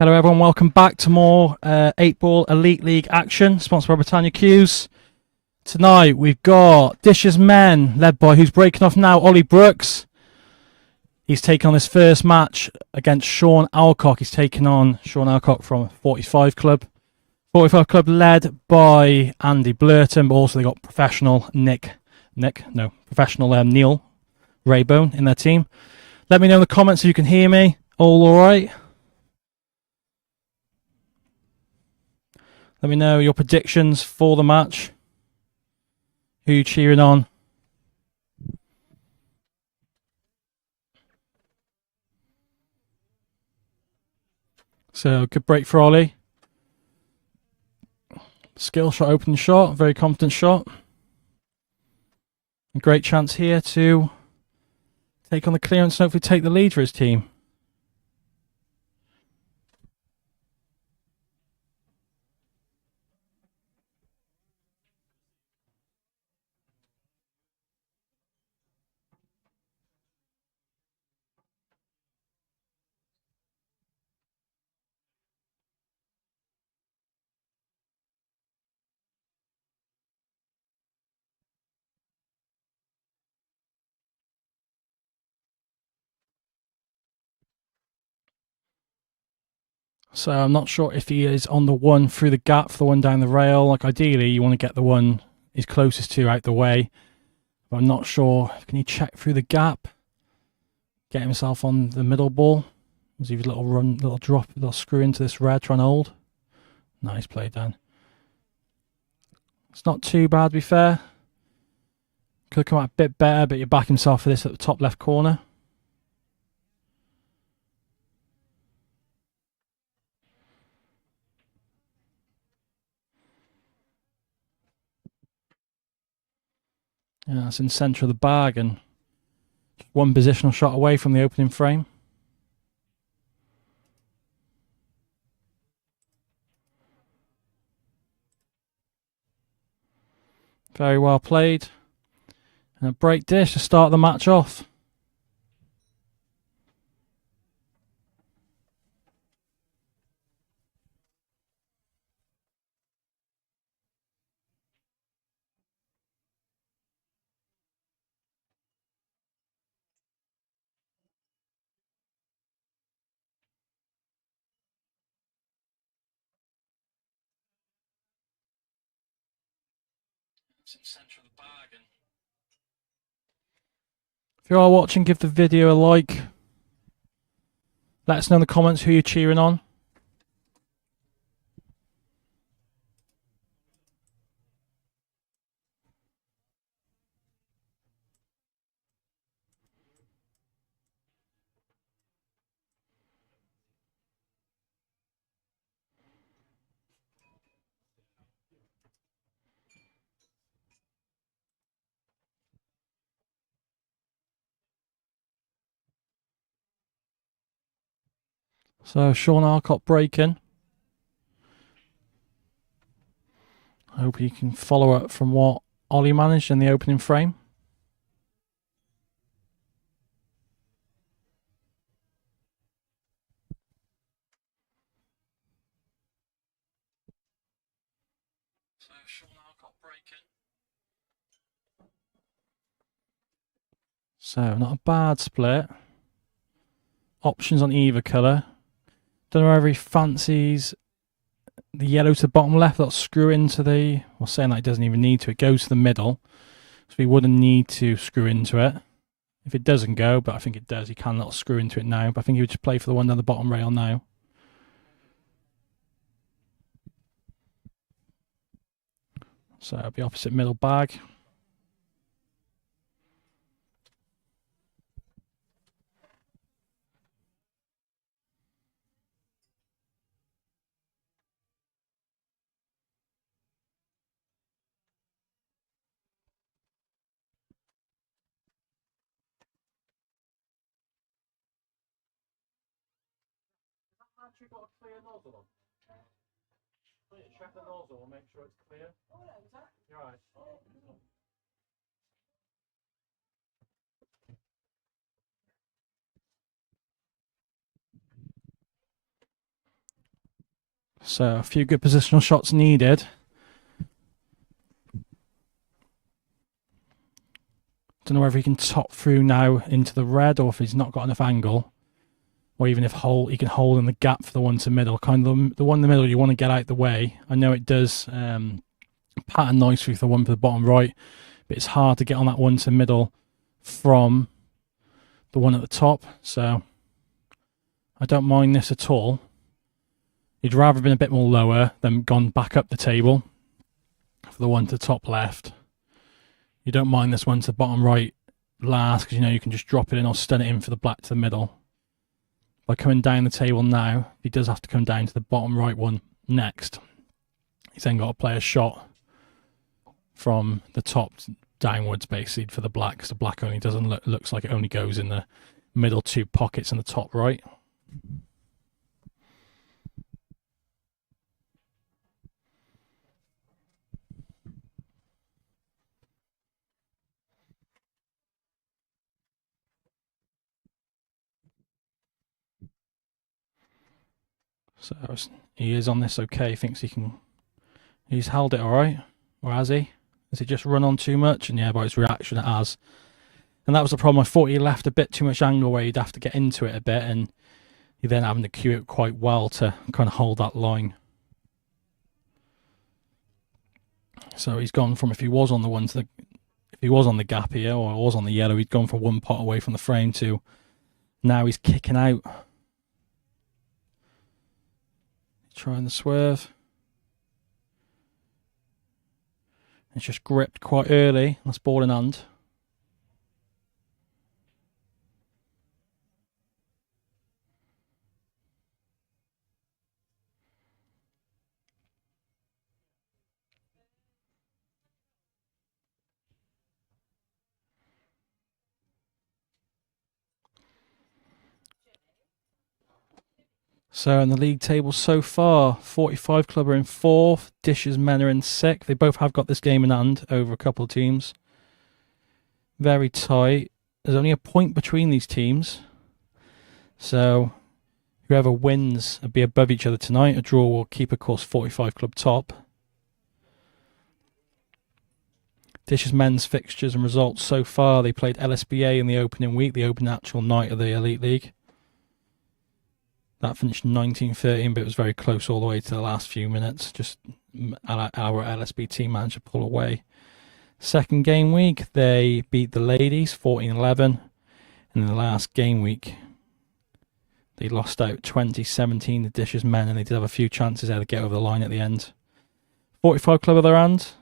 Hello, everyone. Welcome back to more 8-ball Elite League action, sponsored by Britannia Q's. Tonight we've got Dishes Men, led by who's breaking off now, Ollie Brooks. He's taking on his first match against Sean Alcock. He's taking on Sean Alcock from 45 Club. 45 Club led by Andy Blurton, but also they got professional professional Neil Raybone in their team. Let me know in the comments if you can hear me. All right? Let me know your predictions for the match. Who you cheering on? So, good break for Ollie. Skill shot, open shot, very confident shot. A great chance here to take on the clearance and hopefully take the lead for his team. So I'm not sure if he is on the one through the gap for the one down the rail. Like ideally, you want to get the one he's closest to out the way. But I'm not sure. Can he check through the gap? Get himself on the middle ball? Was he a little run, little drop, little screw into this red, trying to hold? Nice play, Dan. It's not too bad, to be fair. Could have come out a bit better, but you back himself for this at the top left corner. Yeah, it's in the centre of the bag and one positional shot away from the opening frame. Very well played. And a break dish to start the match off. It's in the centre of the bag. And if you are watching, give the video a like. Let us know in the comments who you're cheering on. So Sean Alcott breaking. I hope he can follow up from what Ollie managed in the opening frame. So Sean Alcott breaking. So not a bad split. Options on either colour. Don't know whether he fancies the yellow to the bottom left. That'll screw into the. Well, saying that it doesn't even need to. It goes to the middle. So he wouldn't need to screw into it. If it doesn't go, but I think it does, he can little screw into it now. But I think he would just play for the one down the bottom rail now. So it'll be opposite middle bag. Actually got a clear nozzle. Check the nozzle, make sure it's clear. You're right. So a few good positional shots needed. Don't know whether he can top through now into the red or if he's not got enough angle. Or even if he can hold in the gap for the one to middle. Kind of the one in the middle you want to get out the way. I know it does pattern nicely for the one for the bottom right, but it's hard to get on that one to middle from the one at the top. So I don't mind this at all. You'd rather have been a bit more lower than gone back up the table for the one to the top left. You don't mind this one to the bottom right last because you know you can just drop it in or stun it in for the black to the middle. By coming down the table now, he does have to come down to the bottom right one next. He's then got to play a shot from the top downwards, basically, for the black, because the black only looks like it only goes in the middle two pockets in the top right. So he is on this okay, thinks he can. He's held it all right, or has he? Has he just run on too much? And yeah, by his reaction, it has. And that was the problem. I thought he left a bit too much angle where he'd have to get into it a bit, and he then having to cue it quite well to kind of hold that line. So he's gone from, if he was on the one to the, if he was on the gap here or was on the yellow, he'd gone from one pot away from the frame to now he's kicking out. Trying the swerve. It's just gripped quite early. That's ball in hand. So in the league table so far, 45 Club are in 4th, Dishes Men are in 6th. They both have got this game in hand over a couple of teams. Very tight. There's only a point between these teams. So whoever wins will be above each other tonight. A draw will keep, of course, 45 Club top. Dishes Men's fixtures and results so far. They played LSBA in the opening week, the opening actual night of the Elite League. That finished 19-13, but it was very close all the way to the last few minutes. Just our LSB team managed to pull away. Second game week, they beat the ladies 14-11. And in the last game week, they lost out 20-17 the Dishes Men, and they did have a few chances there to get over the line at the end. 45 Club of their hand.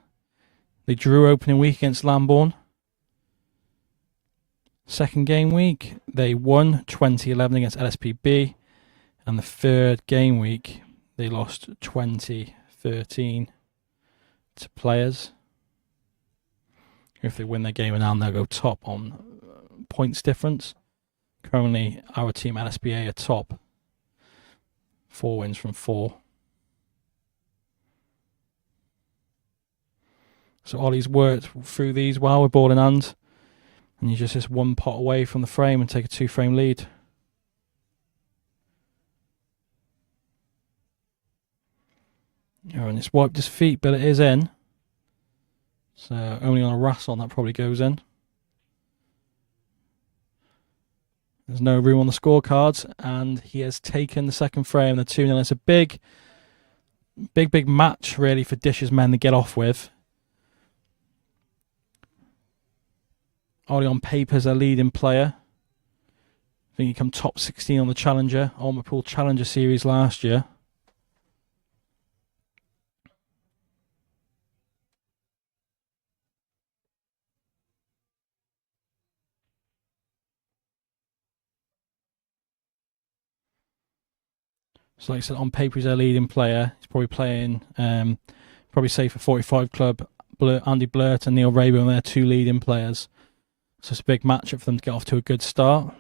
They drew opening week against Lambourne. Second game week, they won 20-11 against LSPB. And the third game week, they lost 20-13 to Players. If they win their game and they'll go top on points difference. Currently, our team LSBA are top. 4 wins from 4. So Ollie's worked through these well with ball in hand. And he's just one pot away from the frame and take a 2-frame lead. Oh, and it's wiped his feet, but it is in. So only on a wrestle that probably goes in. There's no room on the scorecards, and he has taken the second frame, the 2-0. It's a big match, really, for Dishes Men to get off with. Ollie on paper is a leading player. I think he came top 16 on the Challenger, Almapool Challenger Series last year. So like I said, on paper he's a leading player. He's probably playing, probably safe for 45 Club. Andy Blurt and Neil Rayburn, they're 2 leading players. So it's a big matchup for them to get off to a good start.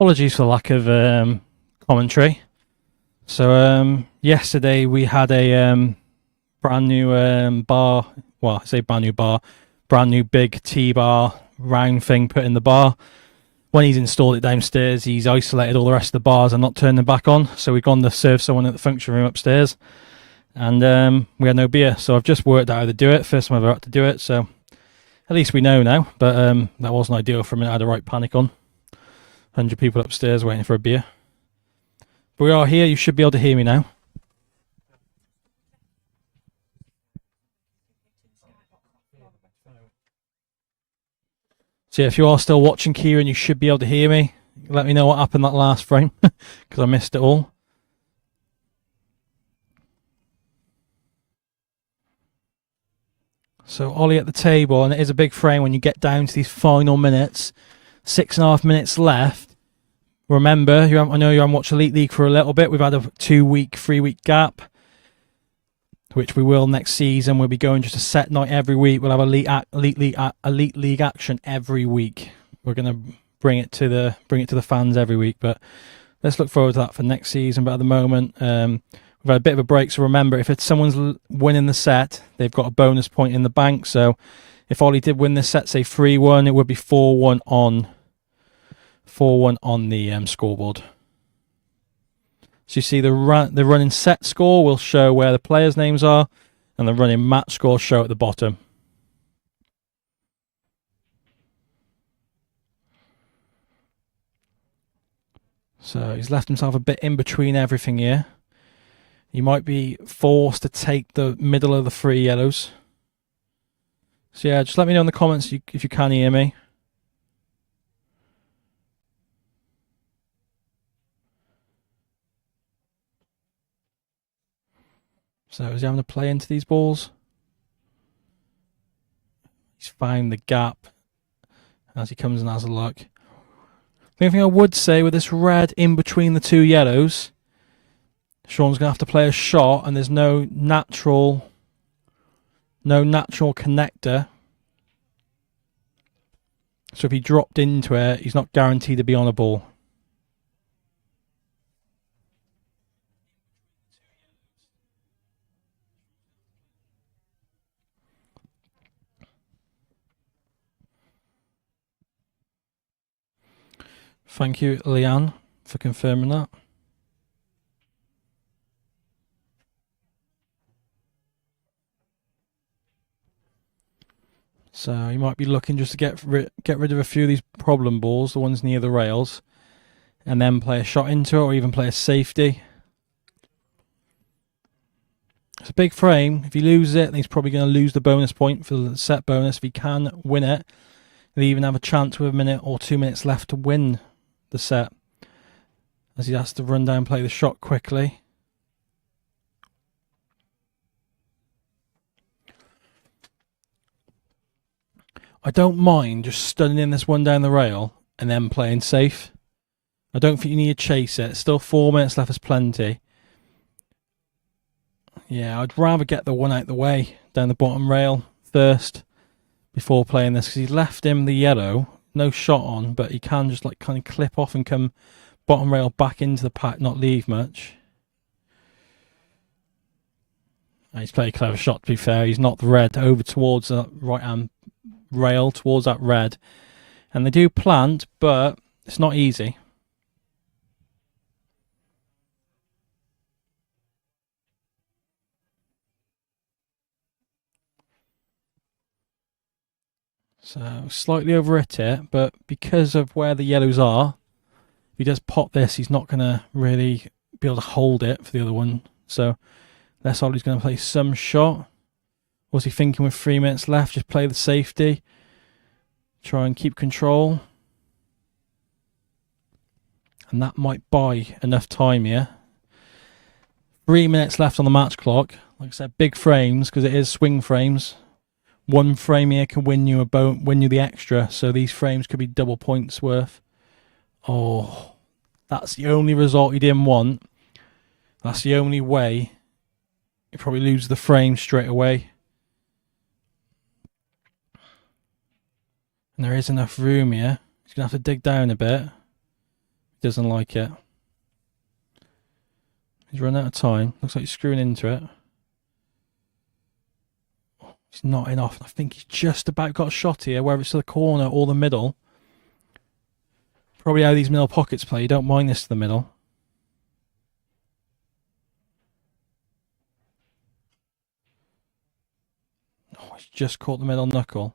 Apologies for the lack of commentary. So yesterday we had a brand new bar. Well, I say brand new bar, brand new big T-bar round thing put in the bar. When he's installed it downstairs, he's isolated all the rest of the bars and not turned them back on. So we've gone to serve someone at the function room upstairs, and we had no beer. So I've just worked out how to do it. First time I've ever had to do it, so at least we know now. But that wasn't ideal for a minute. I had a right panic on. 100 people upstairs waiting for a beer. But we are here. You should be able to hear me now. So yeah, if you are still watching, Kieran, you should be able to hear me. Let me know what happened that last frame, because I missed it all. So Ollie at the table, and it is a big frame when you get down to these final minutes. 6.5 minutes left. Remember, I know you haven't watched Elite League for a little bit. We've had a 2-week, 3-week gap, which we will next season. We'll be going just a set night every week. We'll have Elite League action every week. We're going to bring it to the fans every week. But let's look forward to that for next season. But at the moment, we've had a bit of a break. So remember, if it's someone's winning the set, they've got a bonus point in the bank. So if Ollie did win this set, say 3-1, it would be 4-1 on the scoreboard. So you see the running set score will show where the players' names are, and the running match score show at the bottom. So he's left himself a bit in between everything here. He might be forced to take the middle of the 3 yellows. So yeah, just let me know in the comments if you can hear me. So is he having to play into these balls? He's found the gap as he comes and has a look. The only thing I would say with this red in between the 2 yellows, Sean's going to have to play a shot, and there's no natural connector. So if he dropped into it, he's not guaranteed to be on a ball. Thank you, Leanne, for confirming that. So you might be looking just to get rid of a few of these problem balls, the ones near the rails, and then play a shot into it, or even play a safety. It's a big frame. If he loses it, then he's probably going to lose the bonus point for the set bonus. If he can win it, he'll even have a chance with a minute or 2 minutes left to win the set, as he has to run down and play the shot quickly. I don't mind just stunning in this one down the rail and then playing safe. I don't think you need to chase it. Still 4 minutes left is plenty. Yeah, I'd rather get the one out the way down the bottom rail first before playing this, because he's left him the yellow. No shot on, but he can just like kind of clip off and come bottom rail back into the pack, not leave much. And he's played a clever shot, to be fair. He's knocked the red over towards the right hand rail, towards that red. And they do plant, but it's not easy. So slightly overhit it, but because of where the yellows are, if he does pop this, he's not going to really be able to hold it for the other one. So that's all. He's going to play some shot. What's he thinking with 3 minutes left? Just play the safety. Try and keep control. And that might buy enough time here. 3 minutes left on the match clock. Like I said, big frames, because it is swing frames. One frame here can win you the extra, so these frames could be double points worth. Oh, that's the only result he didn't want. That's the only way. He probably loses the frame straight away. And there is enough room here. He's going to have to dig down a bit. Doesn't like it. He's run out of time. Looks like he's screwing into it. He's knotting off. I think he's just about got a shot here, whether it's to the corner or the middle. Probably how these middle pockets play. You don't mind this to the middle. Oh, he's just caught the middle knuckle.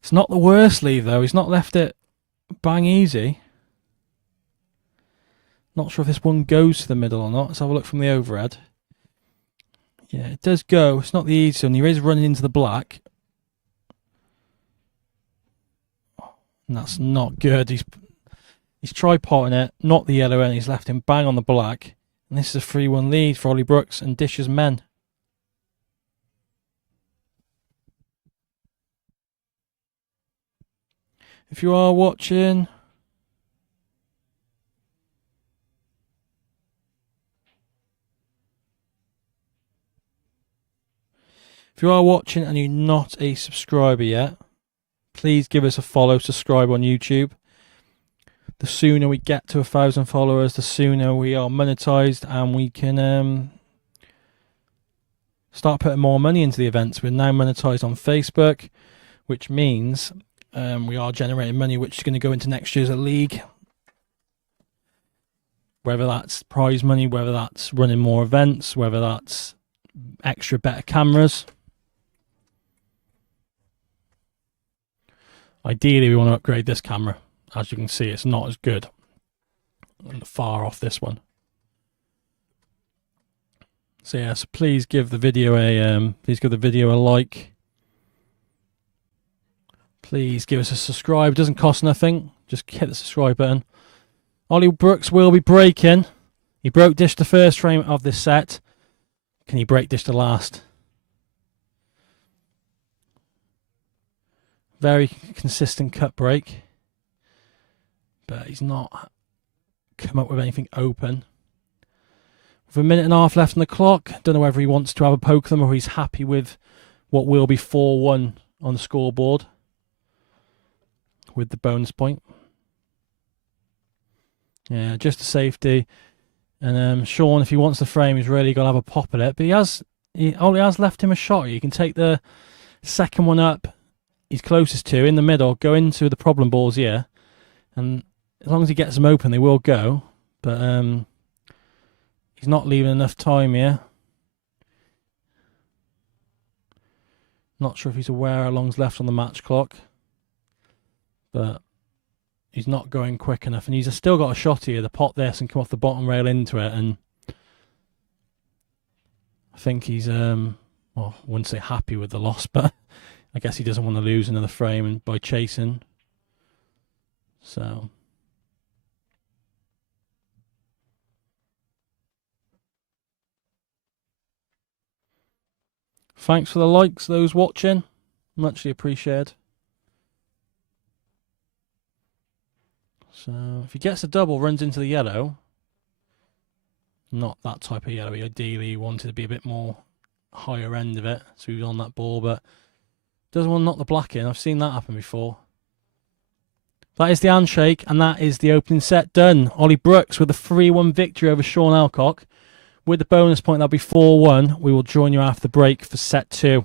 It's not the worst leave, though. He's not left it bang easy. Not sure if this one goes to the middle or not. Let's have a look from the overhead. Yeah, it does go. It's not the easy one. He is running into the black. And that's not good. He's tried potting it, not the yellow end. He's left him bang on the black. And this is a 3-1 lead for Ollie Brooks and Dishes Men. If you are watching... If you are watching and you're not a subscriber yet, please give us a follow, subscribe on YouTube. The sooner we get to 1,000 followers, the sooner we are monetized and we can start putting more money into the events. We're now monetized on Facebook, which means we are generating money, which is going to go into next year's league. Whether that's prize money, whether that's running more events, whether that's extra better cameras. Ideally, we want to upgrade this camera. As you can see, it's not as good. I'm far off this one. So yeah, so please give the video a like. Please give us a subscribe. It doesn't cost nothing. Just hit the subscribe button. Ollie Brooks will be breaking. He broke dish the first frame of this set. Can he break dish the last? Very consistent cut break. But he's not come up with anything open. With a minute and a half left on the clock, don't know whether he wants to have a poke them or he's happy with what will be 4-1 on the scoreboard with the bonus point. Yeah, just a safety. And Sean, if he wants the frame, he's really got to have a pop at it. But Ollie has left him a shot. You can take the second one up. He's closest to in the middle. Go into the problem balls here, and as long as he gets them open, they will go. But he's not leaving enough time here. Not sure if he's aware how long's left on the match clock, but he's not going quick enough, and he's still got a shot here to pot this and come off the bottom rail into it. And I think he's well, I wouldn't say happy with the loss, but I guess he doesn't want to lose another frame and by chasing. So thanks for the likes, those watching. Muchly appreciated. So if he gets a double, runs into the yellow. Not that type of yellow. He ideally wanted to be a bit more higher end of it, so he was on that ball, but doesn't want to knock the black in. I've seen that happen before. That is the handshake, and that is the opening set done. Ollie Brooks with a 3-1 victory over Sean Alcock. With the bonus point, that'll be 4-1. We will join you after the break for set 2.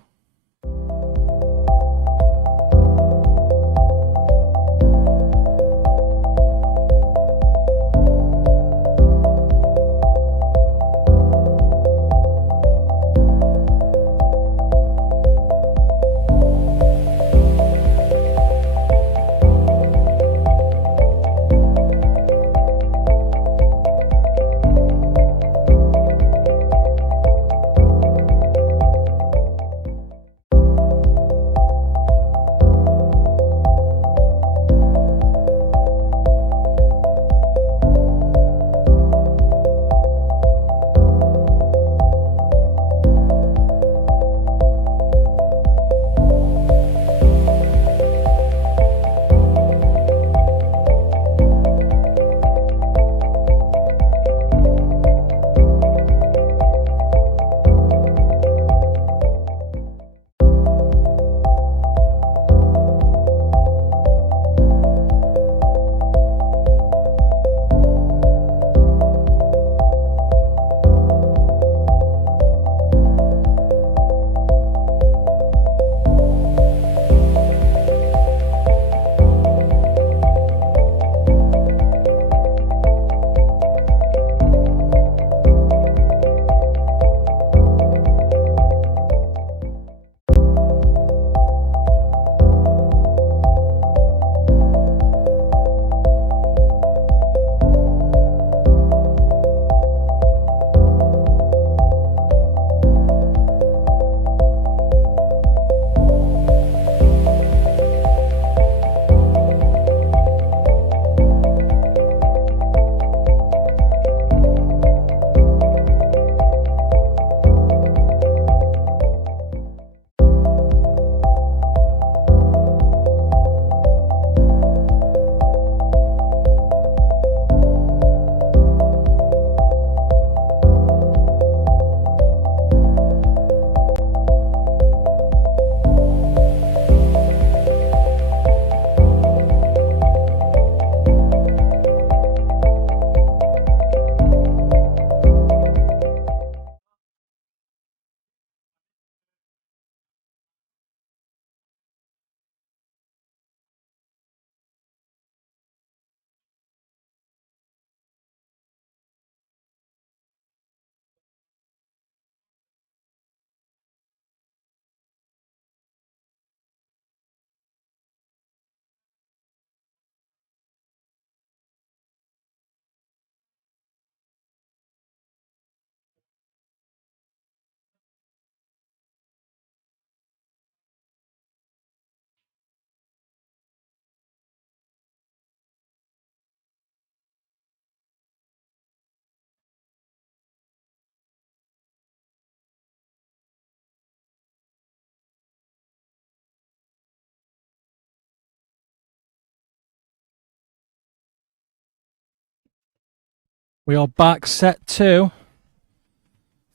We are back, set 2.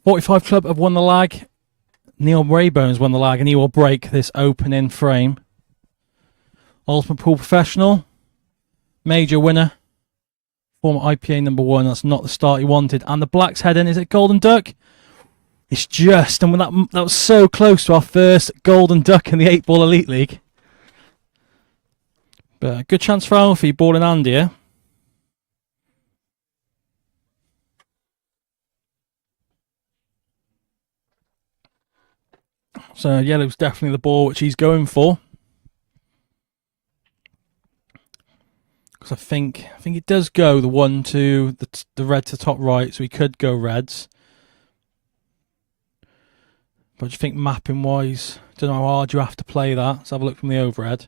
45 Club have won the lag. Neil Raybone's won the lag, and he will break this opening frame. Ultimate Pool Professional, major winner, former IPA #1. That's not the start he wanted. And the Blacks head in. Is it Golden Duck? It's just, and that was so close to our first Golden Duck in the 8-Ball Elite League. But a good chance for Alfie, ball in hand here. So yellow's definitely the ball which he's going for. Because I think it does go the one to the red to top right, so he could go reds. But I just think mapping wise, don't know how hard you have to play that. Let's have a look from the overhead.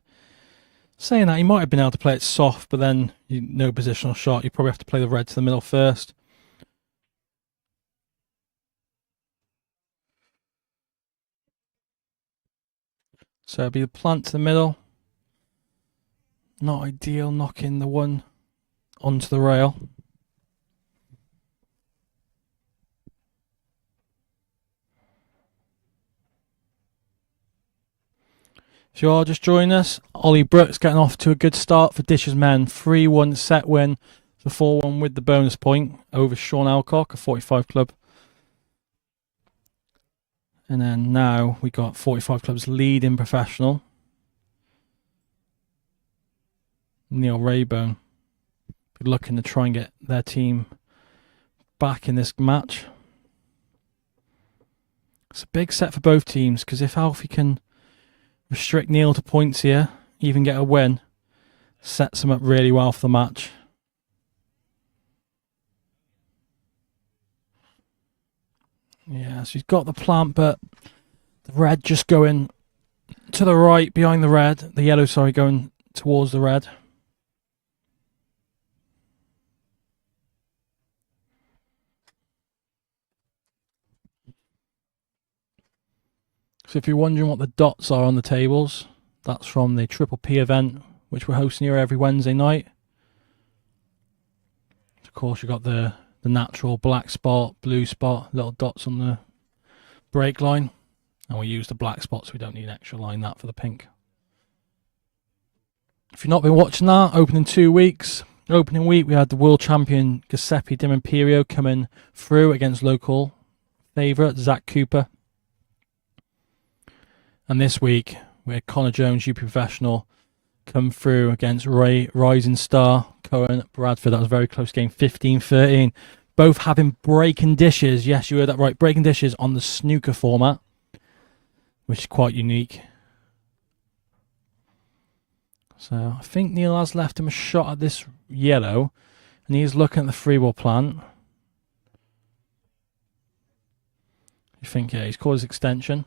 Saying that, he might have been able to play it soft, but then no positional shot. You probably have to play the red to the middle first. So it'll be the plant to the middle. Not ideal, knocking the one onto the rail. If you are just joining us, Ollie Brooks getting off to a good start for Dishes Men. 3-1 set win, the 4-1 with the bonus point over Sean Alcock, a 45 Club. And then now we got 45 Club's leading professional, Neil Raybone. Be looking to try and get their team back in this match. It's a big set for both teams, because if Alfie can restrict Neil to points here, even get a win, sets him up really well for the match. Yeah, so he's got the plant, but the red just going to the right behind the red. The yellow, sorry, going towards the red. So if you're wondering what the dots are on the tables, that's from the Triple P event, which we're hosting here every Wednesday night. Of course, you've got the natural black spot, blue spot, little dots on the break line. And we use the black spot, so we don't need an extra line that for the pink. If you've not been watching that, opening 2 weeks. Opening week, we had the world champion Giuseppe D'Imperio coming through against local favourite Zach Cooper. And this week, we had Connor Jones, UP Professional, come through against Rising Star, Cohen Bradford. That was a very close game, 15-13. Both having breaking dishes. Yes, you heard that right. Breaking dishes on the snooker format, which is quite unique. So I think Neil has left him a shot at this yellow, and he's looking at the free-ball plant. You think, yeah, he's called his extension.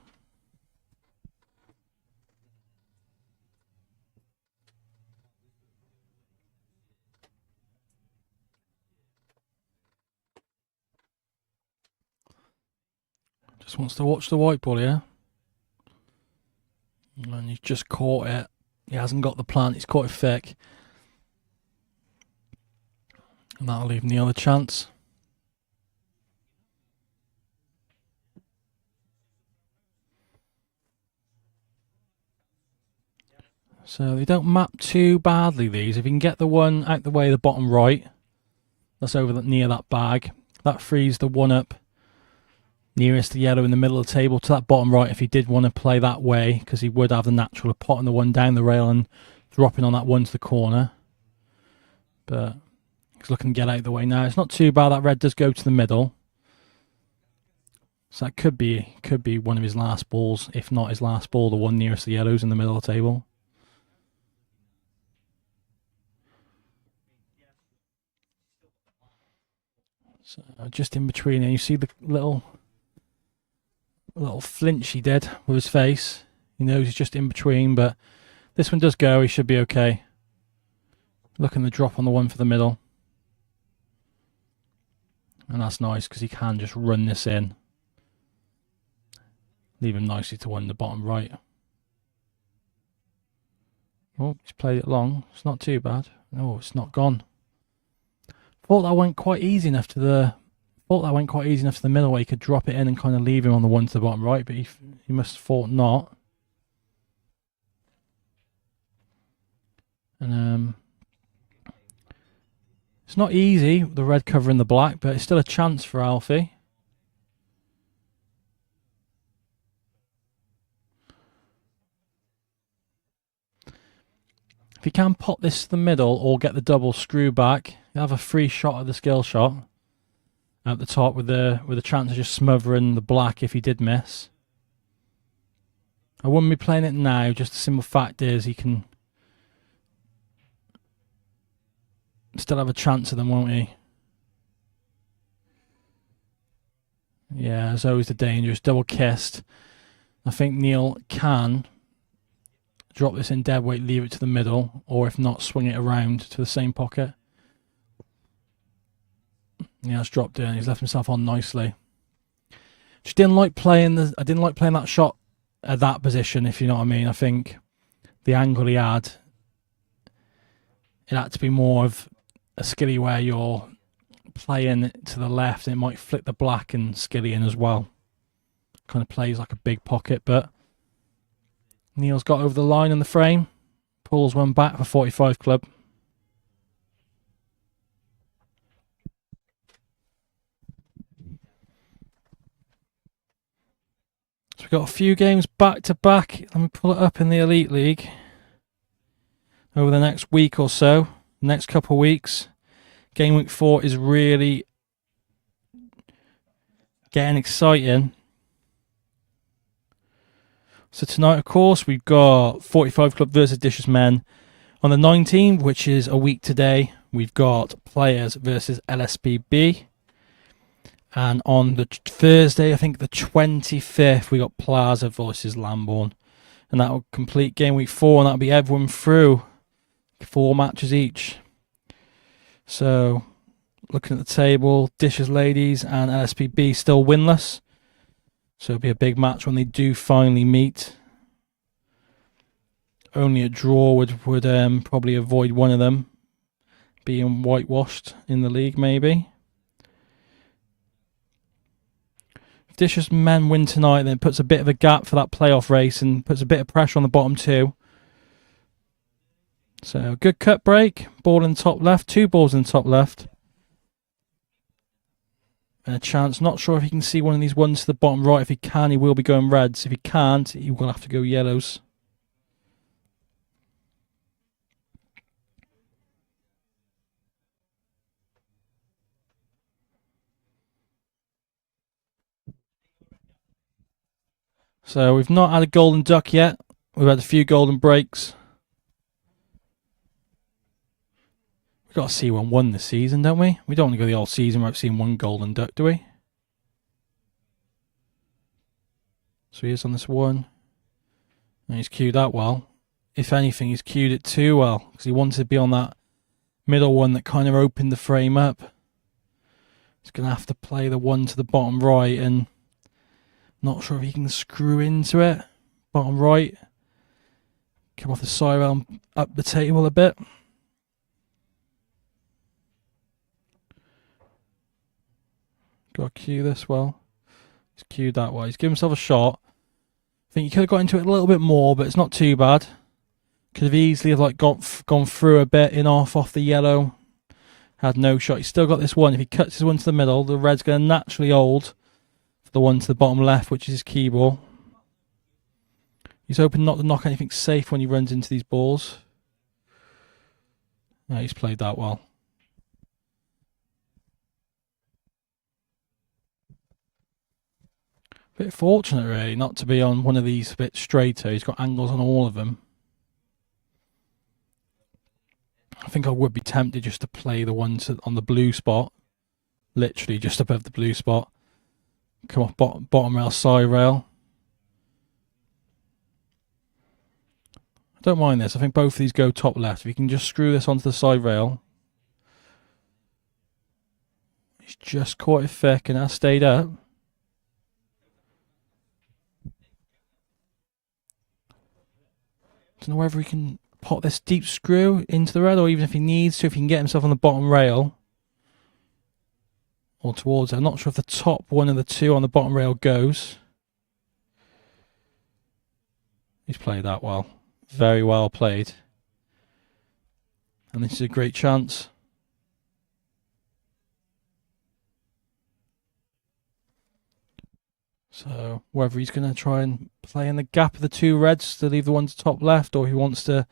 Just wants to watch the white ball, yeah? And he's just caught it. He hasn't got the plant, he's caught it thick. And that'll leave him the other chance. So they don't map too badly, these. If you can get the one out the way, the bottom right, that's over near that bag, that frees the one up nearest the yellow in the middle of the table to that bottom right if he did want to play that way, because he would have the natural of potting the one down the rail and dropping on that one to the corner. But he's looking to get out of the way now. It's not too bad. That red does go to the middle. So that could be one of his last balls, if not his last ball, the one nearest the yellows in the middle of the table. So just in between, and you see the little flinch he did with his face. He knows he's just in between, but this one does go. He should be okay. Looking to drop on the one for the middle. And that's nice, because he can just run this in. Leave him nicely to one in the bottom right. Oh, he's played it long. It's not too bad. No, it's not gone. Thought that went quite easy enough to the. Thought that went quite easy enough to the middle where he could drop it in and kind of leave him on the one to the bottom right, but he must have thought not. And it's not easy, the red covering the black, but it's still a chance for Alfie. If you can pop this to the middle or get the double screw back, you have a free shot at the skill shot at the top with a chance of just smothering the black if he did miss. I wouldn't be playing it now, just the simple fact is he can still have a chance of them, won't he? Yeah, there's always the dangerous double kissed. I think Neil can drop this in dead weight, leave it to the middle, or if not, swing it around to the same pocket. Yeah, it's dropped in. He's left himself on nicely. Just didn't like playing I didn't like playing that shot at that position, if you know what I mean. I think the angle he had, it had to be more of a skilly where you're playing to the left and it might flick the black and skilly in as well. Kind of plays like a big pocket, but Neil's got over the line in the frame. Pulls one back for 45 club. So we've got a few games back to back. Let me pull it up in the Elite League. Over the next week or so, next couple of weeks. Game week 4 is really getting exciting. So tonight, of course, we've got 45 Club versus Dishes Men. On the 19th, which is a week today, we've got Players versus LSPB. And on the Thursday, I think the 25th, we got Plaza versus Lambourne. And that will complete game week 4, and that'll be everyone through 4 matches each. So, looking at the table, Dishes Ladies and LSPB still winless. So it'll be a big match when they do finally meet. Only a draw would probably avoid one of them being whitewashed in the league, maybe. If Dishes Men win tonight, then it puts a bit of a gap for that playoff race and puts a bit of pressure on the bottom 2. So good cut break, ball in the top left, 2 balls in the top left. And a chance, not sure if he can see one of these ones to the bottom right. If he can, he will be going reds. If he can't, he will have to go yellows. So we've not had a golden duck yet. We've had a few golden breaks. We've got to see one won this season, don't we? We don't want to go the whole season without seeing one golden duck, do we? So he is on this one. And he's queued that well. If anything, he's queued it too well. Because he wanted to be on that middle one that kind of opened the frame up. He's going to have to play the one to the bottom right. And not sure if he can screw into it. Bottom right. Come off the side rail and up the table a bit. Got to cue this well. He's cued that way. He's given himself a shot. I think he could have got into it a little bit more, but it's not too bad. Could have easily have gone through a bit in off the yellow. Had no shot. He's still got this one. If he cuts his one to the middle, the red's going to naturally hold for the one to the bottom left, which is his key ball. He's hoping not to knock anything safe when he runs into these balls. Yeah, he's played that well. Bit fortunate, really, not to be on one of these a bit straighter. He's got angles on all of them. I think I would be tempted just to play the one on the blue spot. Literally just above the blue spot. Come off bottom rail, side rail. I don't mind this. I think both of these go top left. If you can just screw this onto the side rail. He's just caught it thick and has stayed up. Don't know whether he can pop this deep screw into the red, or even if he needs to, if he can get himself on the bottom rail. or towards it. I'm not sure if the top one of the two on the bottom rail goes. He's played that well. Very well played. And this is a great chance. So whether he's going to try and play in the gap of the two reds to leave the one to top left, or he wants to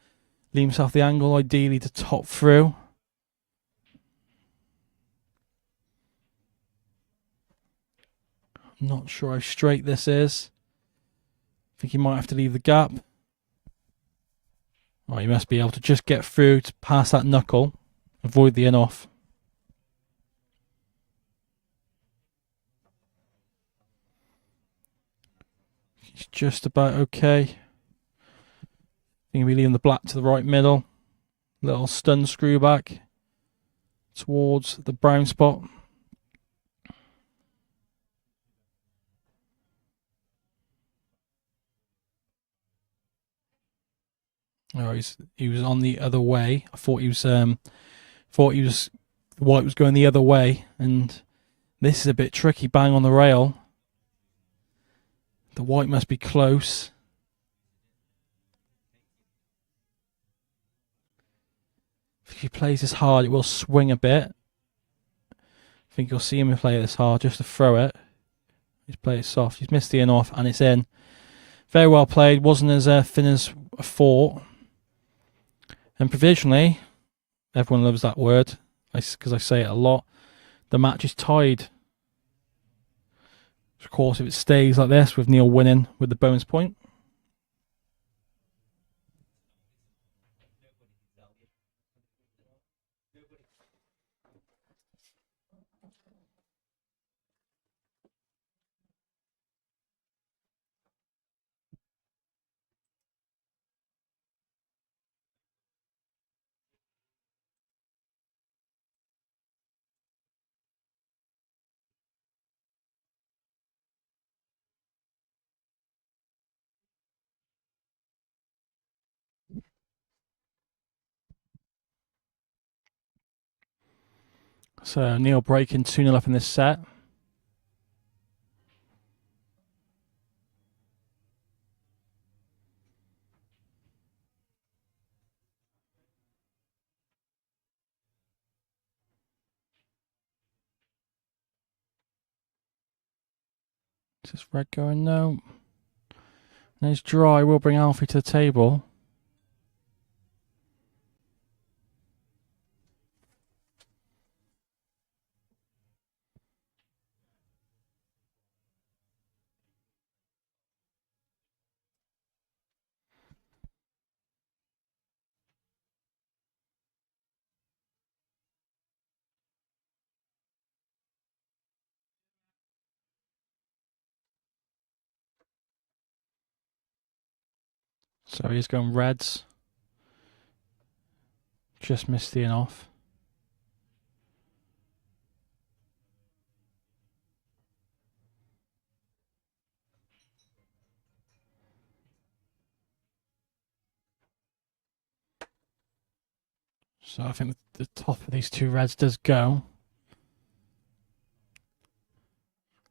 leave himself the angle, ideally to top through. I'm not sure how straight this is. I think he might have to leave the gap. Oh, he must be able to just get through to pass that knuckle, avoid the in-off. He's just about okay. I think he'll be leaving the black to the right middle. Little stun screw back towards the brown spot. Oh, he was on the other way. I thought he was the white was going the other way, and this is a bit tricky. Bang on the rail. The white must be close. If he plays this hard, it will swing a bit. I think you'll see him play this hard just to throw it. He's played it soft. He's missed the in-off, and it's in. Very well played. Wasn't as thin as I thought. And provisionally, everyone loves that word because I say it a lot. The match is tied. Of course, if it stays like this, with Neil winning with the bonus point. So Neil breaking 2-0 up in this set. Is this red going? No. There's dry. We'll bring Alfie to the table. So he's going reds. Just missed the in-off. So I think the top of these two reds does go.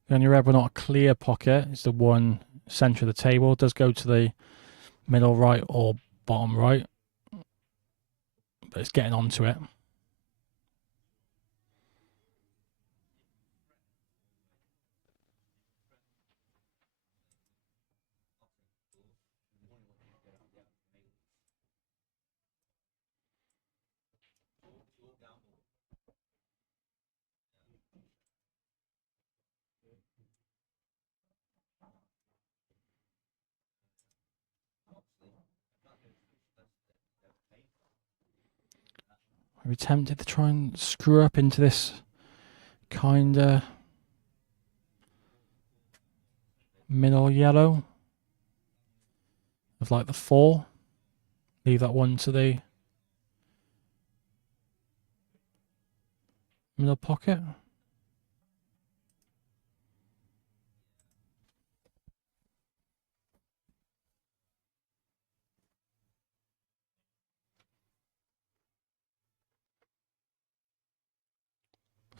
The only red with not a clear pocket is the one centre of the table. It does go to the middle right or bottom right. But it's getting onto it. Are we tempted to try and screw up into this kind of middle yellow of like the 4? Leave that one to the middle pocket.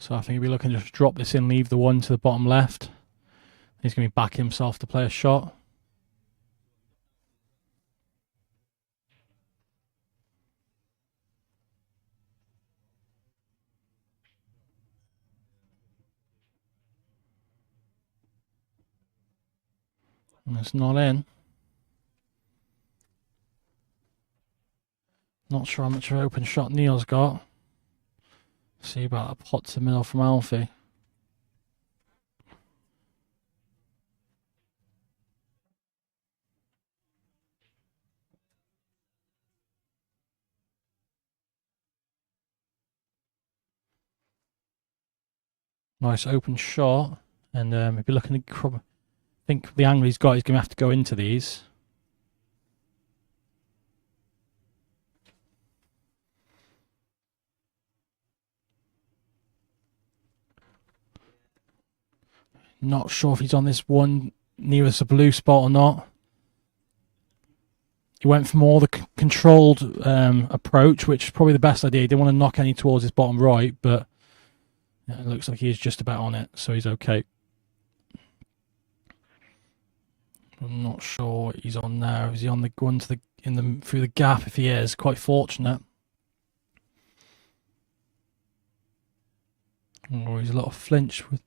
So I think he'll be looking to just drop this in, leave the one to the bottom left. He's going to be backing himself to play a shot. And it's not in. Not sure how much of an open shot Neil's got. See about a pot to the middle from Alfie. Nice open shot. And if you're looking to, I think the angle he's got, he's going to have to go into these. Not sure if he's on this one nearest the blue spot or not. He went for more the controlled approach, which is probably the best idea. He didn't want to knock any towards his bottom right, but yeah, it looks like he is just about on it, so he's okay. I'm not sure what he's on now. Is he on the one to the through the gap? If he is, quite fortunate. Oh, he's a little flinch with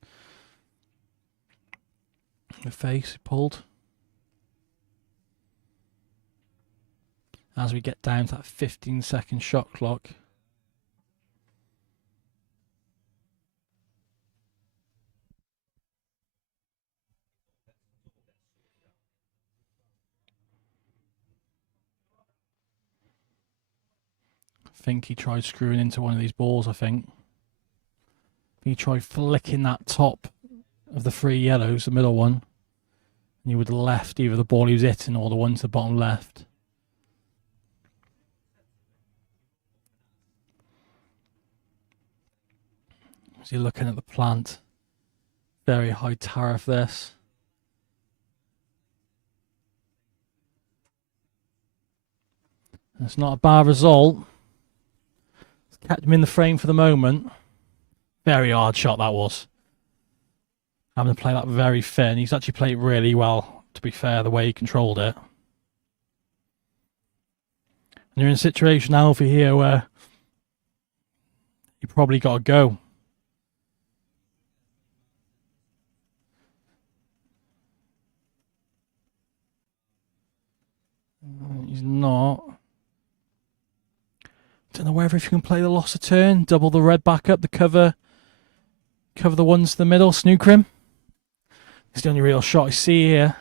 the face pulled. As we get down to that 15-second shot clock. I think he tried screwing into one of these balls, I think. He tried flicking that top of the three yellows, the middle one. And he would have left either the ball he was hitting or the one to the bottom left. As you're looking at the plant, very high tariff this. It's not a bad result. It's kept him in the frame for the moment. Very hard shot that was. Having to play that very thin. He's actually played it really well, to be fair, the way he controlled it. And you're in a situation now over here where you probably got to go. He's not. Don't know whether if you can play the loss of turn, double the red back up, the cover the ones to the middle, snooker him. It's the only real shot I see here.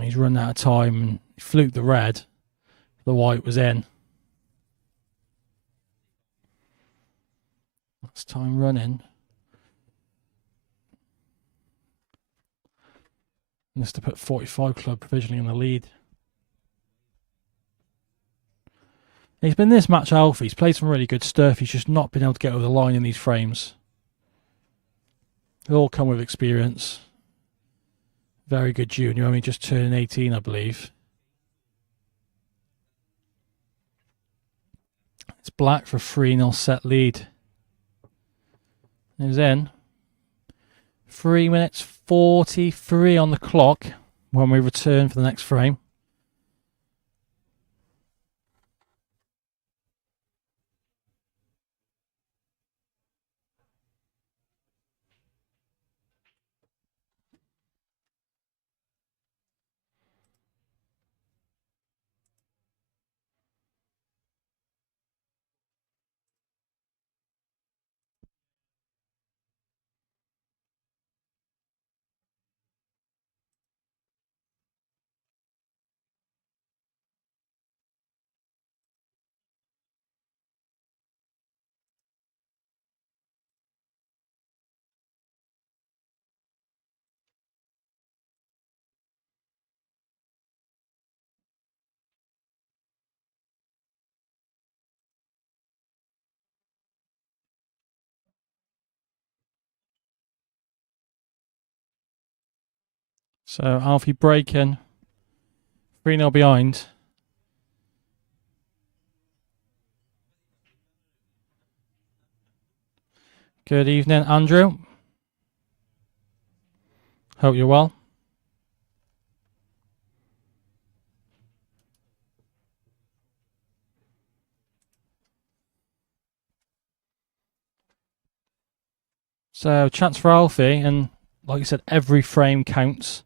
He's run out of time and he fluked the red. The white was in. That's time running. Just to put 45 club provisionally in the lead. He's been this match alpha. He's played some really good stuff. He's just not been able to get over the line in these frames. They all come with experience. Very good junior. Only just turning 18, I believe. It's black for a 3-0 set lead. He's in. 3 minutes 43 on the clock when we return for the next frame. So Alfie breaking. 3-0 behind. Good evening, Andrew. Hope you're well. So, chance for Alfie, and like I said, every frame counts.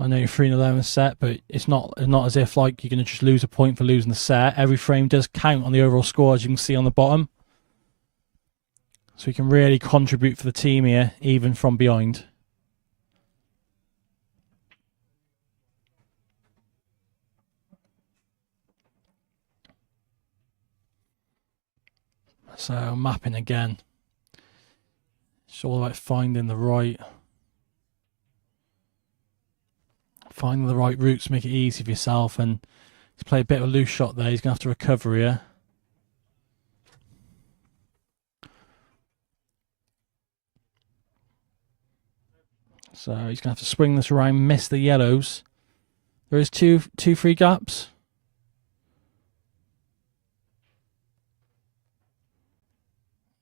I know you're 3-0 set, but it's not as if like you're going to just lose a point for losing the set. Every frame does count on the overall score, as you can see on the bottom. So we can really contribute for the team here, even from behind. So mapping again. It's all about finding the right routes to make it easy for yourself. And he's played a bit of a loose shot there. He's going to have to recover here. So he's going to have to swing this around, miss the yellows. There is two free gaps.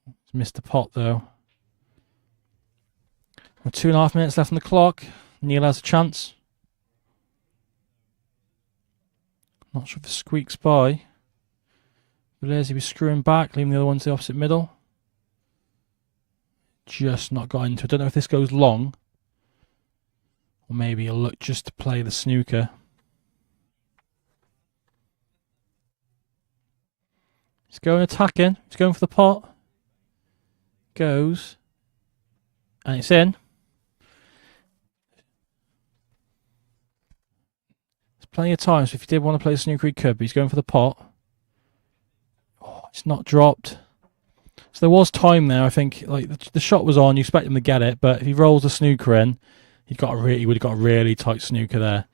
He's missed the pot though. With 2.5 minutes left on the clock, Neil has a chance. Not sure if it squeaks by. Blaze, he'll be screwing back, leaving the other one to the opposite middle. Just not got into it. I don't know if this goes long. Or maybe he'll look just to play the snooker. He's going attacking. He's going for the pot. Goes. And it's in. There's plenty of time, so if you did want to play the snooker, he could, but he's going for the pot. Oh, it's not dropped. So there was time there, I think. Like the shot was on, you expect him to get it, but if he rolls the snooker in, he would have got a really tight snooker there.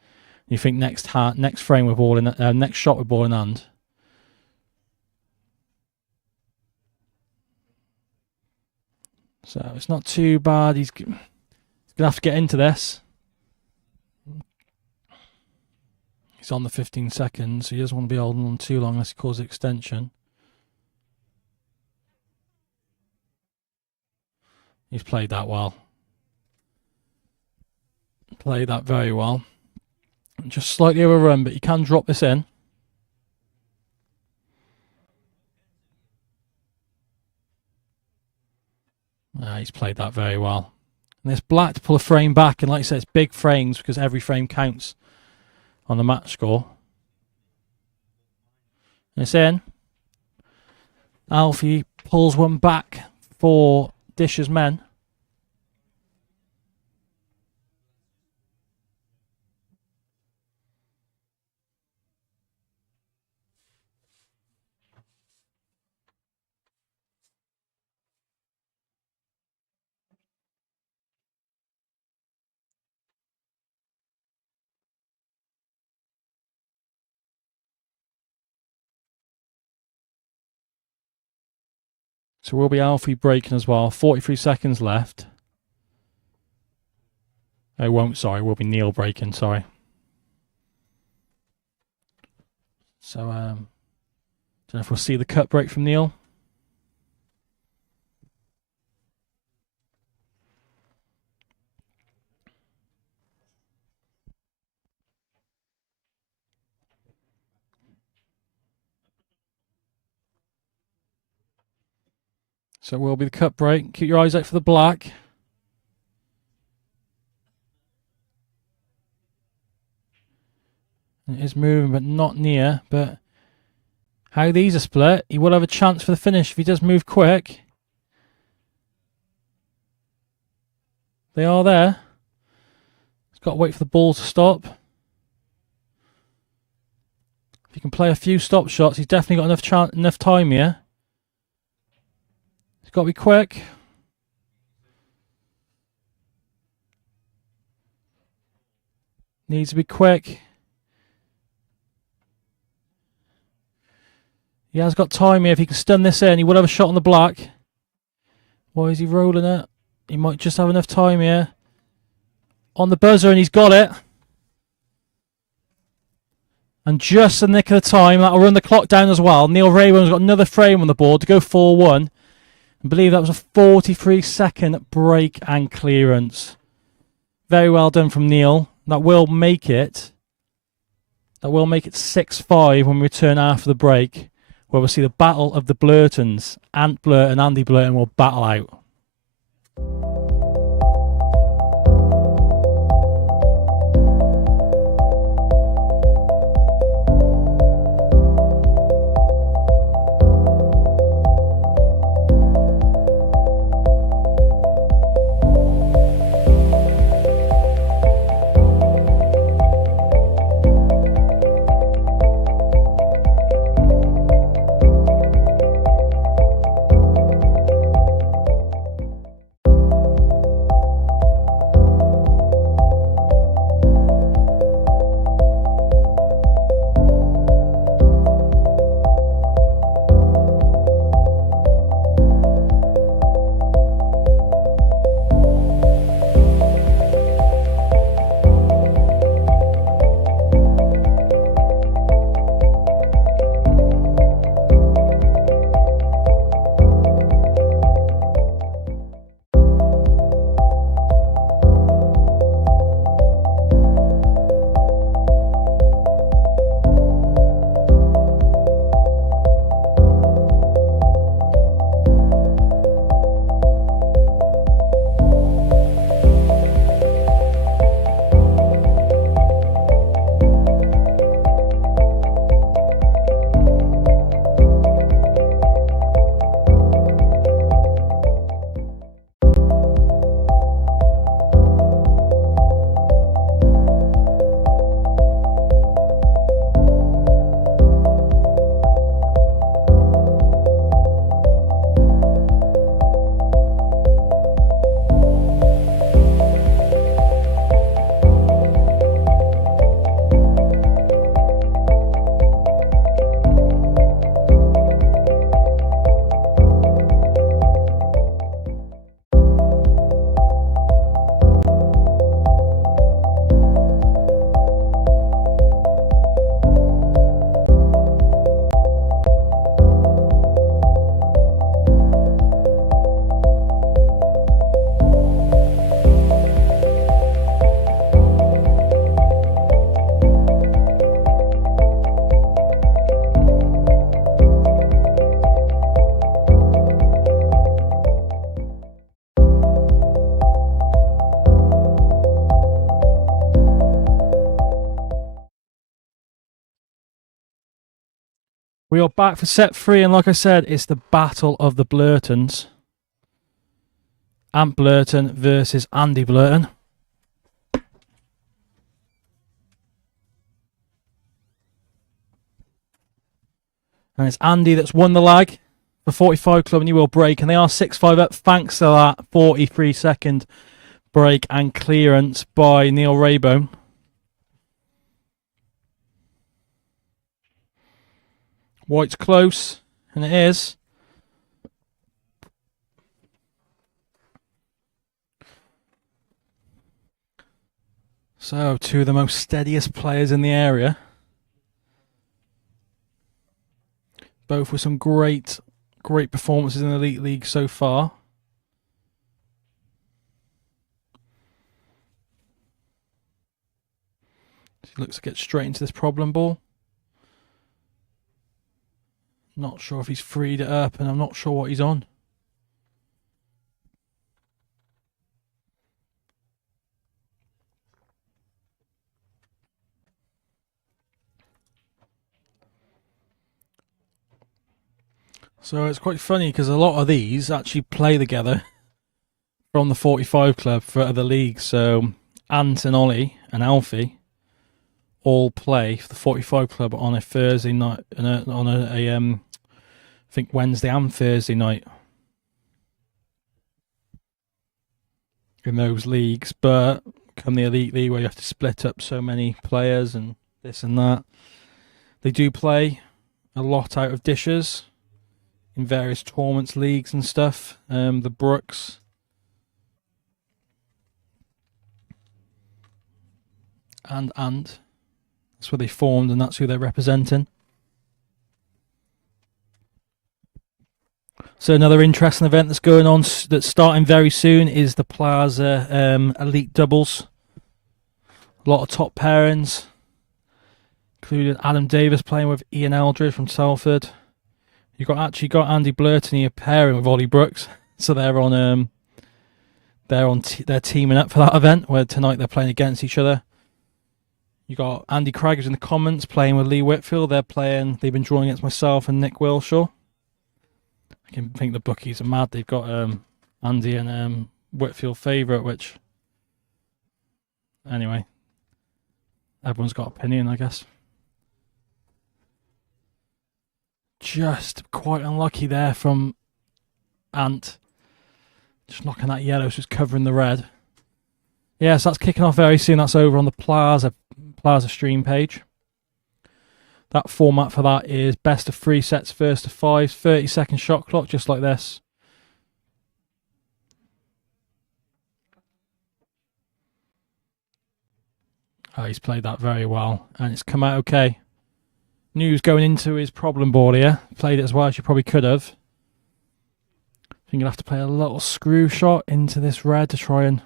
You think next frame with ball in, next shot with ball in hand. So it's not too bad. He's gonna have to get into this. He's on the 15 seconds, so he doesn't want to be holding on too long unless he causes extension. He's played that well. Played that very well. Just slightly overrun, but you can drop this in. He's played that very well. And this black to pull a frame back, and like I said, it's big frames because every frame counts on the match score. And it's in. Alfie pulls one back for Dish's men. So we'll be Alfie breaking as well. 43 seconds left. It won't, sorry. We'll be Neil breaking, sorry. So, don't know if we'll see the cut break from Neil. So we'll be the cut break. Keep your eyes out for the black. It is moving, but not near. But how these are split, he will have a chance for the finish if he does move quick. They are there. He's got to wait for the ball to stop. If he can play a few stop shots, he's definitely got enough time here. He's got to be quick. Needs to be quick. He has got time here. If he can stun this in, he will have a shot on the black. Why is he rolling it? He might just have enough time here. On the buzzer, and he's got it. And just the nick of the time, that'll run the clock down as well. Neil Rayburn's got another frame on the board to go 4-1. I believe that was a 43-second break and clearance. Very well done from Neil. That will make it 6-5 when we return after the break, where we'll see the battle of the Blurtons. Ant Blurt and Andy Blurton will battle out. We are back for set 3, and like I said, it's the battle of the Blurtons. Ant Blurton versus Andy Blurton. And it's Andy that's won the lag for 45 Club, and you will break. And they are 6-5 up thanks to that 43-second break and clearance by Neil Raybone. White's close, and it is. So, two of the most steadiest players in the area. Both with some great performances in the Elite League so far. He looks to get straight into this problem ball. Not sure if he's freed it up, and I'm not sure what he's on. So it's quite funny because a lot of these actually play together from the 45 Club for other leagues. So Ant and Ollie and Alfie all play for the 45 Club on a Thursday night, I think Wednesday and Thursday night in those leagues. But come the Elite League, where you have to split up so many players and this and that, they do play a lot out of dishes in various tournaments, leagues and stuff. The Brooks. And that's where they formed, and that's who they're representing. So another interesting event that's going on, that's starting very soon, is the Plaza Elite Doubles. A lot of top pairings, including Adam Davis playing with Ian Eldridge from Telford. You got Andy Blurton here pairing with Ollie Brooks, so they're teaming up for that event where tonight they're playing against each other. You got Andy Craggers in the comments playing with Lee Whitfield. They've been drawing against myself and Nick Wilshaw. I can think the bookies are mad. They've got Andy and Whitfield favourite, which anyway, everyone's got opinion, I guess. Just quite unlucky there from Ant. Just knocking that yellow, so it's covering the red. Yeah, so that's kicking off very soon. That's over on the Plaza stream page. That format for that is best of 3 sets, first to 5, 30-second shot clock, just like this. Oh, he's played that very well, and it's come out okay. News going into his problem board here. Played it as well as you probably could have. I think you'll have to play a little screw shot into this red to try and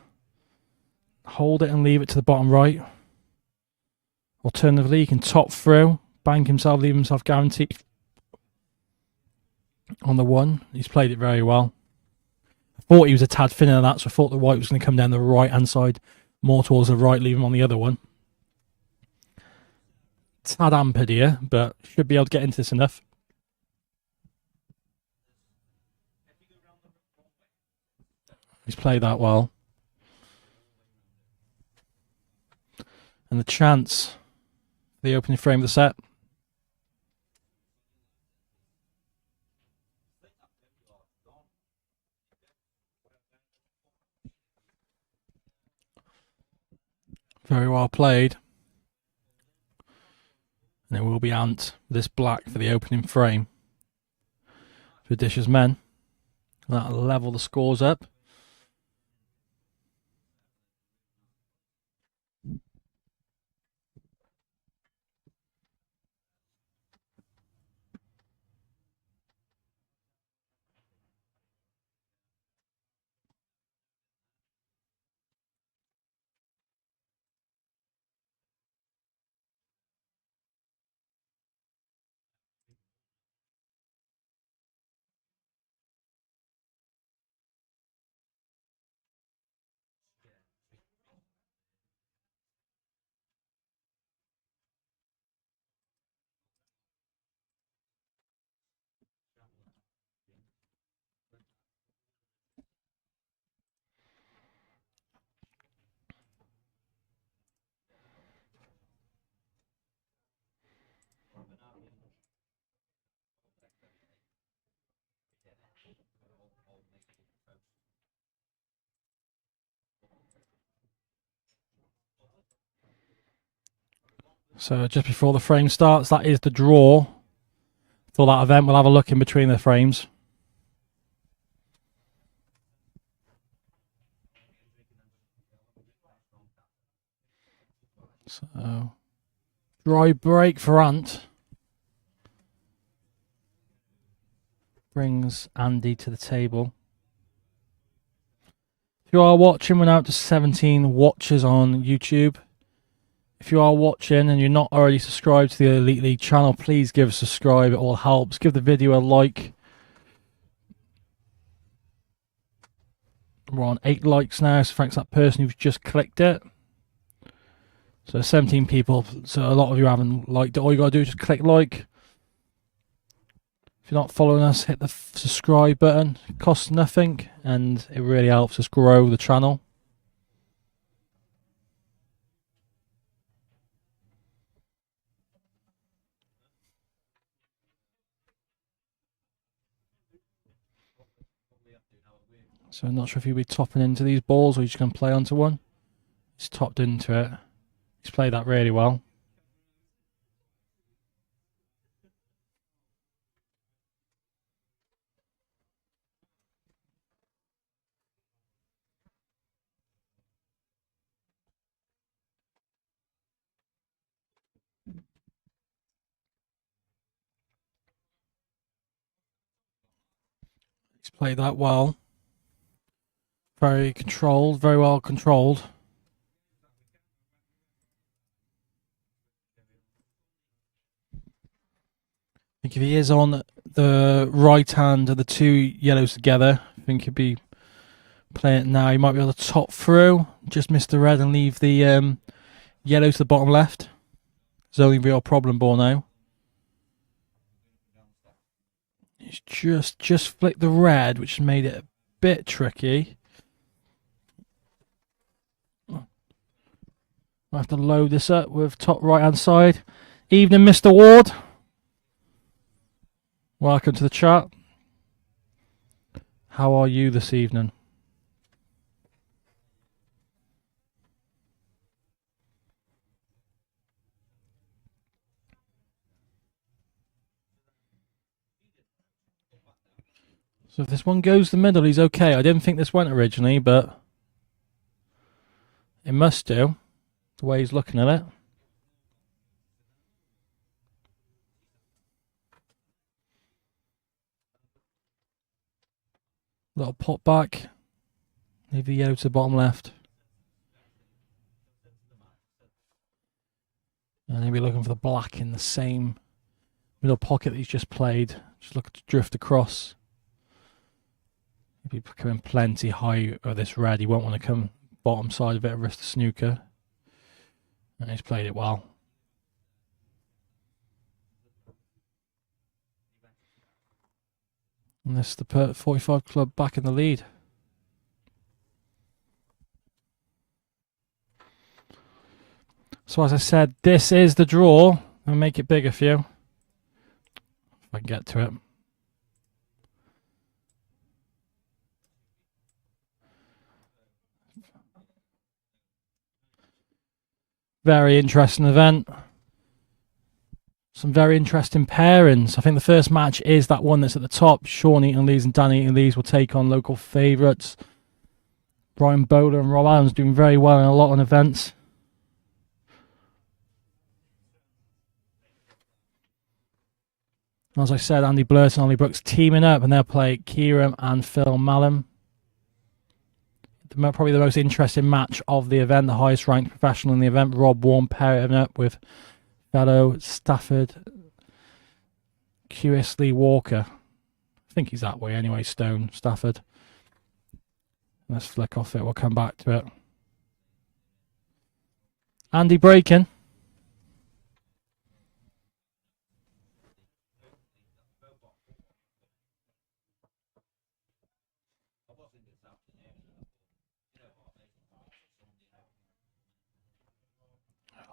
hold it and leave it to the bottom right. Alternatively, he can top through, bank himself, leave himself guaranteed on the 1. He's played it very well. I thought he was a tad thinner than that, so I thought the white was going to come down the right-hand side, more towards the right, leave him on the other one. Tad ampered here, but should be able to get into this enough. He's played that well. And the chance, the opening frame of the set. Very well played. And it will be Ant, this black for the opening frame for Dish's men. That'll level the scores up. So just before the frame starts, that is the draw for that event. We'll have a look in between the frames. So, dry break for Ant. Brings Andy to the table. If you are watching, we're now up to 17 watchers on YouTube. If you are watching and you're not already subscribed to the Elite League channel, please give a subscribe. It all helps. Give the video a like. We're on 8 likes now, so thanks to that person who's just clicked it. So 17 people, so a lot of you haven't liked it. All you got to do is just click like. If you're not following us, hit the subscribe button. It costs nothing, and it really helps us grow the channel. So I'm not sure if he'll be topping into these balls or he's just going to play onto one. He's topped into it. He's played that really well. He's played that well. Very controlled, very well controlled. I think if he is on the right hand of the two yellows together, I think he'd be playing it now. He might be able to top through, just miss the red and leave the yellow to the bottom left. His only real problem ball now. He's just flicked the red, which made it a bit tricky. I'll have to load this up with top right hand side. Evening, Mr. Ward. Welcome to the chat. How are you this evening? So if this one goes the middle, he's okay. I didn't think this went originally, but it must do, the way he's looking at it. Little pop back. Leave the yellow to the bottom left. And he'll be looking for the black in the same middle pocket that he's just played. Just look to drift across. He'll be coming plenty high of this red. He won't want to come bottom side of it, risk the snooker. And he's played it well. And this is the 45 club back in the lead. So as I said, this is the draw. I'll make it bigger for you. If I can get to it. Very interesting event. Some very interesting pairings. I think the first match is that one that's at the top. Sean Eaton Lees and Danny Eaton Lees will take on local favourites. Brian Bowler and Rob Adams doing very well in a lot of events. As I said, Andy Blurt and Ollie Brooks teaming up, and they'll play Kieran and Phil Mallum. Probably the most interesting match of the event, the highest ranked professional in the event. Rob Warren pairing up with fellow Stafford QS Lee Walker. I think he's that way anyway, Stone, Stafford. Let's flick off it, we'll come back to it. Andy breaking.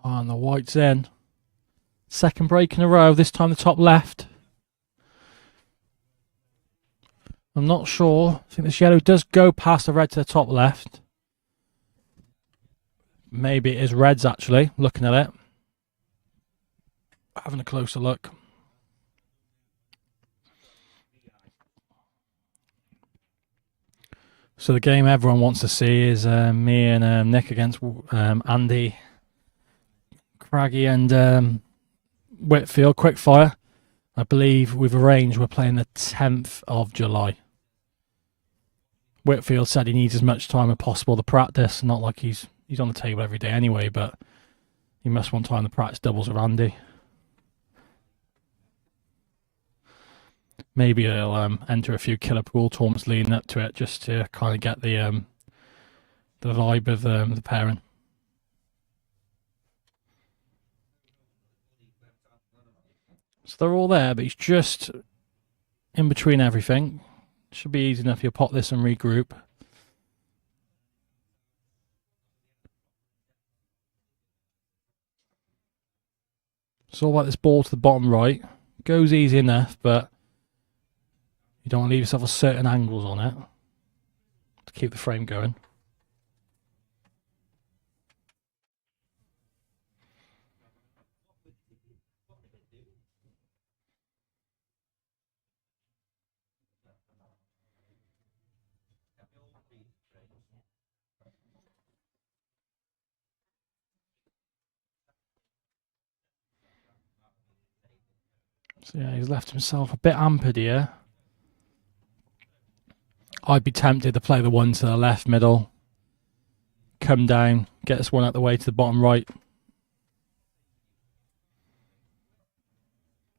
And the white's in. Second break in a row, this time the top left. I'm not sure. I think this yellow does go past the red to the top left. Maybe it is reds actually, looking at it. Having a closer look. So the game everyone wants to see is me and Nick against Andy, Craggy and Whitfield, quickfire. I believe we've arranged we're playing the 10th of July. Whitfield said he needs as much time as possible to practice. Not like he's on the table every day anyway, but he must want time to practice doubles with Andy. Maybe he'll enter a few killer pool tournaments leading up to it, just to kind of get the vibe of the pairing. So they're all there, but he's just in between everything. Should be easy enough. He'll pop this and regroup. It's all about this ball to the bottom right. Goes easy enough, but you don't want to leave yourself a certain angles on it to keep the frame going. So yeah, he's left himself a bit hampered here. I'd be tempted to play the one to the left middle, come down, get this one out the way to the bottom right.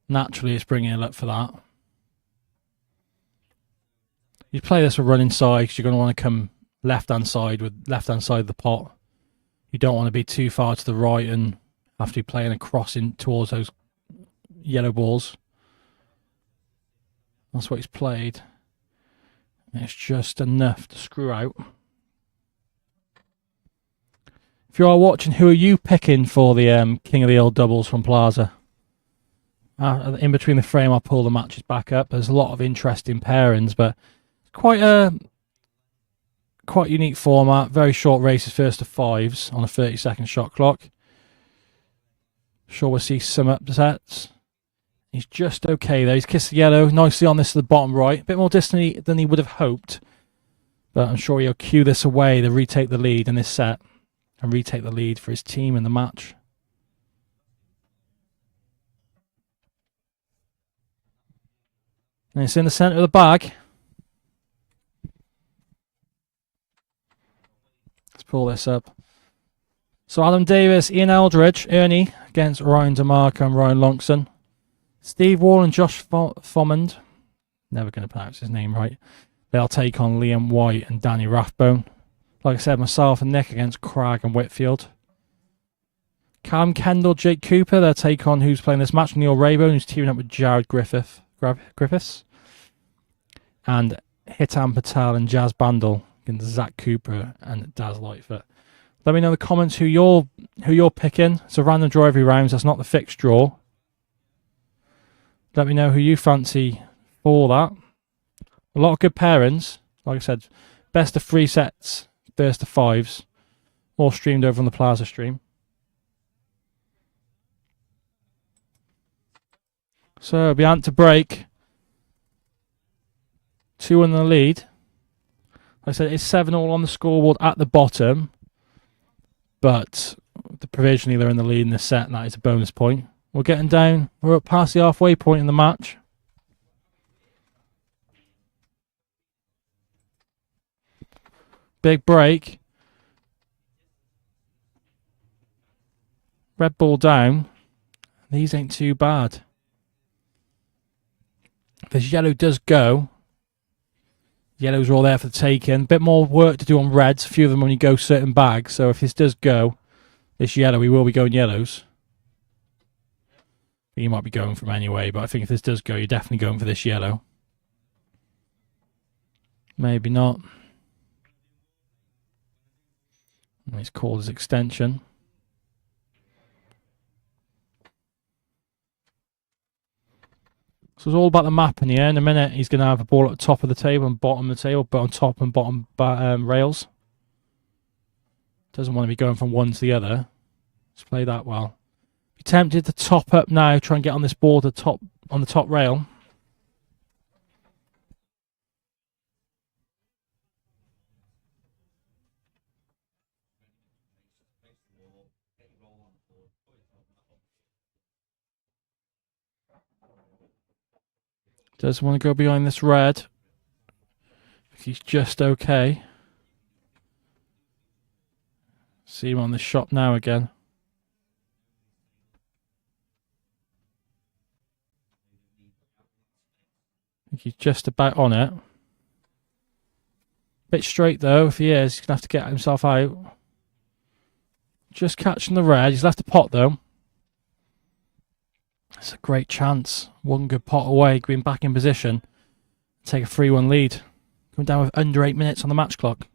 Naturally, it's bringing it up for that. You play this with running side because you're going to want to come left-hand side with left-hand side of the pot. You don't want to be too far to the right and have to be playing a crossing towards those yellow balls. That's what he's played. And it's just enough to screw out. If you are watching, who are you picking for the King of the Old Doubles from Plaza? In between the frame, I'll pull the matches back up. There's a lot of interesting pairings, but quite unique format. Very short races, first to fives on a 30-second shot clock. Sure, we'll see some upsets. He's just okay there. He's kissed the yellow nicely on this to the bottom right. A bit more distant than he would have hoped, but I'm sure he'll cue this away to retake the lead in this set and retake the lead for his team in the match. And it's in the centre of the bag. Let's pull this up. So Adam Davis, Ian Eldridge, Ernie against Ryan DeMarco and Ryan Lonkson. Steve Wall and Josh Fomond. Never going to pronounce his name right. They'll take on Liam White and Danny Rathbone. Like I said, myself and Nick against Cragg and Whitfield. Callum Kendall, Jake Cooper. They'll take on who's playing this match. Neil Rayburn, who's teaming up with Jared Griffiths. And Hitam Patel and Jazz Bandel against Zach Cooper and Daz Lightfoot. Let me know in the comments who you're picking. It's a random draw every round, so that's not the fixed draw. Let me know who you fancy for that. A lot of good pairings. Like I said, best of 3 sets, first to fives. All streamed over on the Plaza stream. So, behind to break. 2 in the lead. Like I said, it's 7-all on the scoreboard at the bottom. But provisionally they're in the lead in this set, and that is a bonus point. We're getting down. We're up past the halfway point in the match. Big break. Red ball down. These ain't too bad. If this yellow does go, yellows are all there for the taking. Bit more work to do on reds. A few of them only go certain bags. So if this does go, this yellow, we will be going yellows. You might be going from anyway, but I think if this does go, you're definitely going for this yellow. Maybe not. He's called his extension. So it's all about the map in the end. In a minute, he's going to have a ball at the top of the table and bottom of the table, but on top and bottom rails. Doesn't want to be going from one to the other. Let's play that well. Be tempted to top up now, try and get on this board on the top rail. Doesn't want to go behind this red. He's just okay. See him on the shot now again. I think he's just about on it. Bit straight though, if he is, he's going to have to get himself out. Just catching the red. He's left the pot though. It's a great chance. One good pot away, going back in position. Take a 3-1 lead. Going down with under 8 minutes on the match clock.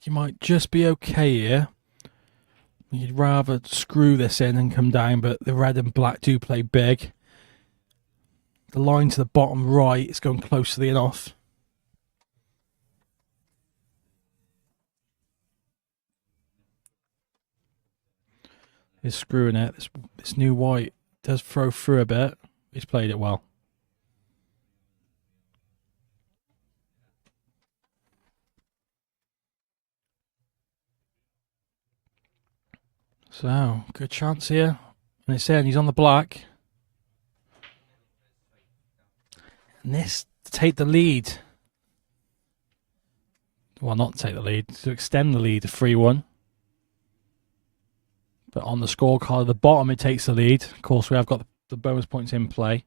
You might just be okay here. You'd rather screw this in and come down, but the red and black do play big. The line to the bottom right is going close to the in-off. He's screwing it. This new white does throw through a bit. He's played it well. So, good chance here. And it's in, he's on the black. And this to take the lead. Well, not to take the lead, to extend the lead to 3-1. But on the scorecard at the bottom, it takes the lead. Of course, we have got the bonus points in play.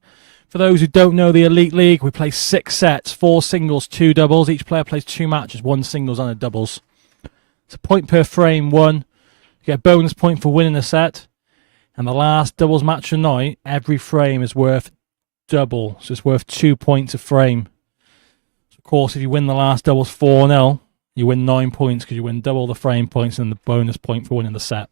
For those who don't know the Elite League, we play 6 sets, 4 singles, 2 doubles. Each player plays 2 matches, 1 singles and a doubles. It's a point per frame won. You get a bonus point for winning a set. And the last doubles match of the night, every frame is worth double. So it's worth 2 points a frame. So of course, if you win the last doubles 4-0, you win 9 points because you win double the frame points and the bonus point for winning the set.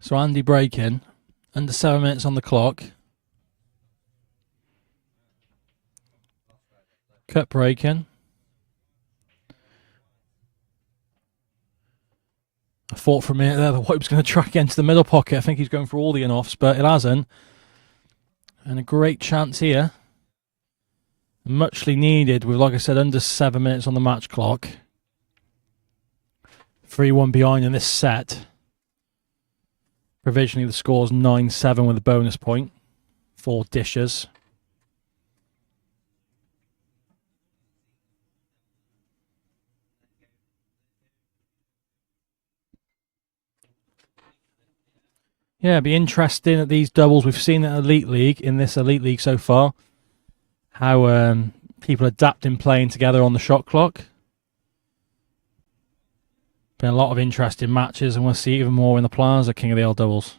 So Andy breaking, under 7 minutes on the clock. Cut breaking. I thought for a minute there the white was going to track into the middle pocket. I think he's going for all the in-offs, but it hasn't. And a great chance here. Muchly needed with, like I said, under 7 minutes on the match clock. 3-1 behind in this set. Provisionally, the score's 9-7 with a bonus point. 4 dishes. Yeah, it'd be interesting at these doubles. We've seen at Elite League, in this Elite League so far, how people adapt in playing together on the shot clock. Been a lot of interesting matches, and we'll see even more in the Plaza King of the L doubles.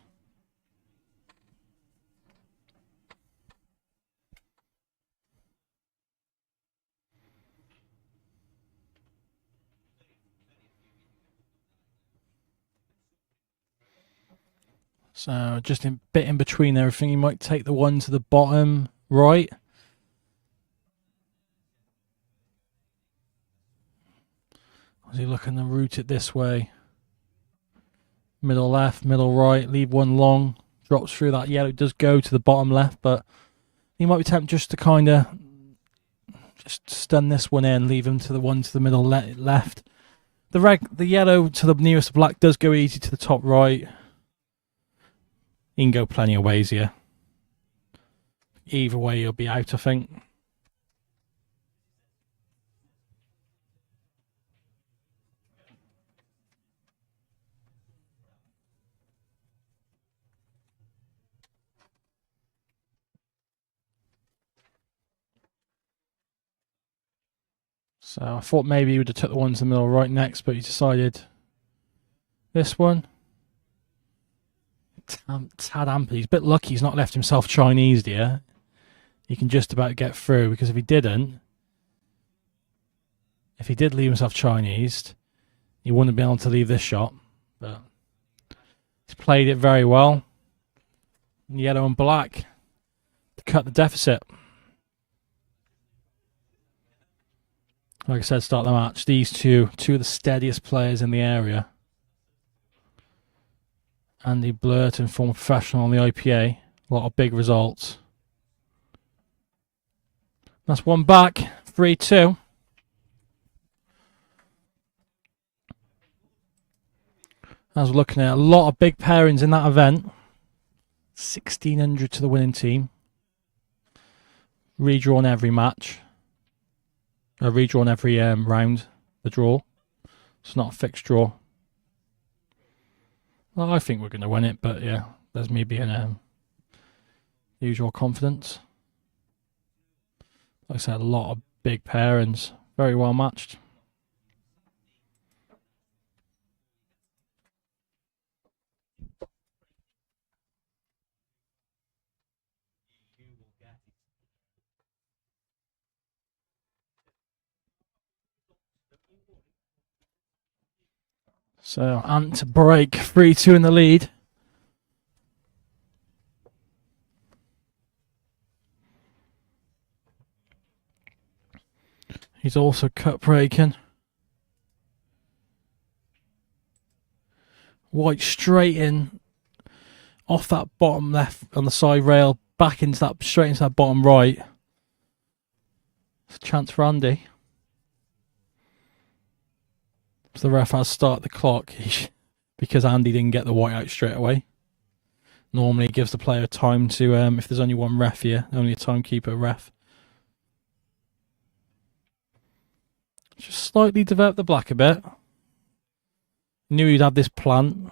So just a bit in between everything. You might take the one to the bottom right. As you look and then route it this way. Middle left, middle right, leave one long. Drops through that yellow. It does go to the bottom left, but you might be tempted just to kind of just stun this one in, leave him to the one to the middle left. The yellow to the nearest black does go easy to the top right. You can go plenty of ways here. Either way, you'll be out, I think. So I thought maybe he would have took the ones in the middle right next, but he decided this one. Tad Amper, he's a bit lucky he's not left himself Chinese here. He can just about get through, because if he did leave himself Chinese, he wouldn't be able to leave this shot. But he's played it very well. Yellow and black to cut the deficit. Like I said, start the match. These two of the steadiest players in the area. Andy Blurton, former professional on the IPA. A lot of big results. That's one back. 3-2. I was looking at a lot of big pairings in that event. 1,600 to the winning team. Redrawn every match. Redrawn every round. The draw. It's not a fixed draw. Well, I think we're going to win it, but yeah, there's me being usual confidence. Like I said, a lot of big pairings. Very well matched. So Ant to break, 3-2 in the lead. He's also cut breaking. White straight in, off that bottom left on the side rail, back into that, straight into that bottom right. It's a chance for Andy. So the ref has started the clock because Andy didn't get the white out straight away. Normally it gives the player time to, if there's only one ref here, only a timekeeper ref. Just slightly develop the black a bit. Knew he'd have this plant.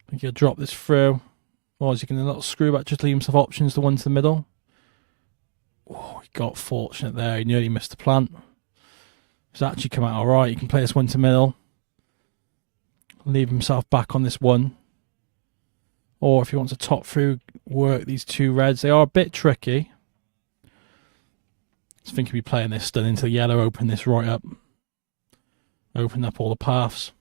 I think he'll drop this through. Or is he going to little screw back, just leave himself options, the one to the middle? Oh, he got fortunate there. He nearly missed the plant. It's actually come out alright. He can play this one to middle. Leave himself back on this one. Or if he wants to top through, work these two reds. They are a bit tricky. I think he'll be playing this still into the yellow, open this right up. Open up all the paths.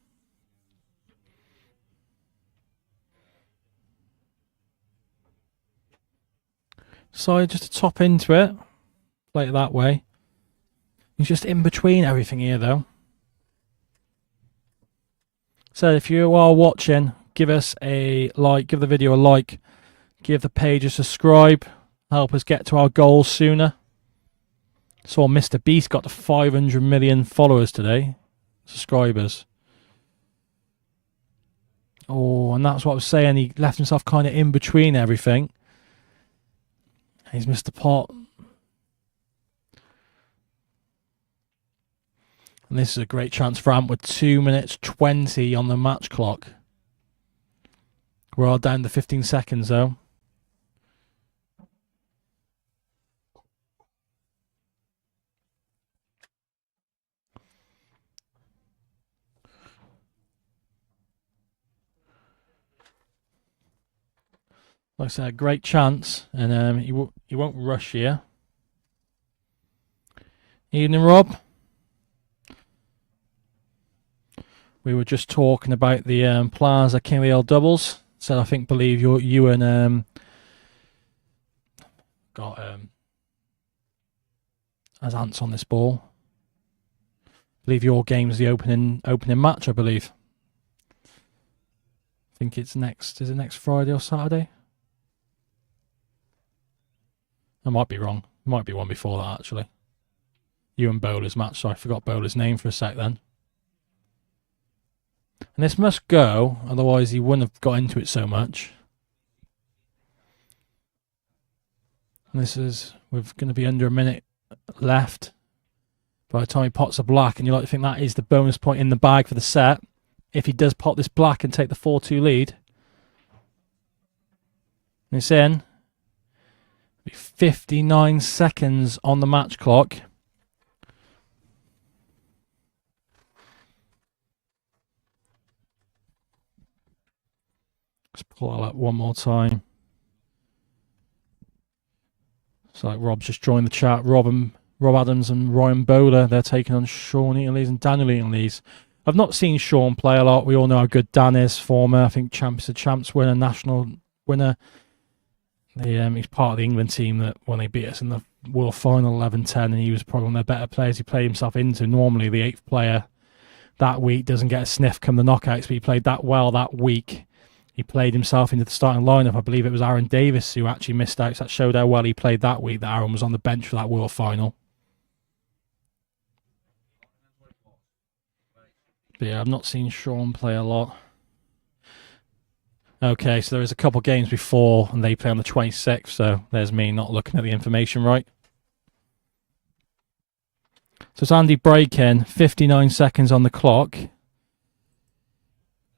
So just to top into it. Play it that way. He's just in between everything here though. So if you are watching, give us a like, give the video a like, give the page a subscribe, help us get to our goals sooner. Saw Mr. Beast got to 500 million followers today, subscribers. Oh, and that's what I was saying, he left himself kind of in between everything. He's missed the pot. And this is a great chance for Ant with 2 minutes 20 on the match clock. We're all down to 15 seconds though. Like I said, a great chance, and he won't rush here. Evening, Rob. We were just talking about the Plaza King of the L doubles. So I believe you and got as Ants on this ball. I believe your game's the opening match. I believe. I think it's next. Is it next Friday or Saturday? I might be wrong. It might be one before that actually. You and Bowler's match. So I forgot Bowler's name for a sec then. And this must go, otherwise he wouldn't have got into it so much. And this is, we're going to be under a minute left by the time he pots a black, and you like to think that is the bonus point in the bag for the set. If he does pot this black and take the 4-2 lead. And it's in. 59 seconds on the match clock. Let's pull that up one more time. It's like Rob's just joined the chat. Rob Adams and Ryan Bowler, they're taking on Sean Eatonlees and Daniel Eatonlees. I've not seen Sean play a lot. We all know how good Dan is, former, I think, champs winner, national winner. He's part of the England team that when they beat us in the World Final 11-10, and he was probably one of the better players he played himself into. Normally the 8th player that week doesn't get a sniff come the knockouts, but he played that well that week. He played himself into the starting lineup. I believe it was Aaron Davis who actually missed out. So that showed how well he played that week, that Aaron was on the bench for that World Final. But yeah, I've not seen Sean play a lot. Okay, so there is a couple games before, and they play on the 26th, so there's me not looking at the information right. So it's Andy breaking, 59 seconds on the clock.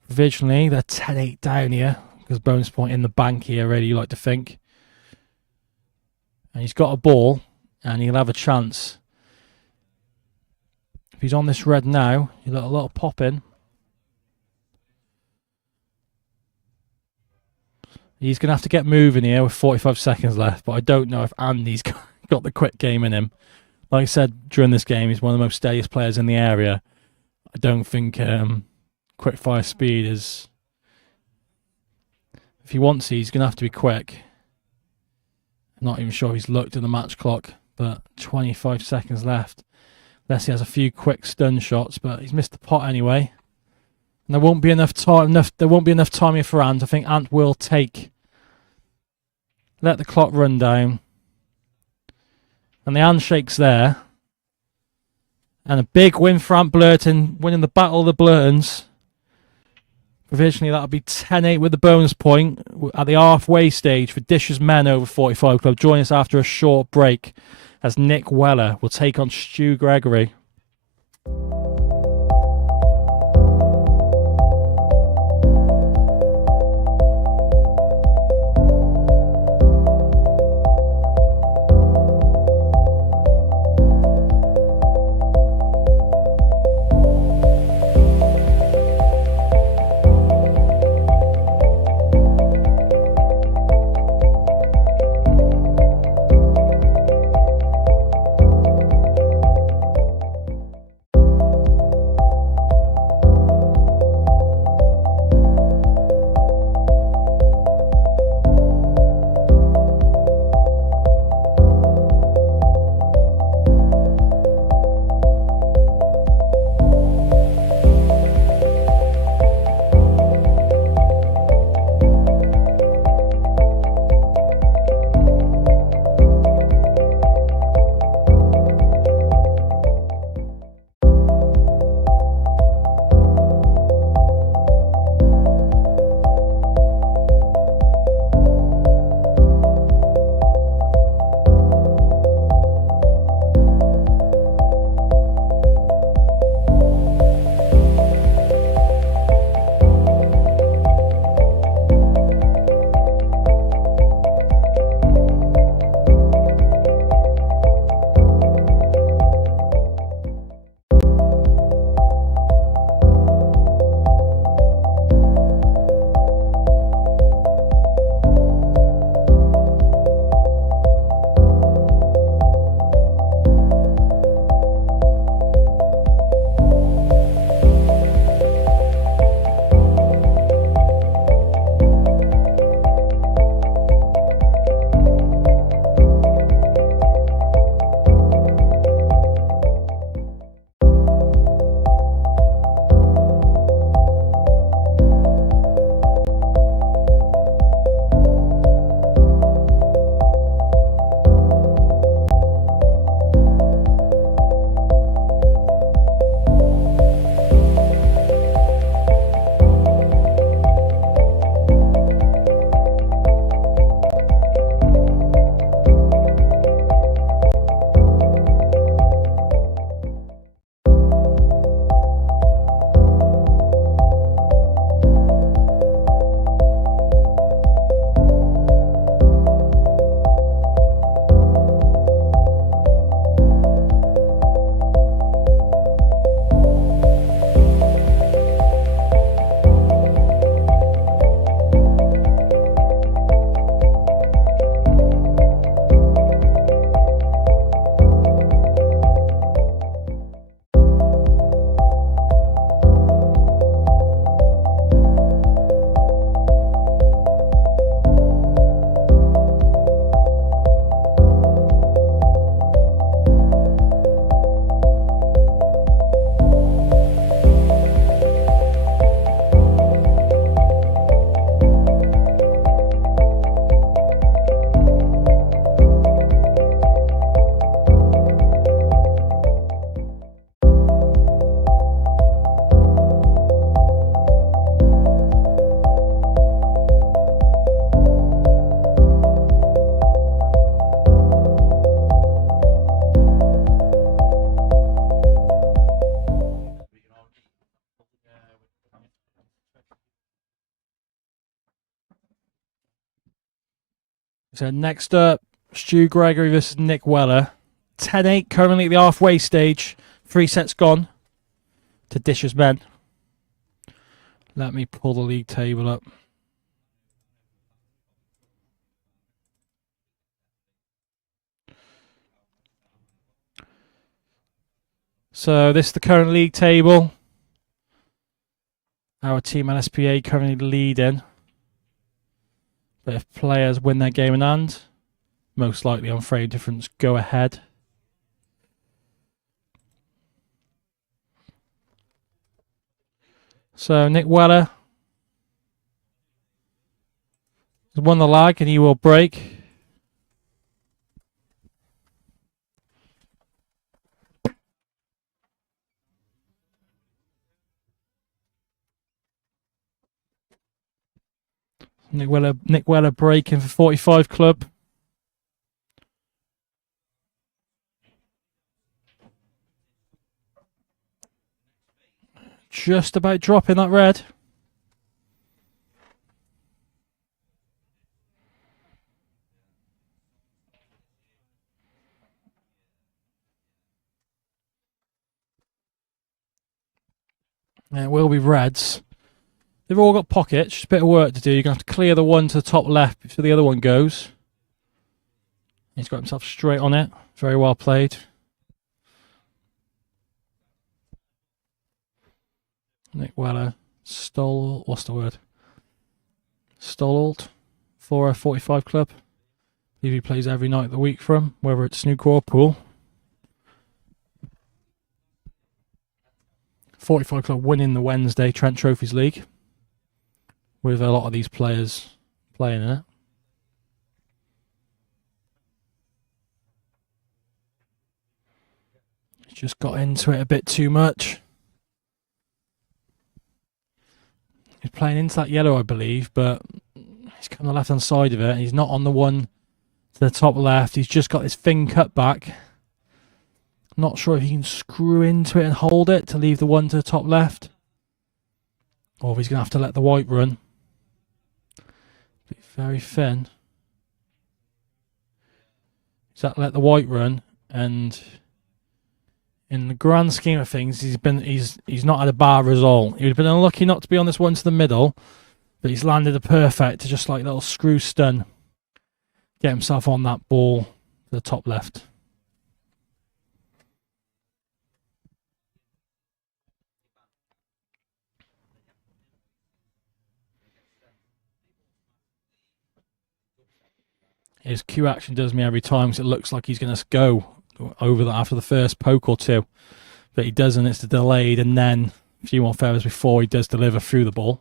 Provisionally, they're 10-8 down here, because bonus point in the bank here, really, you like to think. And he's got a ball, and he'll have a chance. If he's on this red now, he'll let a little pop in. He's going to have to get moving here with 45 seconds left, but I don't know if Andy's got the quick game in him. Like I said during this game, he's one of the most steadiest players in the area. I don't think quick fire speed is. If he wants it, he's going to have to be quick. I'm not even sure he's looked at the match clock, but 25 seconds left. Unless he has a few quick stun shots, but he's missed the pot anyway. And there won't be enough time. There won't be enough time here for Ant. I think Ant will let the clock run down. And the handshake's there. And a big win for Ant Blurton, winning the Battle of the Blurtons. Provisionally, that'll be 10-8 with the bonus point at the halfway stage for Dishes Men over 45 Club. Join us after a short break as Nick Weller will take on Stu Gregory. So next up, Stu Gregory versus Nick Weller. 10-8 currently at the halfway stage. 3 sets gone to Dishes Men. Let me pull the league table up. So this is the current league table. Our team LSPA currently leading. But if players win their game in hand, most likely on frame difference, go ahead. So Nick Weller has won the lag and he will break. Nick Weller breaking for 45 club. Just about dropping that red. It will be reds. They've all got pockets, just a bit of work to do. You're going to have to clear the one to the top left before the other one goes. He's got himself straight on it. Very well played. Nick Weller stole, what's the word? Stoled for a 45 club. I believe he plays every night of the week for him, whether it's snooker or pool. 45 club winning the Wednesday Trent Trophies League, with a lot of these players playing in it. Just got into it a bit too much. He's playing into that yellow, I believe, but he's come on the left-hand side of it. He's not on the one to the top left. He's just got his thing cut back. Not sure if he can screw into it and hold it to leave the one to the top left, or if he's going to have to let the white run. Be very thin. He's got to let the white run, and in the grand scheme of things, he's not had a bad result. He would have been unlucky not to be on this one to the middle, but he's landed a perfect to just like a little screw stun. Get himself on that ball to the top left. His Q action does me every time because it looks like he's going to go over that after the first poke or two. But he doesn't, it's delayed, and then a few more feathers before he does deliver through the ball.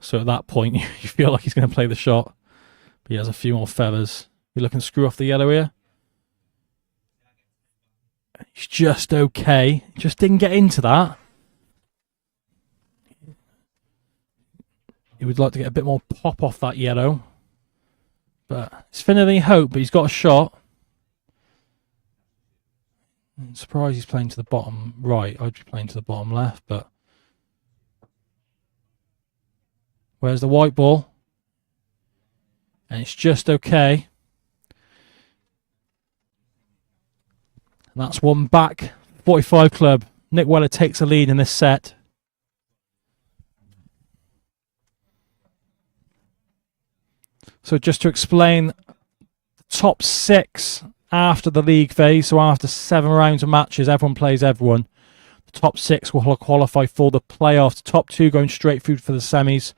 So at that point, you feel like he's going to play the shot. But he has a few more feathers. You're looking to screw off the yellow here. He's just okay. Just didn't get into that. He would like to get a bit more pop off that yellow. But it's thinner than he hoped, but he's got a shot. I'm surprised he's playing to the bottom right. I'd be playing to the bottom left, but... Where's the white ball? And it's just okay. And that's one back. 45 club. Nick Weller takes the lead in this set. So just to explain, top 6 after the league phase, so after 7 rounds of matches, everyone plays everyone. The top 6 will qualify for the playoffs. The top 2 going straight through for the semis.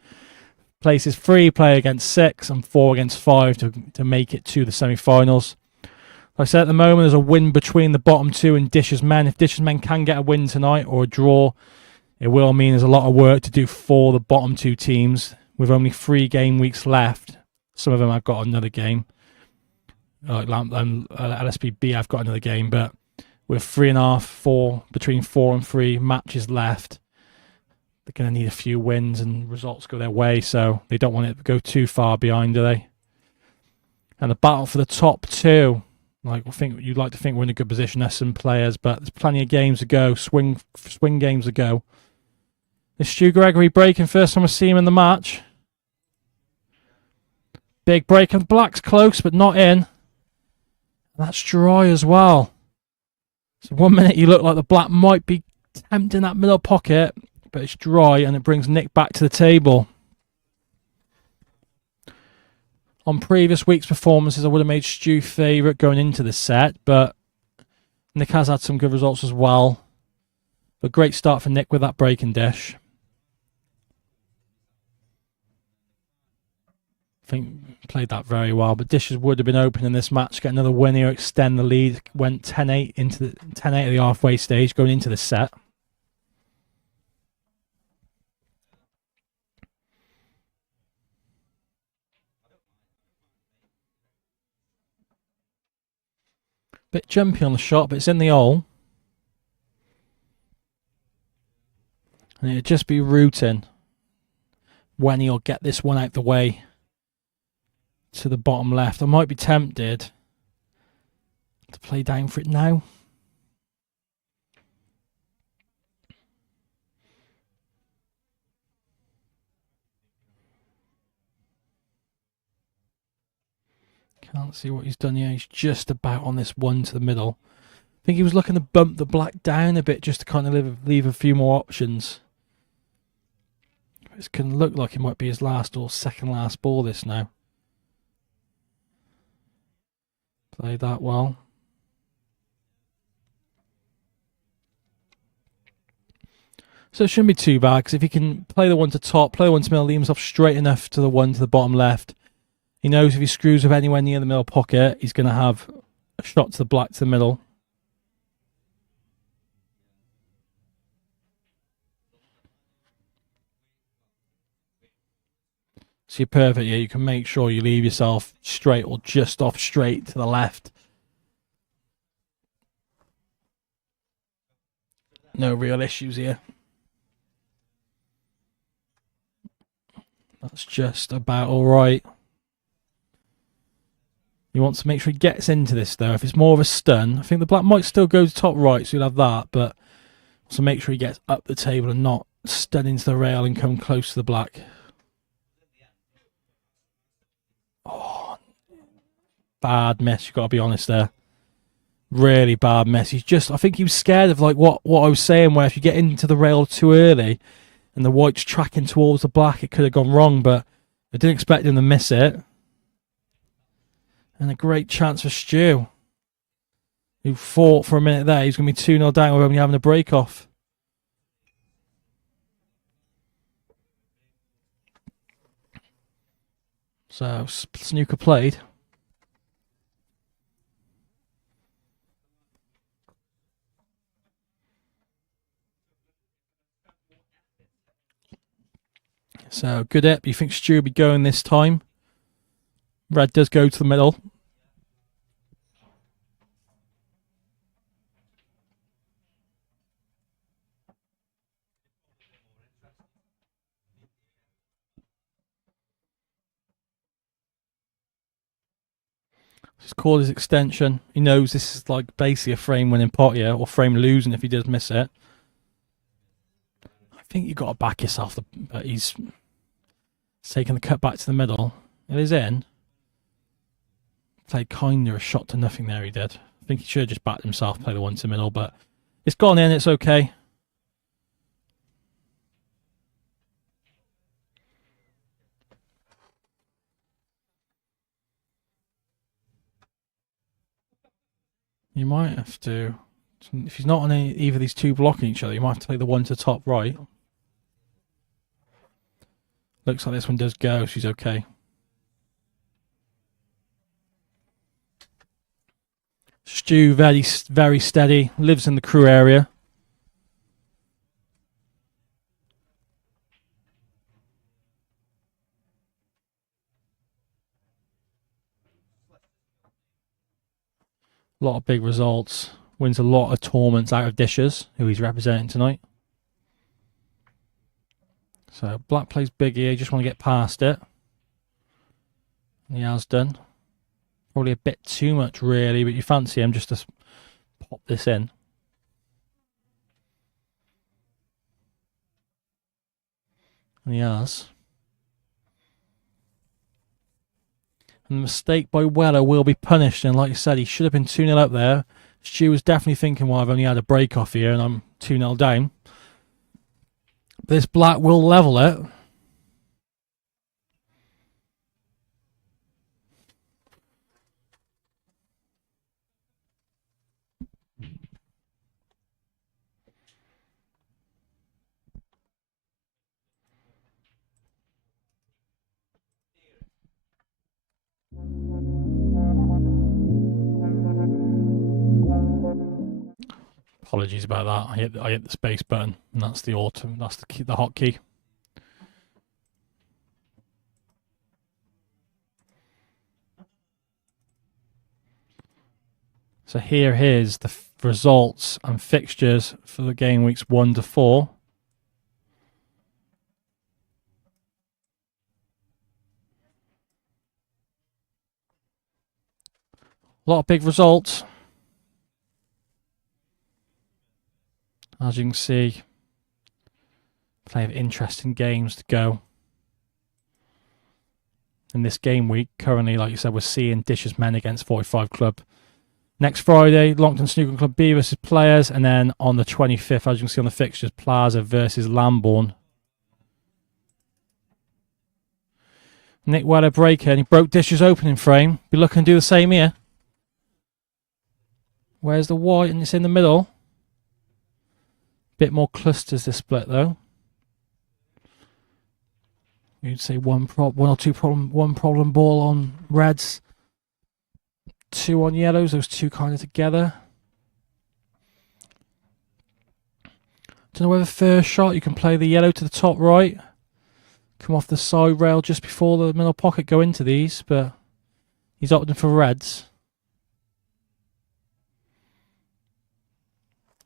Places 3 play against 6 and 4 against 5 to make it to the semi-finals. Like I said, at the moment, there's a win between the bottom 2 and Dishes Men. If Dishes Men can get a win tonight or a draw, it will mean there's a lot of work to do for the bottom 2 teams with only 3 game weeks left. Some of them have got another game. Like LSPB, I've got another game, but with 3.5, 4, between 4 and 3 matches left, they're going to need a few wins and results go their way, so they don't want it to go too far behind, do they? And the battle for the top 2, like you'd like to think we're in a good position. There's some players, but there's plenty of games to go, swing games to go. Is Stu Gregory breaking first time I see him in the match? Big break, and black's close, but not in. That's dry as well. So 1 minute you look like the black might be tempting that middle pocket, but it's dry, and it brings Nick back to the table. On previous week's performances, I would have made Stu favourite going into this set, but Nick has had some good results as well. But great start for Nick with that breaking dish. I think played that very well, but dishes would have been open in this match. Get another win here, extend the lead. Went 10-8 into the 10-8 at the halfway stage, going into the set. Bit jumpy on the shot, but it's in the hole. And it'd just be rooting when he'll get this one out the way to the bottom left. I might be tempted to play down for it now. Can't see what he's done here. He's just about on this one to the middle. I think he was looking to bump the black down a bit just to kind of leave a few more options. This can look like it might be his last or second last ball this now. Played that well. So it shouldn't be too bad, because if he can play the one to top, play the one to middle, leave himself straight enough to the one to the bottom left, he knows if he screws with anywhere near the middle pocket, he's going to have a shot to the black to the middle. So you're perfect here. You can make sure you leave yourself straight or just off straight to the left. No real issues here. That's just about all right. You want to make sure he gets into this, though. If it's more of a stun, I think the black might still go to top right, so you'll have that, but also make sure he gets up the table and not stun into the rail and come close to the black. Oh, bad miss, you've got to be honest there. Really bad miss. He's just, I think he was scared of like what I was saying, where if you get into the rail too early and the white's tracking towards the black, it could have gone wrong, but I didn't expect him to miss it. And a great chance for Stu, who fought for a minute there. He's going to be 2-0 down with only having a break off. So, snooker played. So, good up. You think Stu will be going this time? Red does go to the middle. He's called his extension. He knows this is like basically a frame winning pot here, or frame losing if he does miss it. I think you've got to back yourself, but he's taking the cut back to the middle. It is in. Played kind of a shot to nothing there, he did. I think he should have just backed himself, play the one to the middle, but it's gone in, it's okay. You might have to, if he's not on either of these two blocking each other, you might have to play the one to top right. Looks like this one does go, she's okay. Stu, very, very steady, lives in the crew area. A lot of big results. Wins a lot of tournaments out of dishes, who he's representing tonight. So black plays big here, just want to get past it. And he has done. Probably a bit too much, really, but you fancy him just to pop this in. And he has. And the mistake by Weller will be punished. And like you said, he should have been 2-0 up there. Stu was definitely thinking, well, I've only had a break off here and I'm 2-0 down. This black will level it. Apologies about that. I hit the space button, and that's the autumn. That's the key, the hotkey. So here is the results and fixtures for the game weeks 1 to 4. A lot of big results. As you can see, plenty of interesting games to go. In this game week, currently, like you said, we're seeing Dishes Men against 45 Club. Next Friday, Longton Snooker Club B versus Players. And then on the 25th, as you can see on the fixtures, Plaza versus Lambourne. Nick Weller breaker, and he broke Dishes opening frame. Be looking to do the same here. Where's the white? And it's in the middle. Bit more clusters this split though. You'd say one problem ball on reds, 2 on yellows. Those two kind of together. Don't know whether first shot you can play the yellow to the top right, come off the side rail just before the middle pocket, go into these, but he's opting for reds.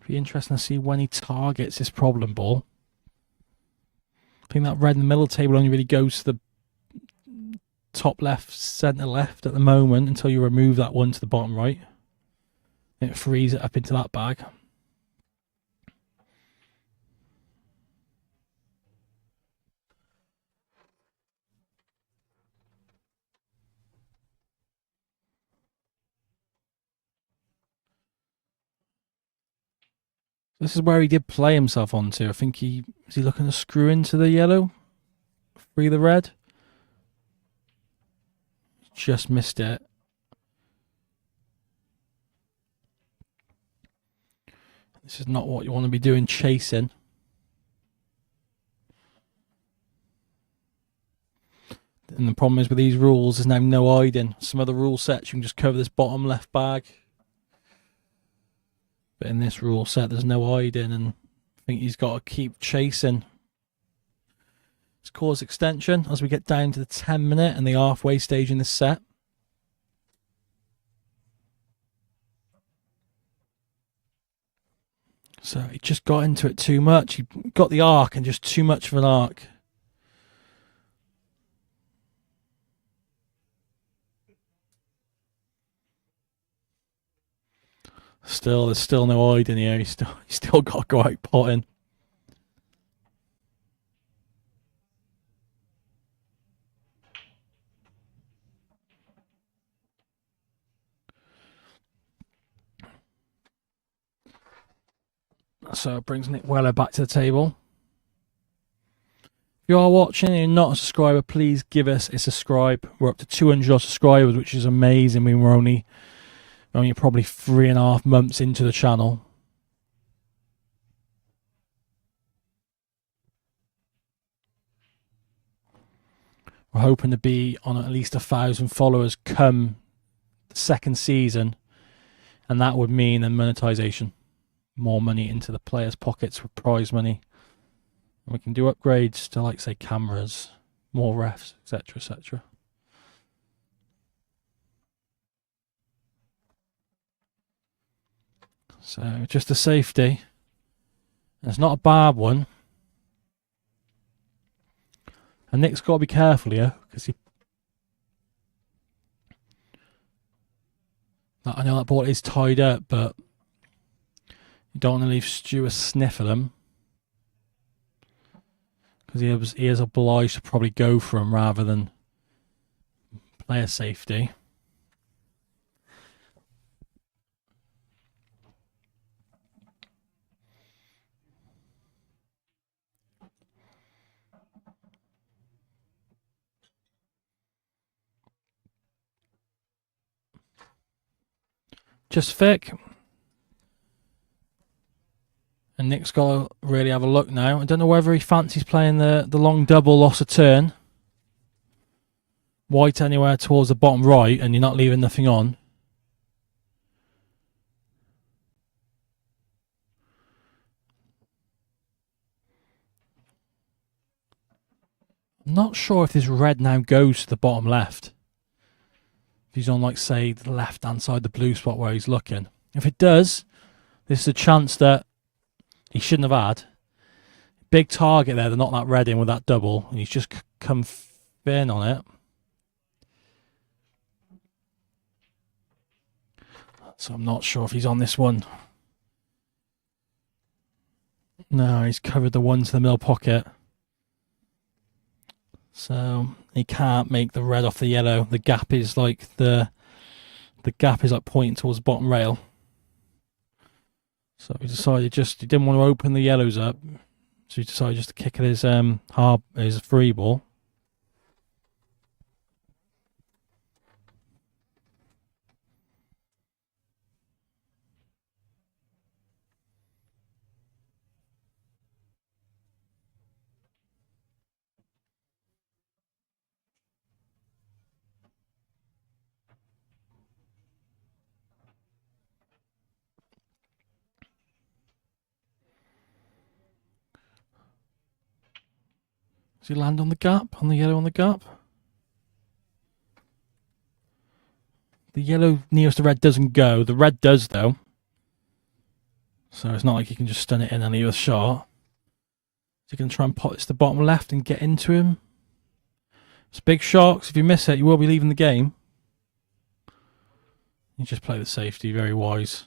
Be interesting to see when he targets this problem ball. I think that red in the middle table only really goes to the top left, centre left at the moment until you remove that one to the bottom right. It frees it up into that bag. This is where he did play himself onto. I think is he looking to screw into the yellow? Free the red? Just missed it. This is not what you want to be doing, chasing. And the problem is with these rules, there's now no hiding. Some other rule sets, you can just cover this bottom left bag. But in this rule set, there's no hiding, and I think he's got to keep chasing. Let's cause extension as we get down to the 10-minute and the halfway stage in this set. So he just got into it too much. He got the arc and just too much of an arc. There's still no hide in here. He's still got to go out potting. So it brings Nick Weller back to the table. If you are watching and you're not a subscriber, please give us a subscribe. We're up to 200 subscribers, which is amazing. I mean, we're only probably 3.5 months into the channel. We're hoping to be on at least 1,000 followers come the second season, and that would mean a monetization, more money into the players' pockets with prize money. And we can do upgrades to, like, say, cameras, more refs, etc., etc. So just a safety. And it's not a bad one. And Nick's got to be careful here because I know that ball is tied up, but you don't want to leave Stu a sniff at him because he is obliged to probably go for him rather than play a safety. Just thick. And Nick's got to really have a look now. I don't know whether he fancies playing the long double loss a turn. White anywhere towards the bottom right and you're not leaving nothing on. not sure if this red now goes to the bottom left. If he's on, like, say, the left-hand side, the blue spot where he's looking. If it does, this is a chance that he shouldn't have had. Big target there, they're not that red in with that double, and he's just come thin on it. So I'm not sure if he's on this one. No, he's covered the one to the middle pocket. So he can't make the red off the yellow. The gap is like the gap is like pointing towards the bottom rail. So he decided he didn't want to open the yellows up. So he decided just to kick at his free ball. Does he land on the gap? On the yellow on the gap? The yellow nearest the red doesn't go. The red does, though. So it's not like you can just stun it in and leave a shot. So you can try and pot this to the bottom left and get into him. It's a big shot, 'cause if you miss it, you will be leaving the game. You just play the safety, very wise.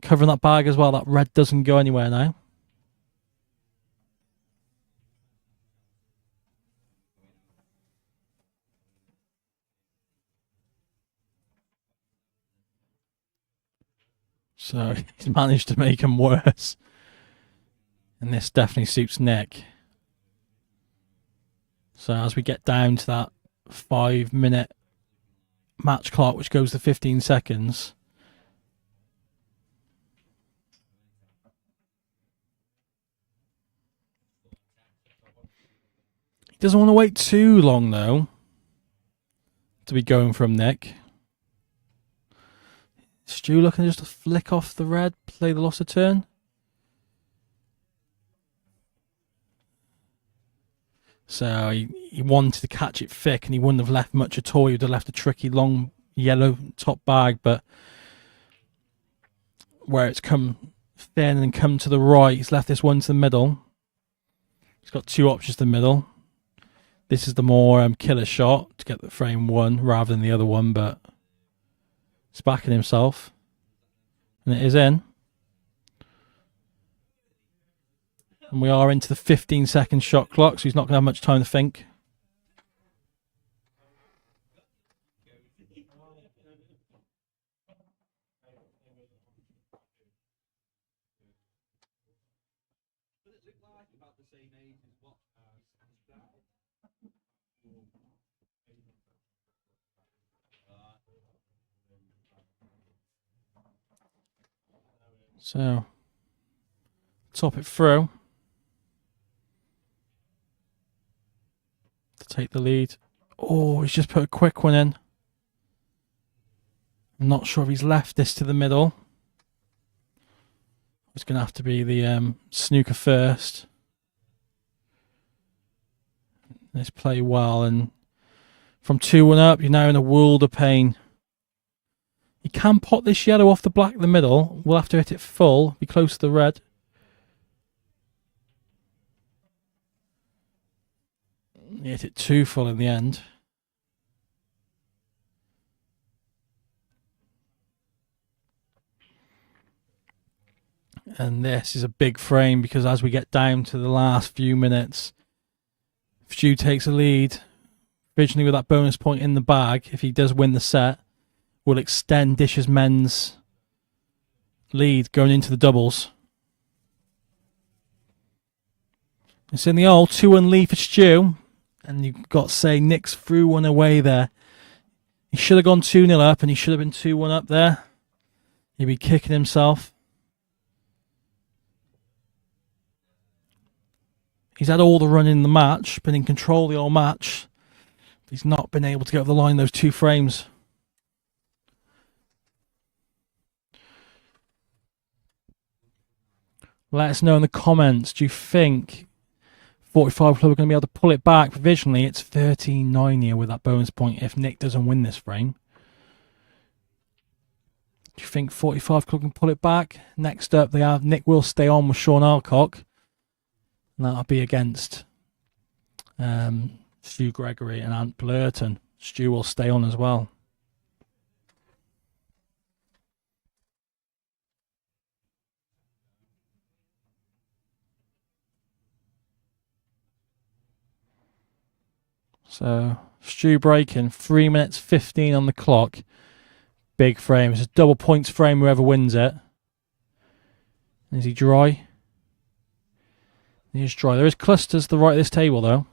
Covering that bag as well, that red doesn't go anywhere now. So he's managed to make him worse. And this definitely suits Nick. So as we get down to that 5-minute match clock, which goes to 15 seconds. He doesn't want to wait too long, though, to be going from Nick. Stu looking just to flick off the red, play the loss of turn. So he wanted to catch it thick, and he wouldn't have left much at all. He would have left a tricky long yellow top bag, but where it's come thin and come to the right, he's left this one to the middle. He's got two options to the middle. This is the more killer shot to get the frame one rather than the other one, but he's backing himself. And it is in. And we are into the 15-second shot clock, so he's not going to have much time to think. So, top it through to take the lead. Oh, he's just put a quick one in. I'm not sure if he's left this to the middle. It's going to have to be the snooker first. Let's play well, and from 2-1 up, you're now in a world of pain. You can pot this yellow off the black in the middle. We'll have to hit it full, be close to the red. You hit it too full in the end. And this is a big frame, because as we get down to the last few minutes, if Stu takes a lead, originally with that bonus point in the bag, if he does win the set, will extend Dish's men's lead going into the doubles. It's in the old 2-1 lead for Stu, and you've got to say Nick's threw one away there. He should have gone 2-0 up, and he should have been 2-1 up there. He'd be kicking himself. He's had all the run in the match, been in control of the whole match. He's not been able to get over the line those two frames. Let us know in the comments, do you think 45 club are going to be able to pull it back. Provisionally, it's 13-9 here with that bonus point if Nick doesn't win this frame. Do you think 45 club can pull it back? Next up, they have Nick will stay on with Sean Alcock. And that'll be against Stu Gregory and Ant Blurton. Stu will stay on as well. So, Stu breaking, 3 minutes 15 on the clock. Big frame. It's a double points frame, whoever wins it. Is he dry? He's dry. There is clusters to the right of this table, though.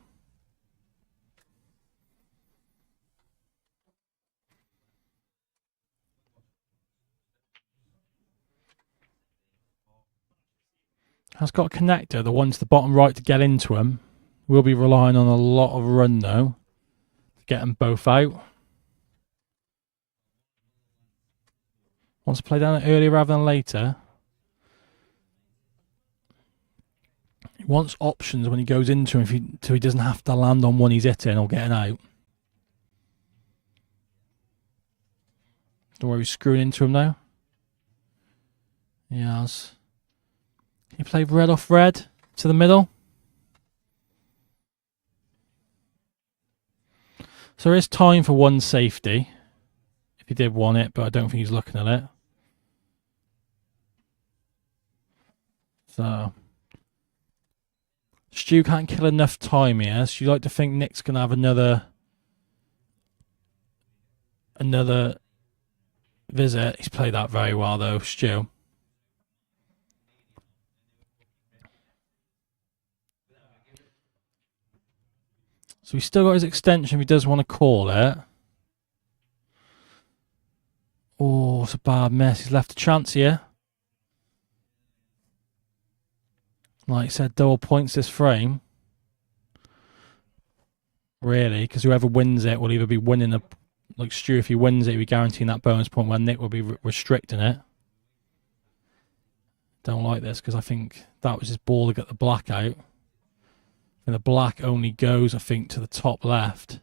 Has got a connector, the one to the bottom right to get into him. We'll be relying on a lot of run, though, to get them both out. Wants to play down it earlier rather than later. He wants options when he goes into him so he doesn't have to land on one he's hitting or getting out. Don't worry, he's screwing into him now. He has. He played red off red to the middle. So there is time for one safety. If he did want it, but I don't think he's looking at it. So Stu can't kill enough time here. So you like to think Nick's going to have another visit. He's played that very well, though, Stu. So he's still got his extension if he does want to call it. Oh, it's a bad mess. He's left a chance here. Like I said, double points this frame. Really, because whoever wins it will either be winning like Stu, if he wins it, he'll be guaranteeing that bonus point, where Nick will be restricting it. Don't like this because I think that was his ball to get the black out. And the black only goes, I think, to the top left.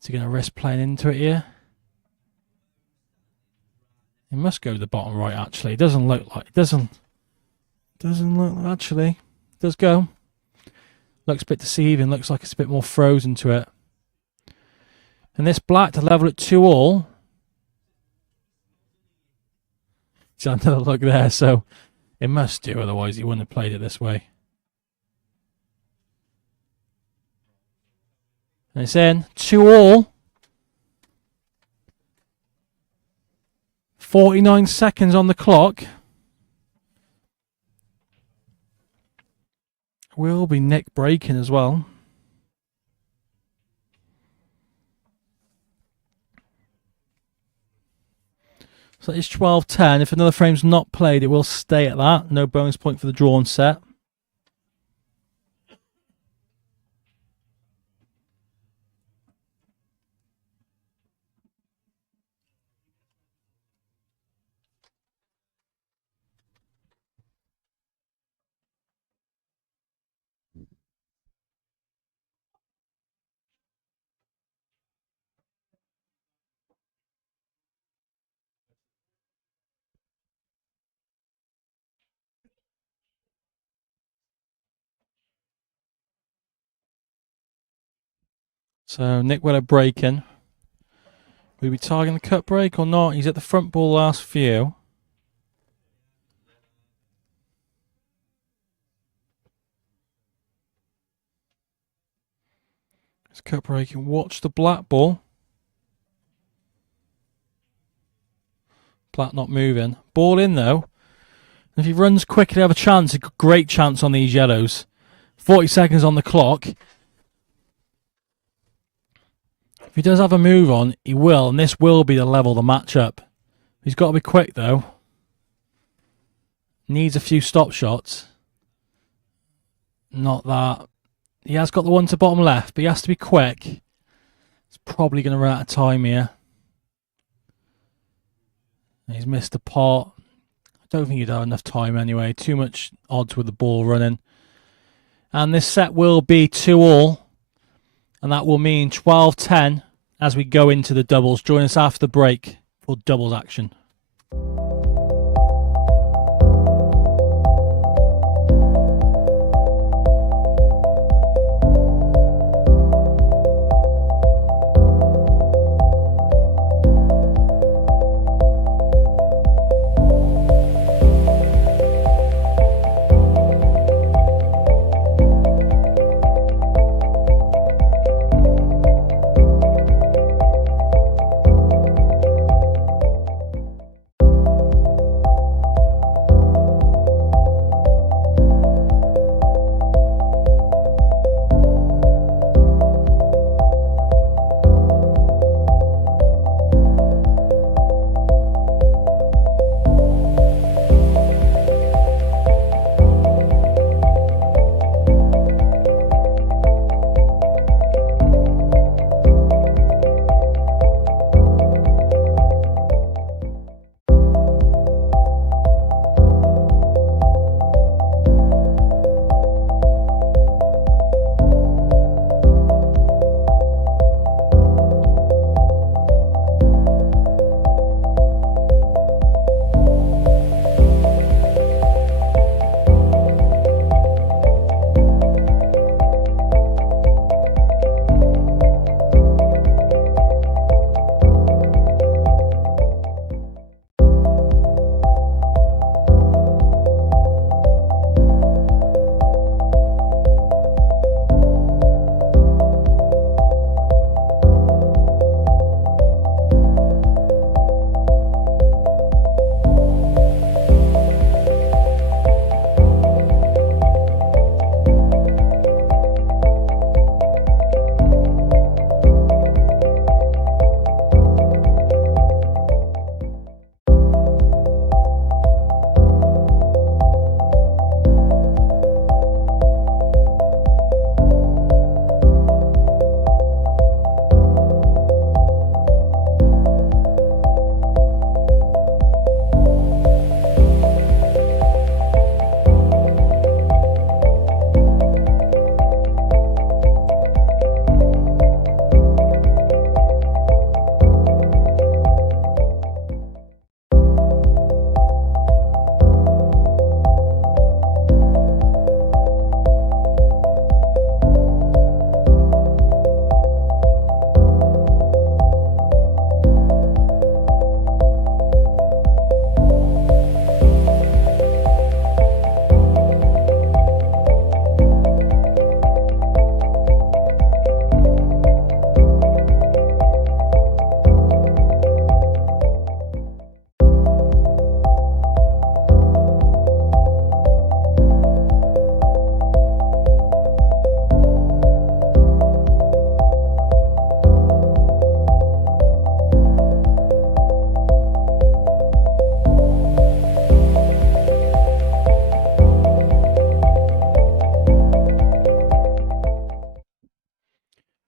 Is he going to risk playing into it here? It must go to the bottom right, actually. It doesn't look like... It doesn't look... Actually, it does go. Looks a bit deceiving. Looks like it's a bit more frozen to it. And this black to level it 2-all. It's another look there, so it must do. Otherwise, he wouldn't have played it this way. And it's in 2-all. 49 seconds on the clock. Will be Nick breaking as well. So it's 12-10. If another frame's not played, it will stay at that. No bonus point for the drawn set. So Nick Weller breaking. Will he be targeting the cut break or not? He's at the front ball last few. It's cut breaking. Watch the black ball. Black not moving. Ball in though. If he runs quick, he'll have a chance. A great chance on these yellows. 40 seconds on the clock. If he does have a move on, he will, and this will be the level of the matchup. He's got to be quick, though. Needs a few stop shots. Not that. He has got the one to bottom left, but he has to be quick. He's probably going to run out of time here. He's missed a pot. I don't think he'd have enough time anyway. Too much odds with the ball running. And this set will be 2-all. And that will mean 12-10 as we go into the doubles. Join us after the break for doubles action.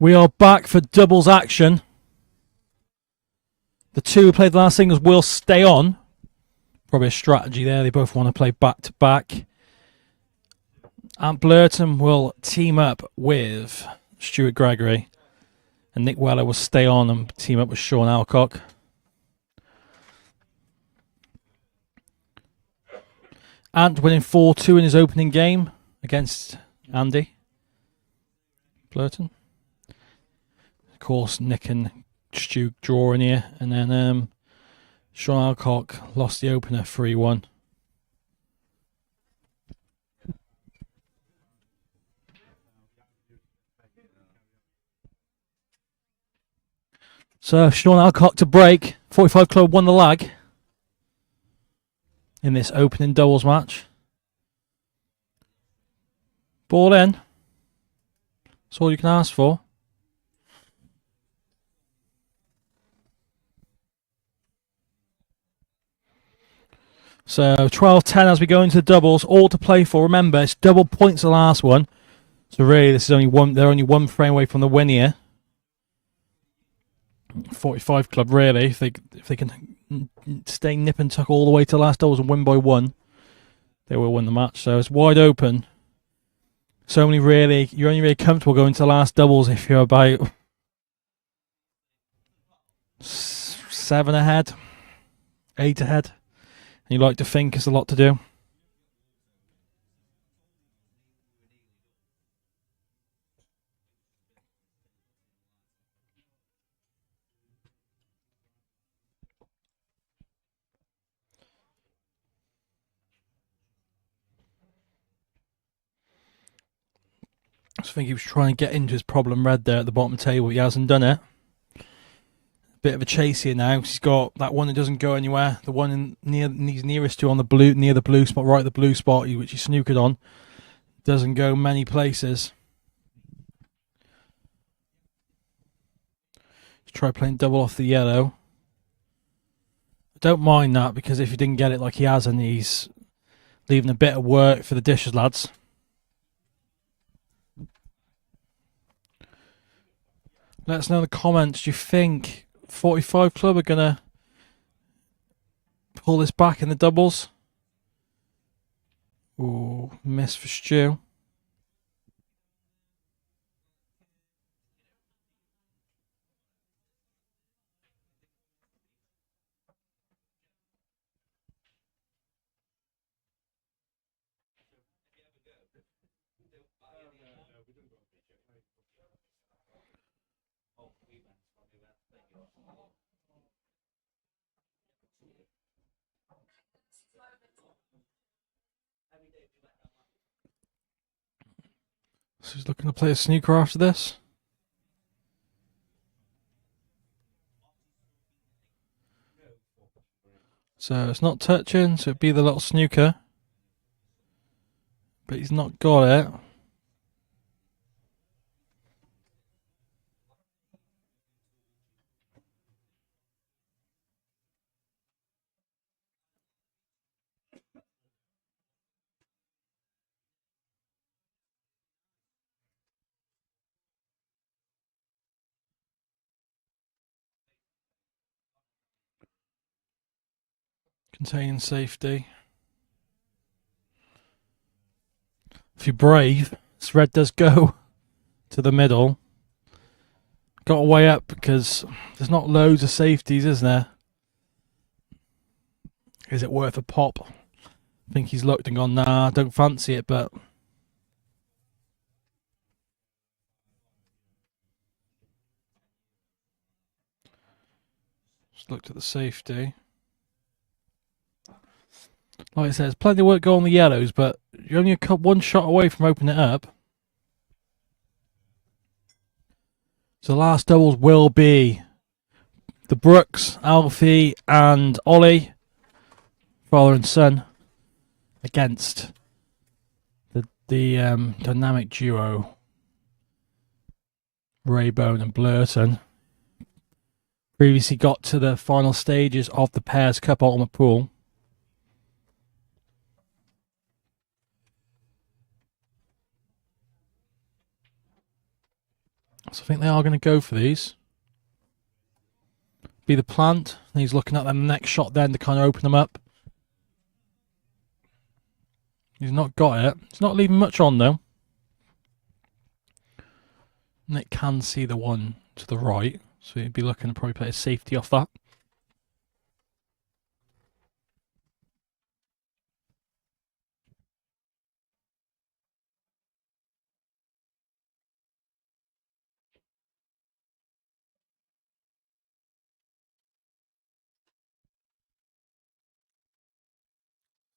We are back for doubles action. The two who played the last singles will stay on. Probably a strategy there. They both want to play back to back. And Blurton will team up with Stuart Gregory. And Nick Weller will stay on and team up with Sean Alcock. Ant winning 4-2 in his opening game against Andy Blurton. Of course, Nick and Stu drawing here. And then Sean Alcock lost the opener 3-1. So Sean Alcock to break. 45 Club won the lag in this opening doubles match. Ball in. That's all you can ask for. So 12-10 as we go into the doubles, all to play for. Remember, it's double points the last one. So really, this is only one. They're only one frame away from the win here. 45 Club, really, if they can stay nip and tuck all the way to the last doubles and win by one, they will win the match. So it's wide open. you're only really comfortable going to the last doubles if you're about 7 ahead, 8 ahead, and you like to think it's a lot to do. I think he was trying to get into his problem red there at the bottom of the table. He hasn't done it. Bit of a chase here now. He's got that one that doesn't go anywhere. The one he's nearest to on the blue, near the blue spot, right at the blue spot, which he snookered on, doesn't go many places. Let's try playing double off the yellow. I don't mind that because if he didn't get it like he has, and he's leaving a bit of work for the dishes lads. Let us know in the comments. Do you think 45 Club are going to pull this back in the doubles? Ooh, miss for Stu. So he's looking to play a snooker after this. So it's not touching, so it'd be the little snooker. But he's not got it. Contain safety. If you're brave, this red does go to the middle. Got to weigh up because there's not loads of safeties, is there? Is it worth a pop? I think he's looked and gone, nah, don't fancy it, but just looked at the safety. Like I said, there's plenty of work going on the yellows, but you're only one shot away from opening it up. So the last doubles will be the Brooks, Alfie, and Ollie, father and son, against the dynamic duo Raybone and Blurton. Previously got to the final stages of the Pairs Cup Ultimate Pool. So I think they are going to go for these. Be the plant. And he's looking at the next shot then to kind of open them up. He's not got it. He's not leaving much on though. Nick can see the one to the right. So he'd be looking to probably play a safety off that.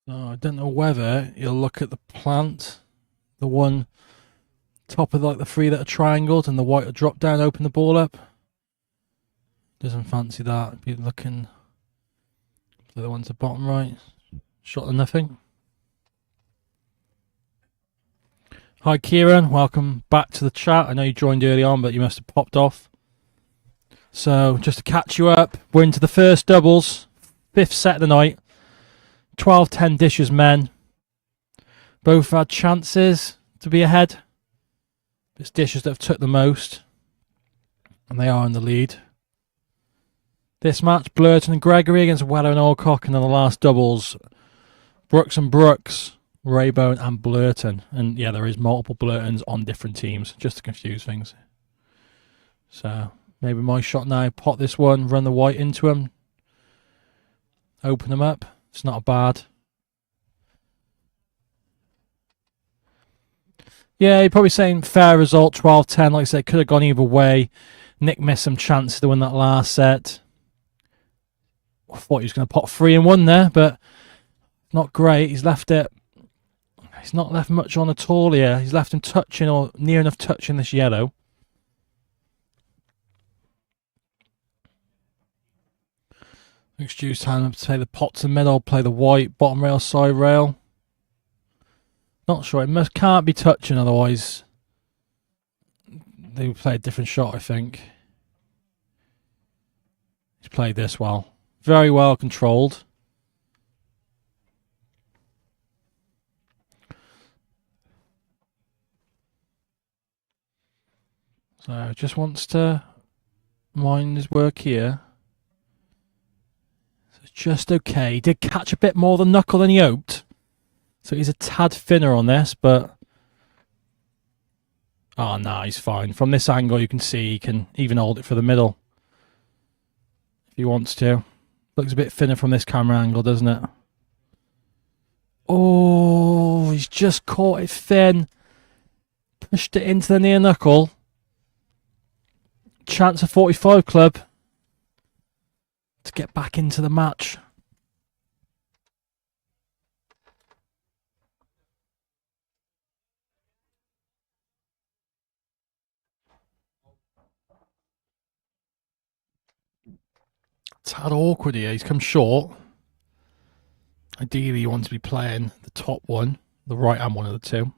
I don't know whether you'll look at the plant, the one top of like the three that are triangled, and the white will drop down, open the ball up. Doesn't fancy that. Be looking for the ones at the bottom right. Shot to nothing. Hi Kieran, welcome back to the chat. I know you joined early on, but you must have popped off. So just to catch you up, we're into the first doubles, 5th set of the night. 12-10 dishes men. Both had chances to be ahead. It's dishes that have took the most, and they are in the lead. This match, Blurton and Gregory against Weller and Alcock, and then the last doubles, Brooks and Brooks Raybone and Blurton. And yeah, there is multiple Blurtons on different teams, just to confuse things. So maybe my shot now, pot this one, run the white into him, open them up. It's not bad. Yeah, you're probably saying fair result, 12-10. Like I said, could have gone either way. Nick missed some chances to win that last set. I thought he was going to pot 3 and 1 there, but not great. He's left it. He's not left much on at all here. He's left him touching or near enough touching this yellow. Next Stu's time to play the pot to the middle, play the white, bottom rail, side rail. Not sure. It can't be touching, otherwise they would play a different shot, I think. He's played this well. Very well controlled. So just wants to mind his work here. So it's just okay. He did catch a bit more of the knuckle than he hoped. So he's a tad thinner on this, but... Oh, no, he's fine. From this angle, you can see he can even hold it for the middle. If he wants to. Looks a bit thinner from this camera angle, doesn't it? Oh, he's just caught it thin. Pushed it into the near knuckle. Chance of 45 club to get back into the match. Tad awkward here. He's come short. Ideally, you want to be playing the top one, the right hand one of the two,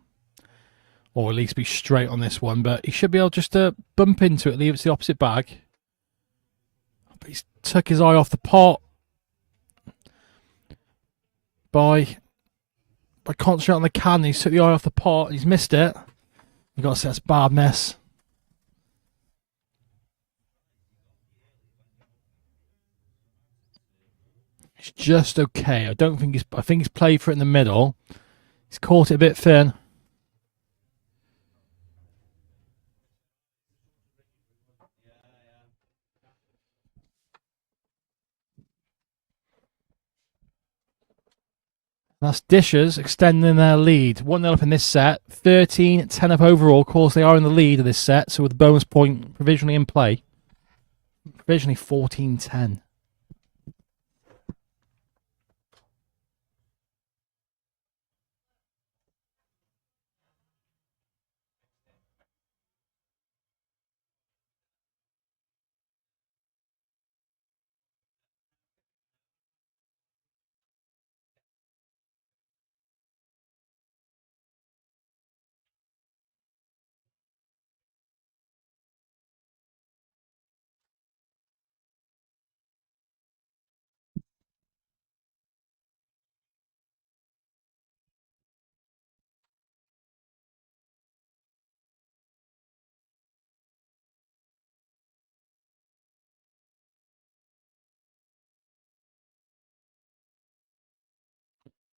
or at least be straight on this one. But he should be able just to bump into it, leave it to the opposite bag. But he's took his eye off the pot by concentrating on the can. He's took the eye off the pot. He's missed it. You got to say that's a bad miss. It's just okay. I think he's played for it in the middle. He's caught it a bit thin. That's Dishes extending their lead. 1-0 up in this set. 13-10 up overall. Of course, they are in the lead of this set, so with the bonus point provisionally in play. Provisionally 14-10.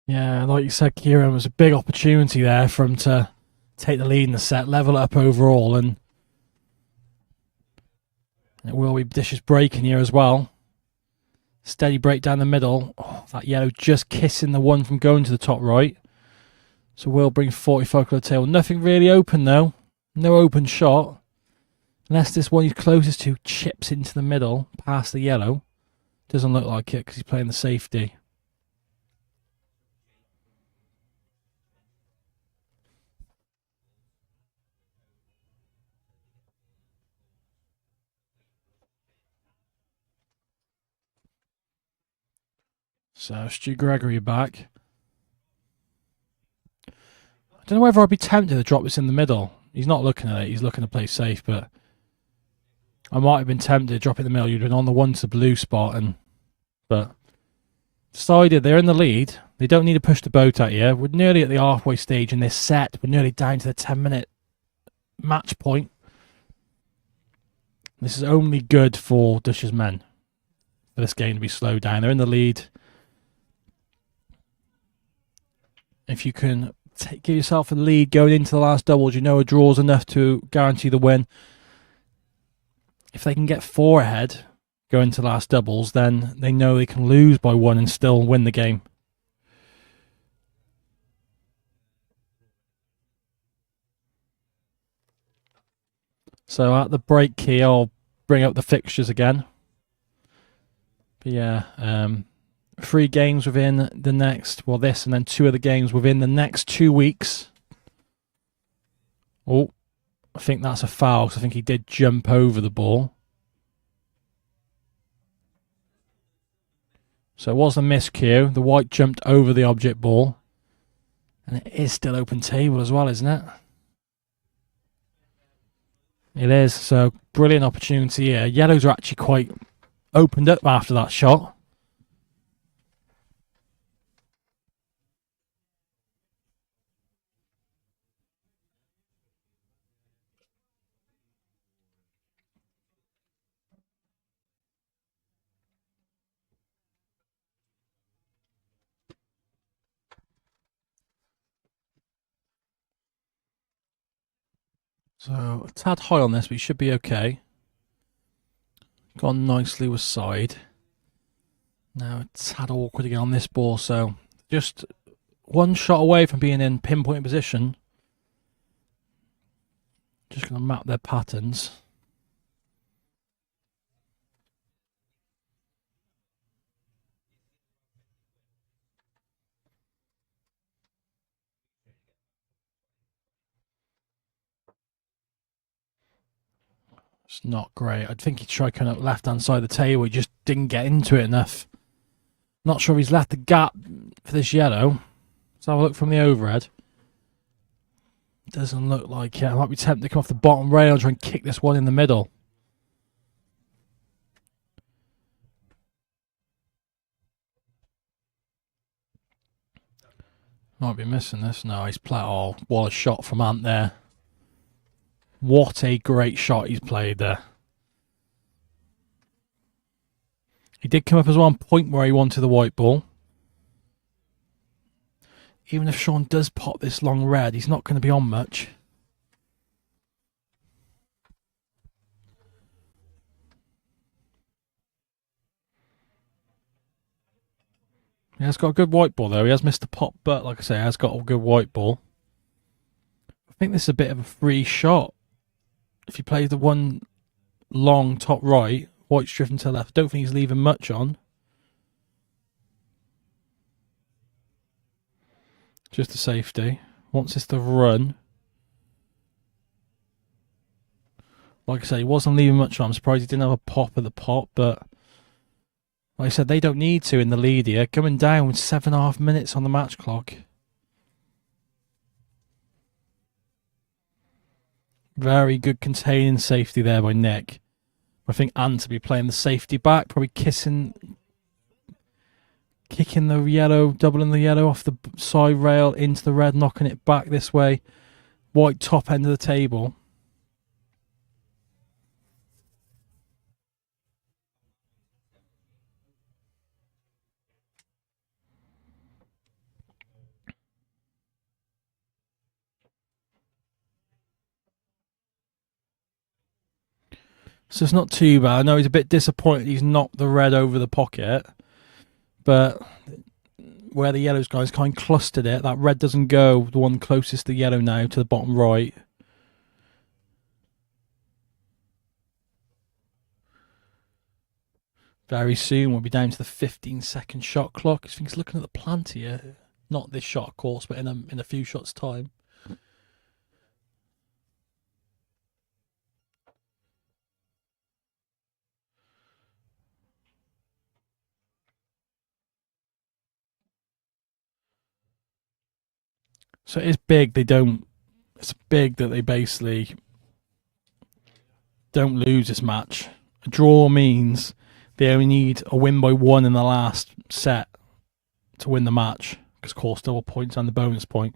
Yeah, like you said, Kieran, was a big opportunity there for him to take the lead in the set, level it up overall, and it will be Dishes breaking here as well. Steady break down the middle. Oh, that yellow just kissing the one from going to the top right. So we'll bring 45 to the table. Nothing really open though. No open shot. Unless this one he's closest to chips into the middle past the yellow. Doesn't look like it because he's playing the safety. So Stu Gregory back. I don't know whether I'd be tempted to drop this in the middle. He's not looking at it. He's looking to play safe, but I might have been tempted to drop it in the middle. You'd been on the one to the blue spot, but decided they're in the lead. They don't need to push the boat out here. We're nearly at the halfway stage in this set. We're nearly down to the 10-minute match point. This is only good for Dish's men for this game to be slowed down. They're in the lead. If you can give yourself a lead going into the last doubles, you know a draw's enough to guarantee the win. If they can get 4 ahead going to last doubles, then they know they can lose by 1 and still win the game. So at the break key, I'll bring up the fixtures again. But yeah, 3 games within the next, well, this and then 2 other games within the next 2 weeks. Oh, I think that's a foul because I think he did jump over the ball. So it was a miscue. The white jumped over the object ball. And it is still open table as well, isn't it? It is. So brilliant opportunity here. Yellows are actually quite opened up after that shot. So a tad high on this, but he should be okay. Gone nicely with side. Now a tad awkward again on this ball, so just 1 shot away from being in pinpoint position. Just going to map their patterns. It's not great. I think he tried coming up left-hand side of the table. He just didn't get into it enough. Not sure if he's left the gap for this yellow. Let's have a look from the overhead. Doesn't look like it. I might be tempted to come off the bottom rail and try and kick this one in the middle. Might be missing this. No, he's played. Oh, what a shot from Ant there. What a great shot he's played there. He did come up as one point where he wanted the white ball. Even if Sean does pop this long red, he's not going to be on much. He has got a good white ball, though. He has missed the pop, but like I say, he has got a good white ball. I think this is a bit of a free shot. If you play the one long top right, white's drifting to the left. Don't think he's leaving much on. Just a safety. Wants this to run. Like I say, he wasn't leaving much on. I'm surprised he didn't have a pop at the pot, but like I said, they don't need to in the lead here. Coming down with 7.5 minutes on the match clock. Very good containing safety there by Nick. I think Ant to be playing the safety back, probably kicking the yellow, doubling the yellow off the side rail into the red, knocking it back this way. White top end of the table. So it's not too bad. I know he's a bit disappointed he's knocked the red over the pocket, but where the yellow's guys kind of clustered it, that red doesn't go, the one closest to yellow now, to the bottom right. Very soon we'll be down to the 15-second shot clock. I think he's looking at the plant here. Not this shot, of course, but in a few shots' time. So it's big. It's big that they basically don't lose this match. A draw means they only need a win by 1 in the last set to win the match, because, of course, double points and the bonus point.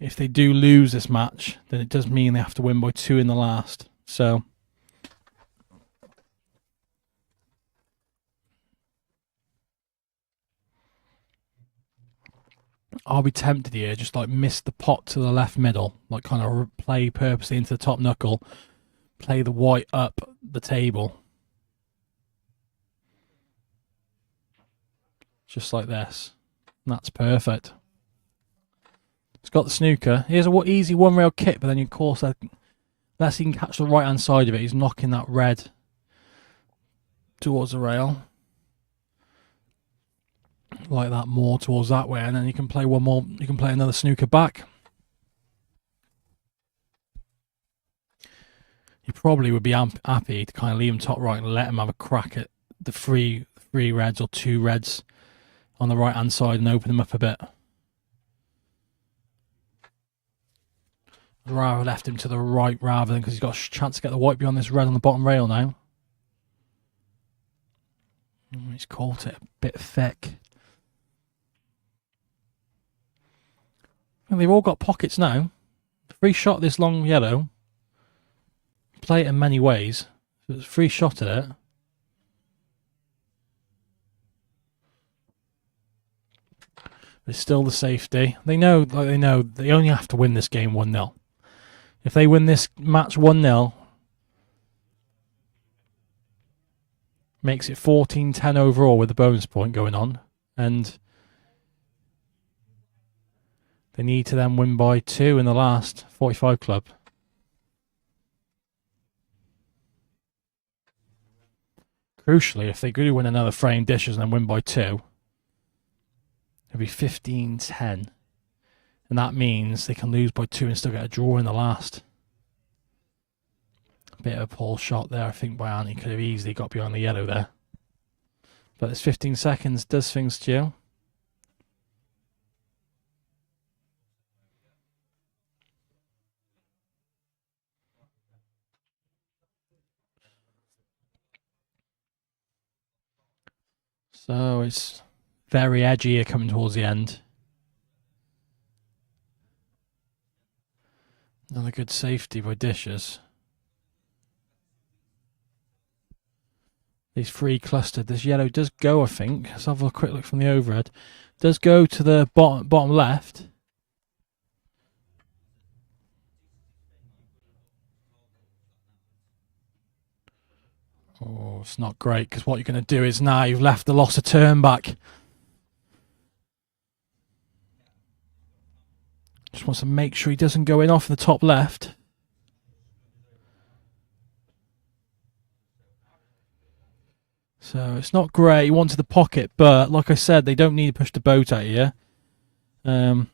If they do lose this match, then it does mean they have to win by 2 in the last. So I'll be tempted here, just like miss the pot to the left middle, like kind of play purposely into the top knuckle, play the white up the table. Just like this. And that's perfect. It's got the snooker. Here's a easy one rail kick, but then of course, unless he can catch the right hand side of it, he's knocking that red towards the rail. Like that, more towards that way, and then you can play one more, you can play another snooker back. You probably would be happy to kind of leave him top right and let him have a crack at the three reds or 2 reds on the right hand side and open them up a bit. I'd rather left him to the right rather than, because he's got a chance to get the white beyond this red on the bottom rail now. He's caught it a bit thick. And they've all got pockets now. Free shot this long yellow. Play it in many ways. So it's free shot at it. But it's still the safety. They know they only have to win this game 1-0. If they win this match 1-0, makes it 14-10 overall with the bonus point going on, and they need to then win by 2 in the last 45 club. Crucially, if they do win another frame dishes and then win by 2, it'll be 15-10. And that means they can lose by 2 and still get a draw in the last. Bit of a poor shot there, I think, by Annie. Could have easily got behind the yellow there. But this 15 seconds does things to you. So it's very edgy here coming towards the end. Another good safety by dishes. These 3 clustered. This yellow does go, I think. Let's have a quick look from the overhead. Does go to the bottom left. Oh, it's not great, because what you're going to do is now you've left the loss of turn back. Just wants to make sure he doesn't go in off the top left. So it's not great. He wanted the pocket, but like I said, they don't need to push the boat out here. No,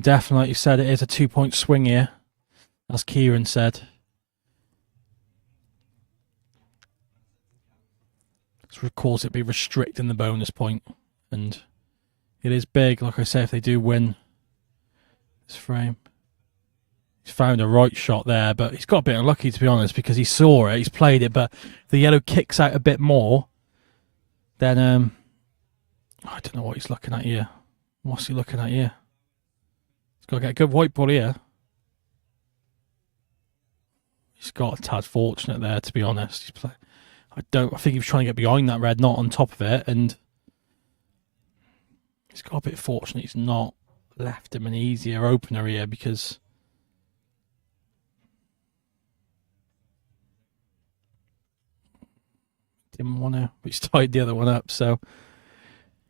definitely, like you said, it is a 2-point swing here, as Kieran said. So of course it'd be restricting the bonus point, and it is big, like I say, if they do win this frame. He's found a right shot there, but he's got a bit unlucky, to be honest, because he saw it, he's played it, but if the yellow kicks out a bit more, then I don't know what he's looking at here. What's he looking at here? He's got to get a good white ball here. He's got a tad fortunate there, to be honest. I think he was trying to get behind that red, not on top of it, and he's got a bit fortunate he's not left him an easier opener here, because didn't want to, but he's tied the other one up. So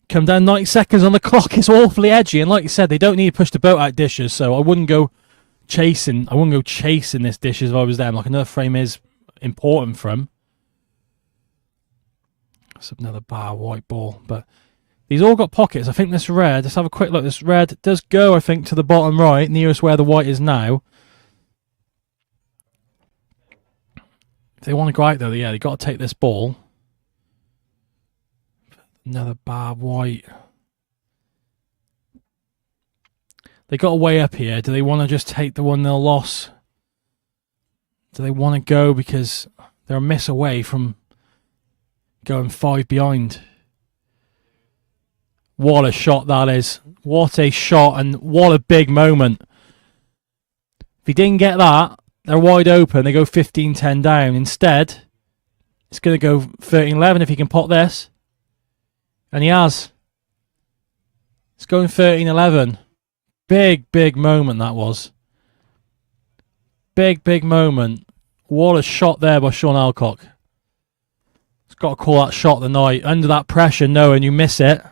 come down 90 seconds on the clock. It's awfully edgy, and like you said, they don't need to push the boat out dishes, so I wouldn't go chasing this dishes if I was them. Like, another frame is important for him. That's another bar white ball, but these all got pockets. I think this red, let's have a quick look. This red does go, I think, to the bottom right, nearest where the white is now. If they want to go out though, yeah, they got to take this ball. Another bar white. They got a way up here. Do they want to just take the 1-0 loss? Do they want to go because they're a miss away from going 5 behind? What a shot that is. What a shot, and what a big moment. he didn't get that, they're wide open. They go 15-10 down. Instead, it's going to go 13-11 if he can pot this. And he has. It's going 13-11. Big moment that was. Big moment. What a shot there by Sean Alcock. He's got to call that shot of the night. Under that pressure, knowing you miss it.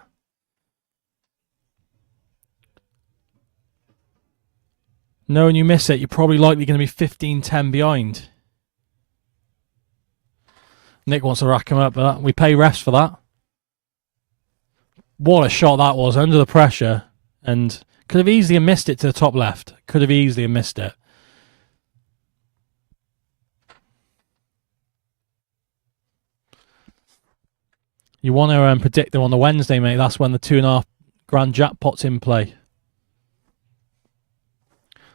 Knowing you miss it, you're probably likely going to be 15-10 behind. Nick wants to rack him up, but we pay refs for that. What a shot that was, under the pressure. And could have easily missed it to the top left. Could have easily missed it. You want to predict them on the Wednesday, mate. That's when the $2.5 grand jackpot's in play.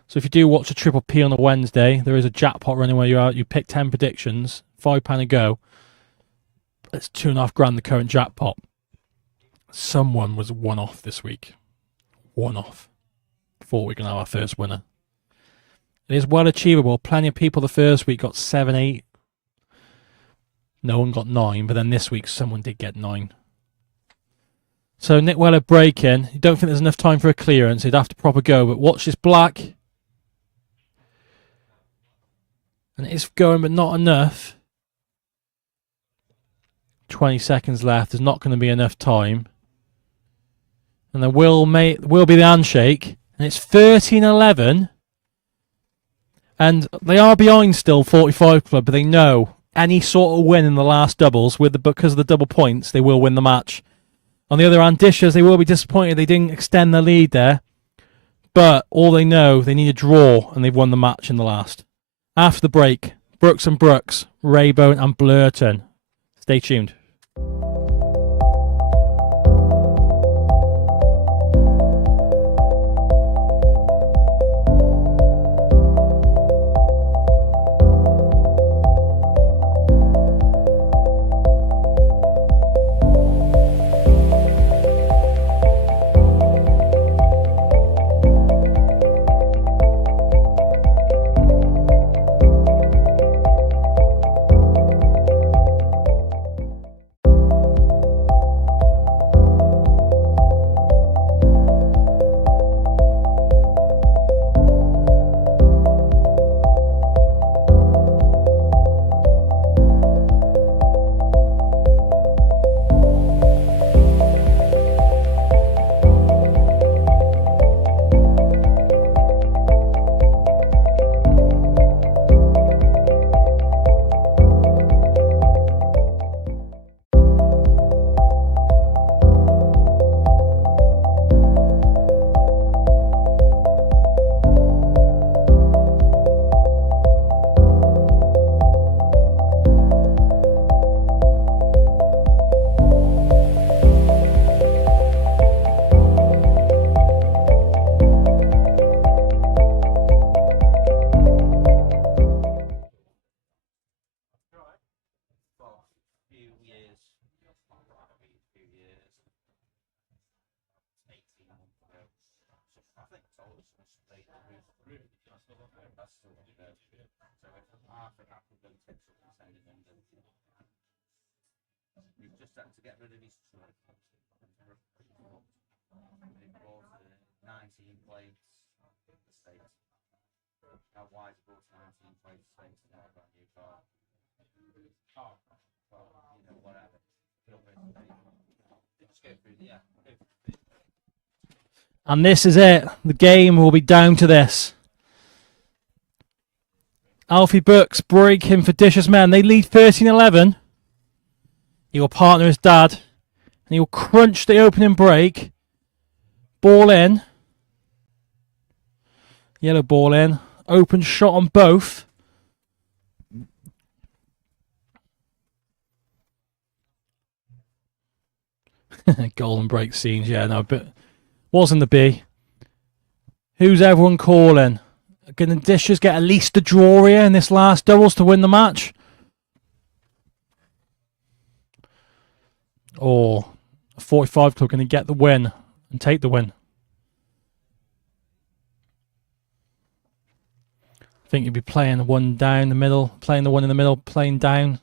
So if you do watch a Triple P on a Wednesday, there is a jackpot running where you pick 10 predictions, £5 a go. It's $2.5 grand the current jackpot. Someone was one off this week. One off. Thought we can have our first winner. It is well achievable. Plenty of people the first week got 7, 8. No one got 9, but then this week someone did get 9. So Nick Weller breaking. You don't think there's enough time for a clearance. He'd have to proper go, but watch this black. And it's going, but not enough. 20 seconds left. There's not going to be enough time. And there will be the handshake. And it's 13-11. And they are behind still, 45 Club, but they know any sort of win in the last doubles, because of the double points, they will win the match. On the other hand, Dishers, they will be disappointed they didn't extend the lead there. But all they know, they need a draw, and they've won the match in the last. After the break, Brooks and Brooks, Raybone and Blurton. Stay tuned. And this is it. The game will be down to this. Alfie Brooks breaking for Dishers Men. They lead 13-11. He will partner his dad. And he will crunch the opening break. Ball in. Yellow ball in. Open shot on both. Golden break scenes, yeah, no, but wasn't the B. Who's everyone calling? Can the Dishers get at least a draw here in this last doubles to win the match? Or a 45 Club going to get the win and take the win? think you'd be playing the one down the middle, playing the one in the middle, playing down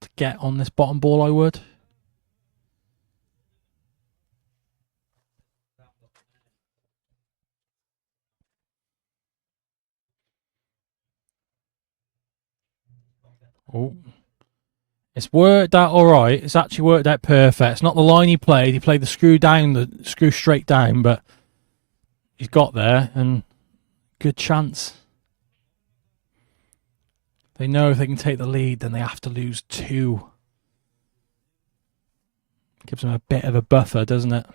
to get on this bottom ball, I would. Oh. It's worked out all right. It's actually worked out perfect. It's not the line he played. He played the screw down, the screw straight down, but he's got there and good chance. They know if they can take the lead, then they have to lose 2. Gives them a bit of a buffer, doesn't it?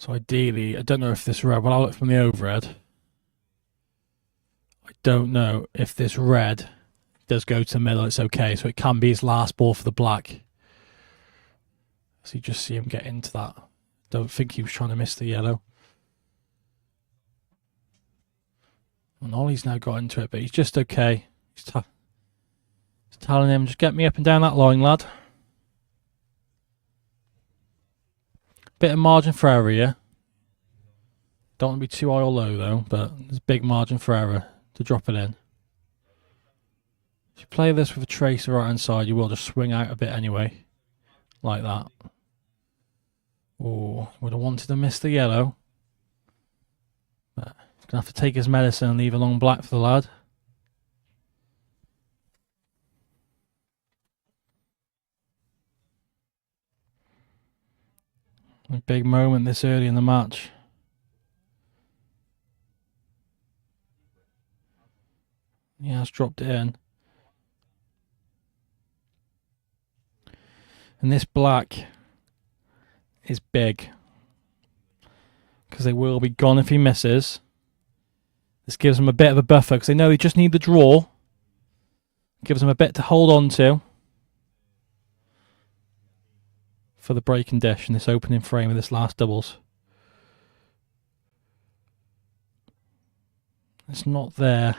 So ideally, I don't know if this red, well, I'll look from the overhead. I don't know if this red does go to the middle, it's okay. So it can be his last ball for the black. So you just see him get into that. Don't think he was trying to miss the yellow. And Ollie's now got into it, but he's just okay. He's telling him, just get me up and down that line, lad. Bit of margin for error here. Don't want to be too high or low though, but there's a big margin for error to drop it in. If you play this with a tracer right hand side, you will just swing out a bit anyway. Like that. Oh, would have wanted to miss the yellow. But he's going to have to take his medicine and leave a long black for the lad. A big moment this early in the match. He has dropped it in. And this black is big. Because they will be gone if he misses. This gives them a bit of a buffer because they know they just need the draw. Gives them a bit to hold on to for the breaking dish in this opening frame of this last doubles. It's not there.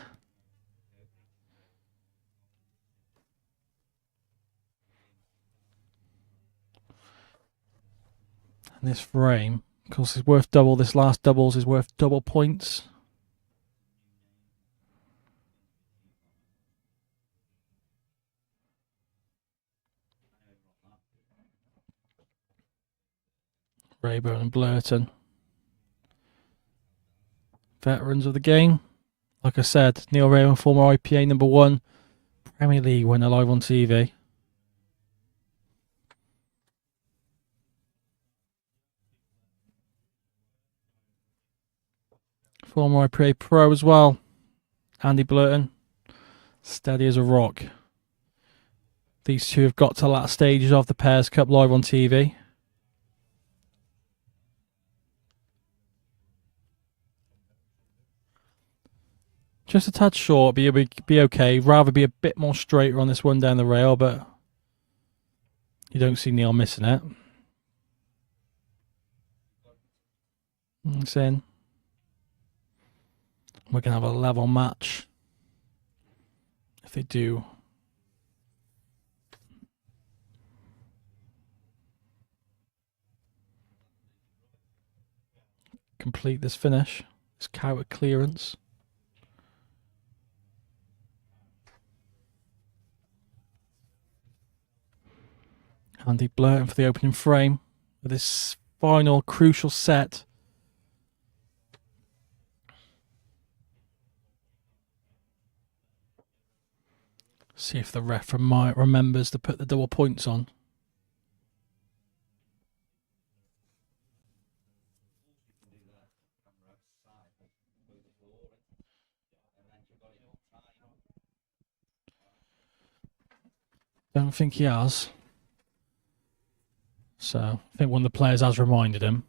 And this frame, of course, is worth double. This last doubles is worth double points. Rayburn and Blurton, veterans of the game. Like I said, Neil Rayburn, former IPA #1, Premier League winner, live on TV. Former IPA pro as well, Andy Blurton, steady as a rock. These two have got to latter stages of the Pairs Cup live on TV. Just a touch short, but you'll be okay. Rather be a bit more straighter on this one down the rail, but you don't see Neil missing it. It's in. We're going to have a level match. If they do. Complete this finish. This counter clearance. Andy Blurton for the opening frame of this final crucial set. See if the ref remembers to put the double points on. Don't think he has. So I think one of the players has reminded him.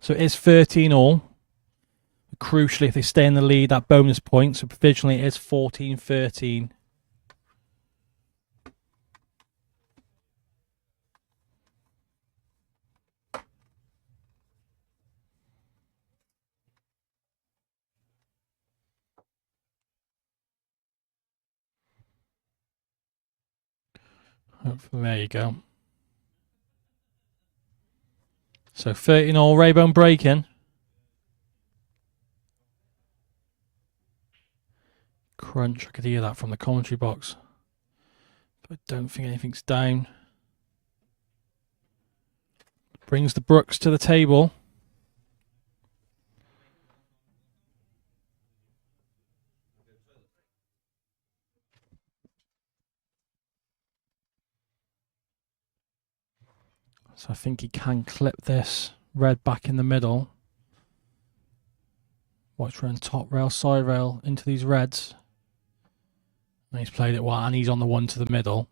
So it is 13 all. Crucially, if they stay in the lead, that bonus point. So provisionally it is 14-13. Hopefully, there you go. So 13 all, Raybone breaking. Crunch, I could hear that from the commentary box. But I don't think anything's down. Brings the Brooks to the table. So I think he can clip this red back in the middle. Watch run top rail, side rail into these reds. And he's played it well, and he's on the one to the middle.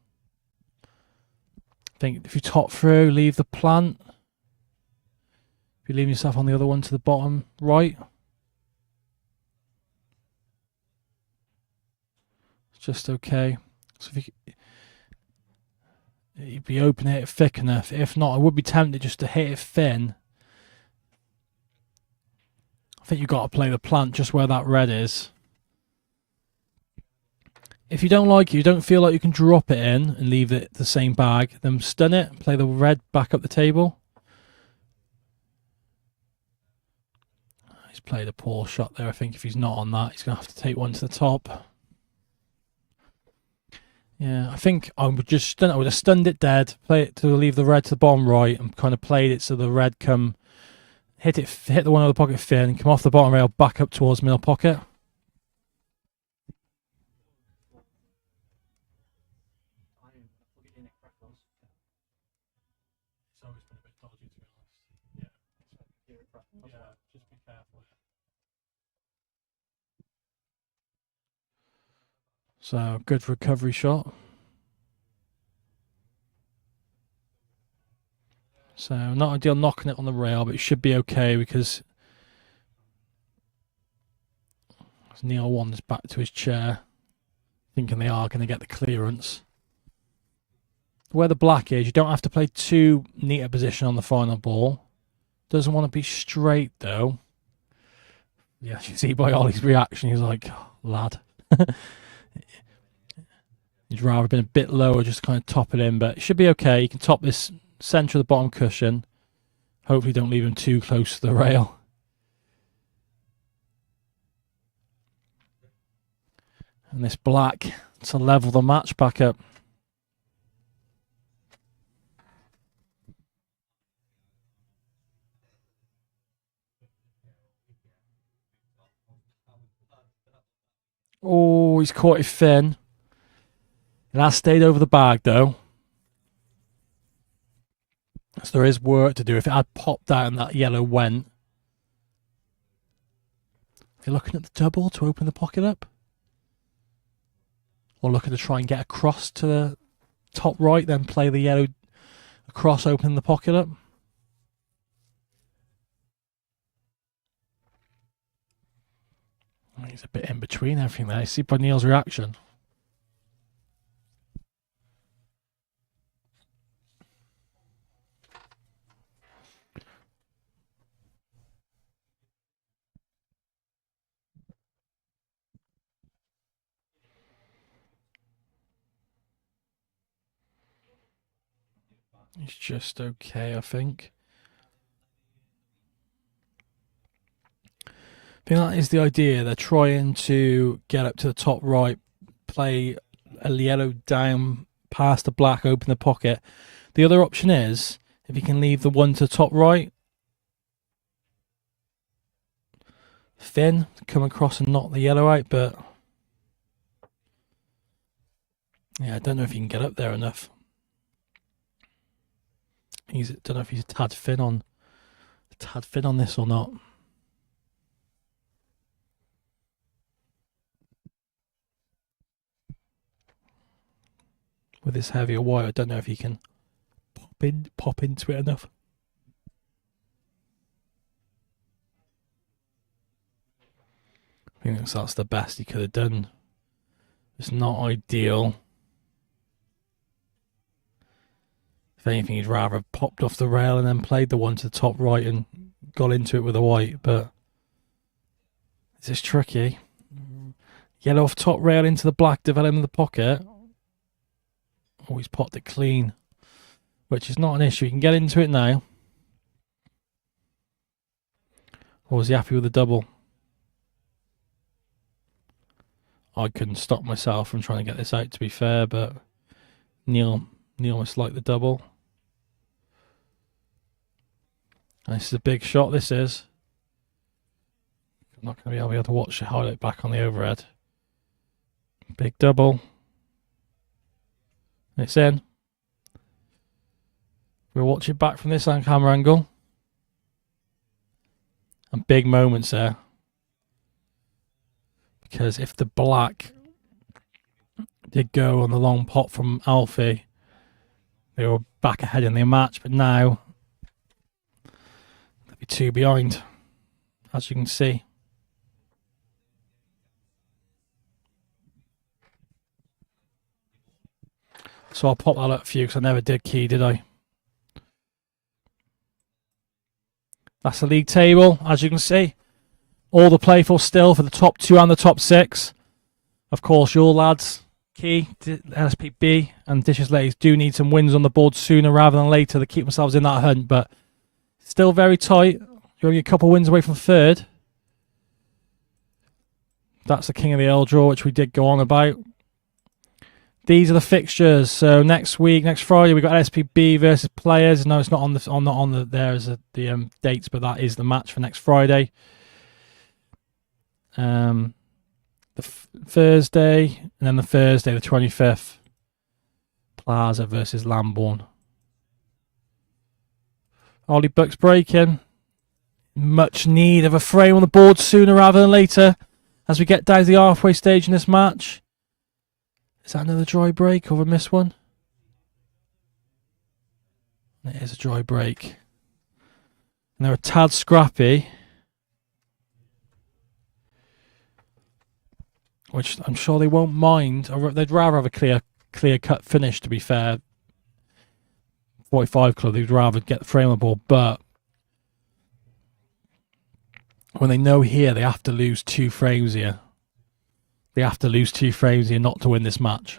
I think if you top through, leave the plant. If you leave yourself on the other one to the bottom right. It's just okay. So if you'd be open, hit it thick enough. If not, I would be tempted just to hit it thin. I think you've got to play the plant just where that red is. If you don't like it, you don't feel like you can drop it in and leave it the same bag, then stun it, play the red back up the table. He's played a poor shot there. I think if he's not on that, he's going to have to take one to the top. Yeah, I think I would just stun it. I would have stunned it dead, play it to leave the red to the bottom right, and kind of played it so the red hit the one over the pocket thin, come off the bottom rail, back up towards middle pocket. So good recovery shot. So not ideal knocking it on the rail, but it should be okay because Neil wanders back to his chair, thinking they are going to get the clearance. Where the black is, you don't have to play too neat a position on the final ball. Doesn't want to be straight though. Yeah, you see by Ollie's reaction, he's like, oh, lad. He'd rather have been a bit lower, just to kind of top it in, but it should be okay. You can top this centre of the bottom cushion. Hopefully don't leave him too close to the rail. And this black to level the match back up. Oh, he's caught it thin. It has stayed over the bag though. So there is work to do. If it had popped out and that yellow went. You're looking at the double to open the pocket up. Or looking to try and get across to the top right, then play the yellow across, open the pocket up. He's a bit in between everything there. You see by Neil's reaction. He's just okay, I think. I think that is the idea. They're trying to get up to the top right, play a yellow down past the black, open the pocket. The other option is, if you can leave the one to the top right, thin, come across and knock the yellow out, but yeah, I don't know if you can get up there enough. Don't know if he's a tad thin on this or not. With this heavier wire, I don't know if he can pop into it enough. I think that's the best he could have done. It's not ideal. If anything, he'd rather have popped off the rail and then played the one to the top right and got into it with a white, but this is tricky. Yellow off top rail into the black, developing the pocket. Oh, he's popped it clean, which is not an issue. You can get into it now. Or was he happy with the double? I couldn't stop myself from trying to get this out, to be fair, but Neil must like the double. And this is a big shot, this is. I'm not going to be able to watch the highlight back on the overhead. Big double. It's in. We'll watch it back from this camera angle. And big moments there. Because if the black did go on the long pot from Alfie, they were back ahead in the match, but now they'll be 2 behind, as you can see. So I'll pop that up for you because I never did key, did I? That's the league table, as you can see. All the play for still for the top 2 and the top 6. Of course, your lads, Key, LSPB, and Dishes Ladies do need some wins on the board sooner rather than later to keep themselves in that hunt, but still very tight. You're only a couple wins away from 3rd. That's the King of the L draw, which we did go on about. These are the fixtures. So next week, next Friday, we've got LSPB versus Players. No, it's not on the there as the dates, but that is the match for next Friday. The Thursday, and then the Thursday, the 25th, Plaza versus Lambourne. Ollie Bucks breaking. Much need of a frame on the board sooner rather than later as we get down to the halfway stage in this match. Is that another dry break or a missed one? It is a dry break. And they're a tad scrappy, which I'm sure they won't mind. Or they'd rather have a clear cut finish, to be fair. 45 club, they'd rather get the frame on the board, but when they know here they have to lose 2 frames here. They have to lose 2 frames here not to win this match.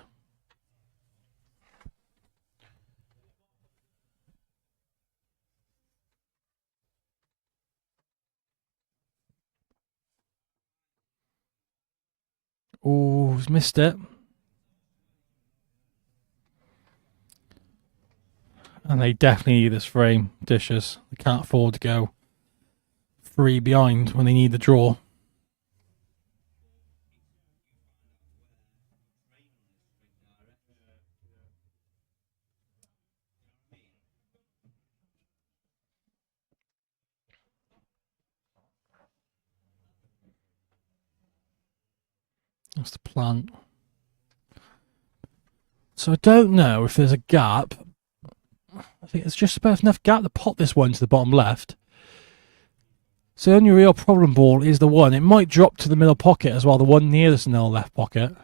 Oh, he's missed it. And they definitely need this frame, Dishes. They can't afford to go 3 behind when they need the draw. That's the plan. So I don't know if there's a gap. I think it's just about enough gap to pop this one to the bottom left. So the only real problem ball is the one. It might drop to the middle pocket as well, the one nearest in the left pocket.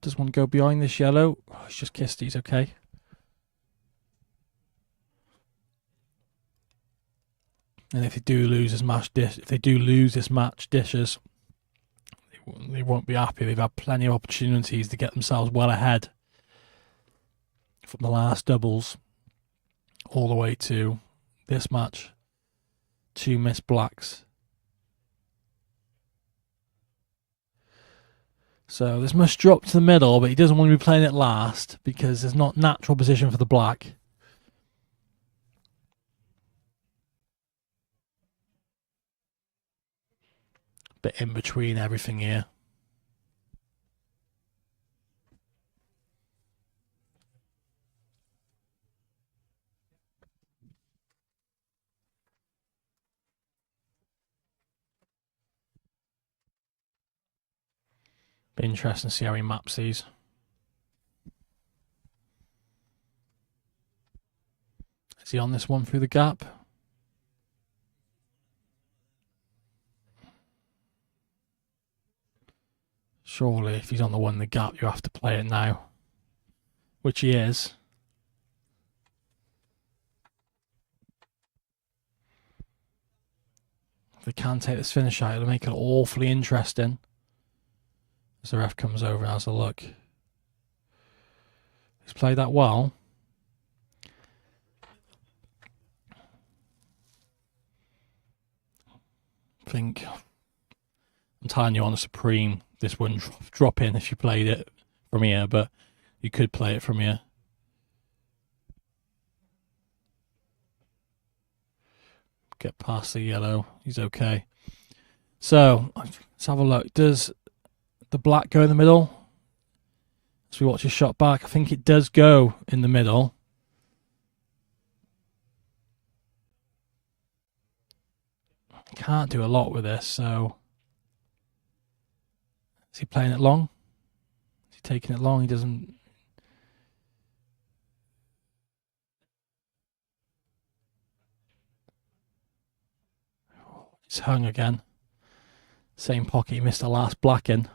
Does one go behind this yellow? Oh, it's just kissed. He's okay. And if they do lose this match, Dishes, they won't be happy. They've had plenty of opportunities to get themselves well ahead from the last doubles all the way to this match. 2 missed blacks. So this must drop to the middle, but he doesn't want to be playing it last because there's not natural position for the black. Bit in between everything here. Be interesting to see how he maps these. Is he on this one through the gap? Surely, if he's on the one in the gap, you have to play it now. Which he is. If they can take this finish out, it'll make it awfully interesting. As the ref comes over and has a look. He's played that well. I think I'm telling you on a Supreme, this wouldn't drop in if you played it from here, but you could play it from here. Get past the yellow. He's okay. So let's have a look. Does the black go in the middle? As we watch his shot back, I think it does go in the middle. Can't do a lot with this, so is he playing it long? Is he taking it long? He doesn't. It's hung again. Same pocket he missed the last black in.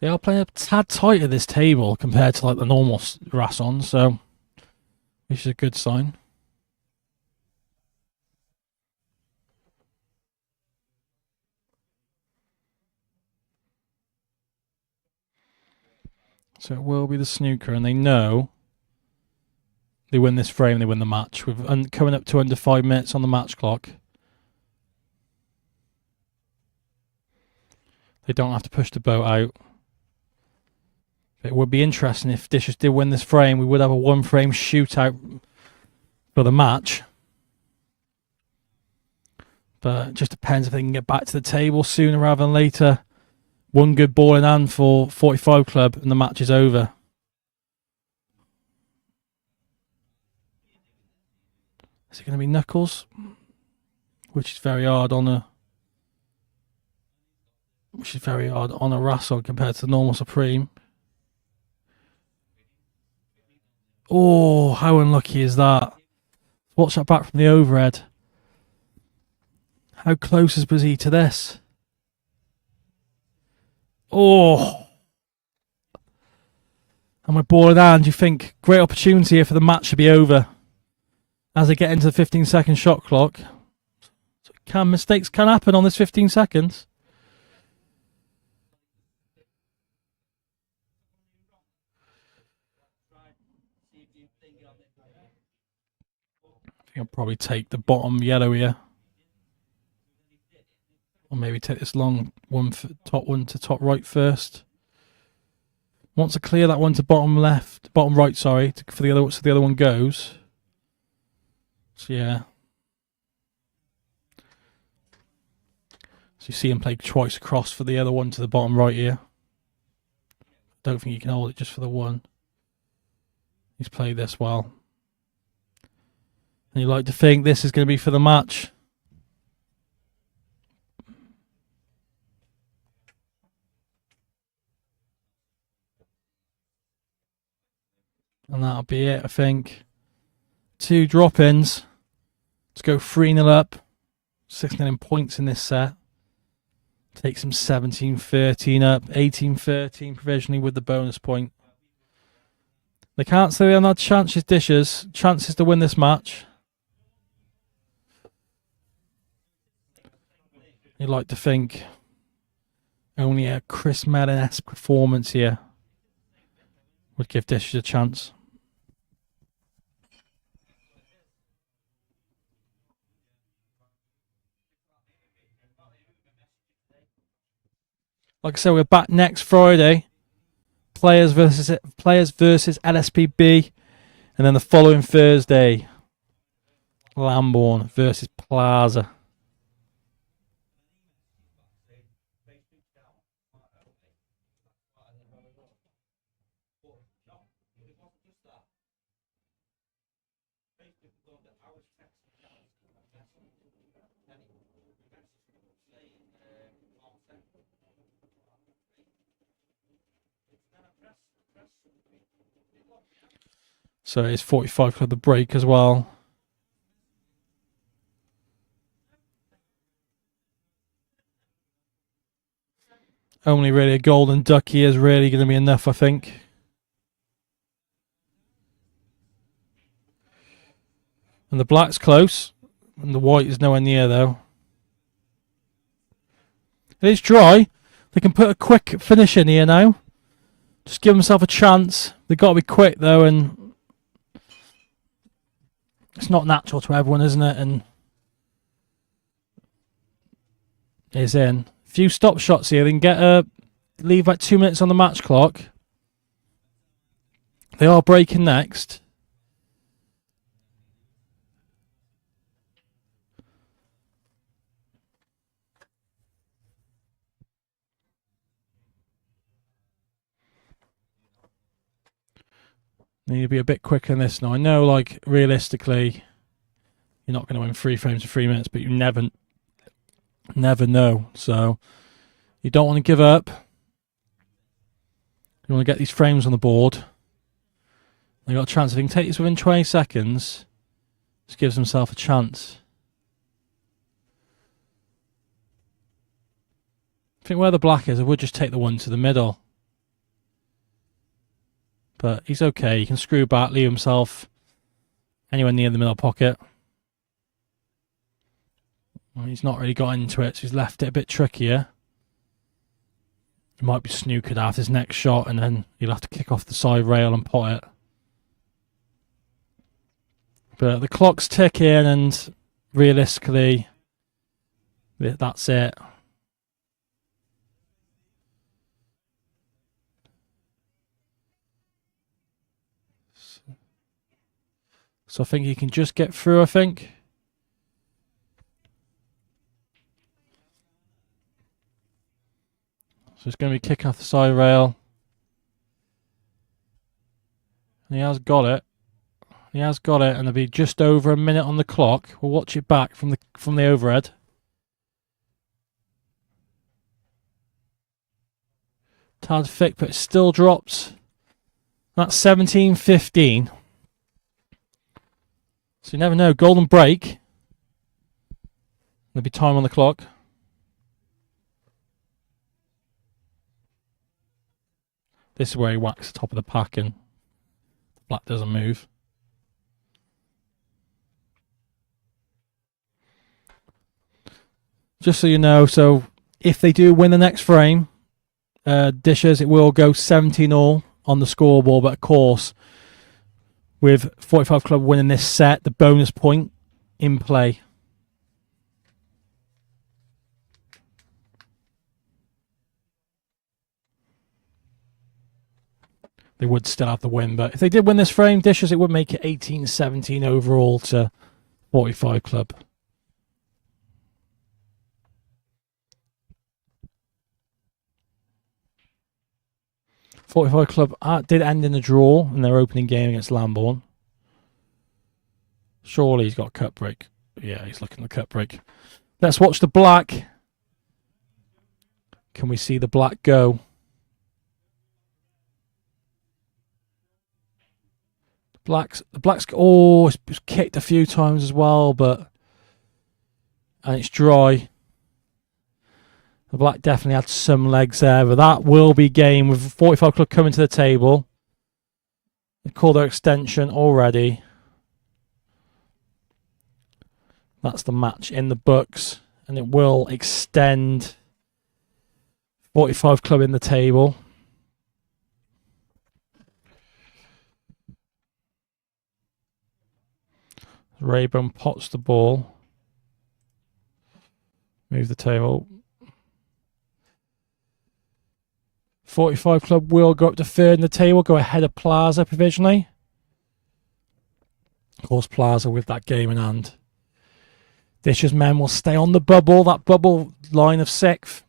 They are playing a tad tight at this table compared to like the normal Rasson, so which is a good sign. So it will be the snooker, and they know they win this frame, they win the match. With coming up to under 5 minutes on the match clock. They don't have to push the boat out. It would be interesting if Dishes did win this frame. We would have a one-frame shootout for the match. But it just depends if they can get back to the table sooner rather than later. One good ball in hand for 45 Club and the match is over. Is it going to be knuckles? Which is very hard on a Rasson compared to the normal Supreme. Oh, how unlucky is that? Watch that back from the overhead. How close was he to this? Oh. And with ball in hand, you think great opportunity here for the match to be over. As they get into the 15-second shot clock. Mistakes can happen on this 15 seconds. I think I'll probably take the bottom yellow here. Or maybe take this long one, top one to top right first. Want to clear that one to bottom left, bottom right, sorry, for the other, so the other one goes. So yeah. So you see him play twice across for the other one to the bottom right here. Don't think he can hold it just for the one. He's played this well. And you like to think this is going to be for the match. And that'll be it, I think. 2 drop-ins. Let's go 3-0 up. 6-0 in points in this set. Takes him 17-13 up. 18-13 provisionally with the bonus point. They can't say they haven't had chances, Dishes. Chances to win this match. You'd like to think only a Chris Madden-esque performance here would give Dishes a chance. Like I said, we're back next Friday. Players versus LSPB. And then the following Thursday, Lambourne versus Plaza. So it's 45 for the break as well. Only really a golden ducky is really going to be enough, I think. And the black's close. And the white is nowhere near, though. It is dry. They can put a quick finish in here now. Just give themselves a chance. They've got to be quick, though, and it's not natural to everyone, isn't it? And is in. A few stop shots here. They can get leave like 2 minutes on the match clock. They are breaking next. Need to be a bit quicker than this now. I know, like, realistically, you're not going to win 3 frames in 3 minutes, but you never know. So you don't want to give up. You want to get these frames on the board. They got a chance. If they can take this within 20 seconds, just gives themselves a chance. I think where the black is, I would just take the one to the middle. But he's okay. He can screw back, leave himself anywhere near the middle pocket. Well, he's not really got into it, so he's left it a bit trickier. He might be snookered after his next shot, and then he'll have to kick off the side rail and pot it. But the clock's ticking, and realistically, that's it. So I think he can just get through, I think. So it's going to be kick off the side rail. And he has got it. He has got it, and there'll be just over a minute on the clock. We'll watch it back from the overhead. Tad thick, but it still drops. That's 17:15. So you never know. Golden break. There'll be time on the clock. This is where he whacks the top of the pack and the black doesn't move. Just so you know, so if they do win the next frame, dishes, it will go 17-all on the scoreboard, but of course, with 45 Club winning this set, the bonus point in play. They would still have the win, but if they did win this frame, dishes, it would make it 18-17 overall to 45 Club. .45 Club did end in a draw in their opening game against Lambourne. Surely he's got a cut break. Yeah, he's looking at the cut break. Let's watch the black. Can we see the black go? The black's oh, it's kicked a few times as well, and it's dry. The black definitely had some legs there, but that will be game with 45 Club coming to the table. They called their extension already. That's the match in the books, and it will extend 45 Club in the table. Rayburn pots the ball. Move the table. 45 Club will go up to third in the table, go ahead of Plaza provisionally. Of course, Plaza with that game in hand. Dishes men will stay on the bubble, that bubble line of sixth.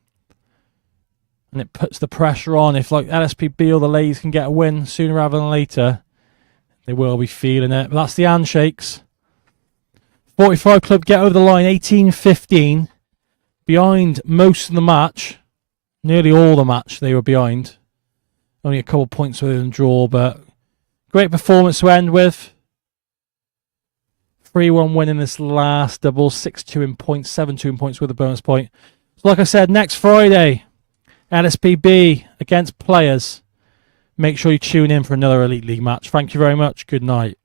And it puts the pressure on. If like LSPB or the ladies can get a win sooner rather than later, they will be feeling it. But that's the handshakes. 45 Club get over the line, 18-15. Behind most of the match. Nearly all the match they were behind. Only a couple of points within the draw, but great performance to end with. 3-1 win in this last double, 6-2 in points, 7-2 in points with a bonus point. So like I said, next Friday, LSPB against Players. Make sure you tune in for another Elite League match. Thank you very much. Good night.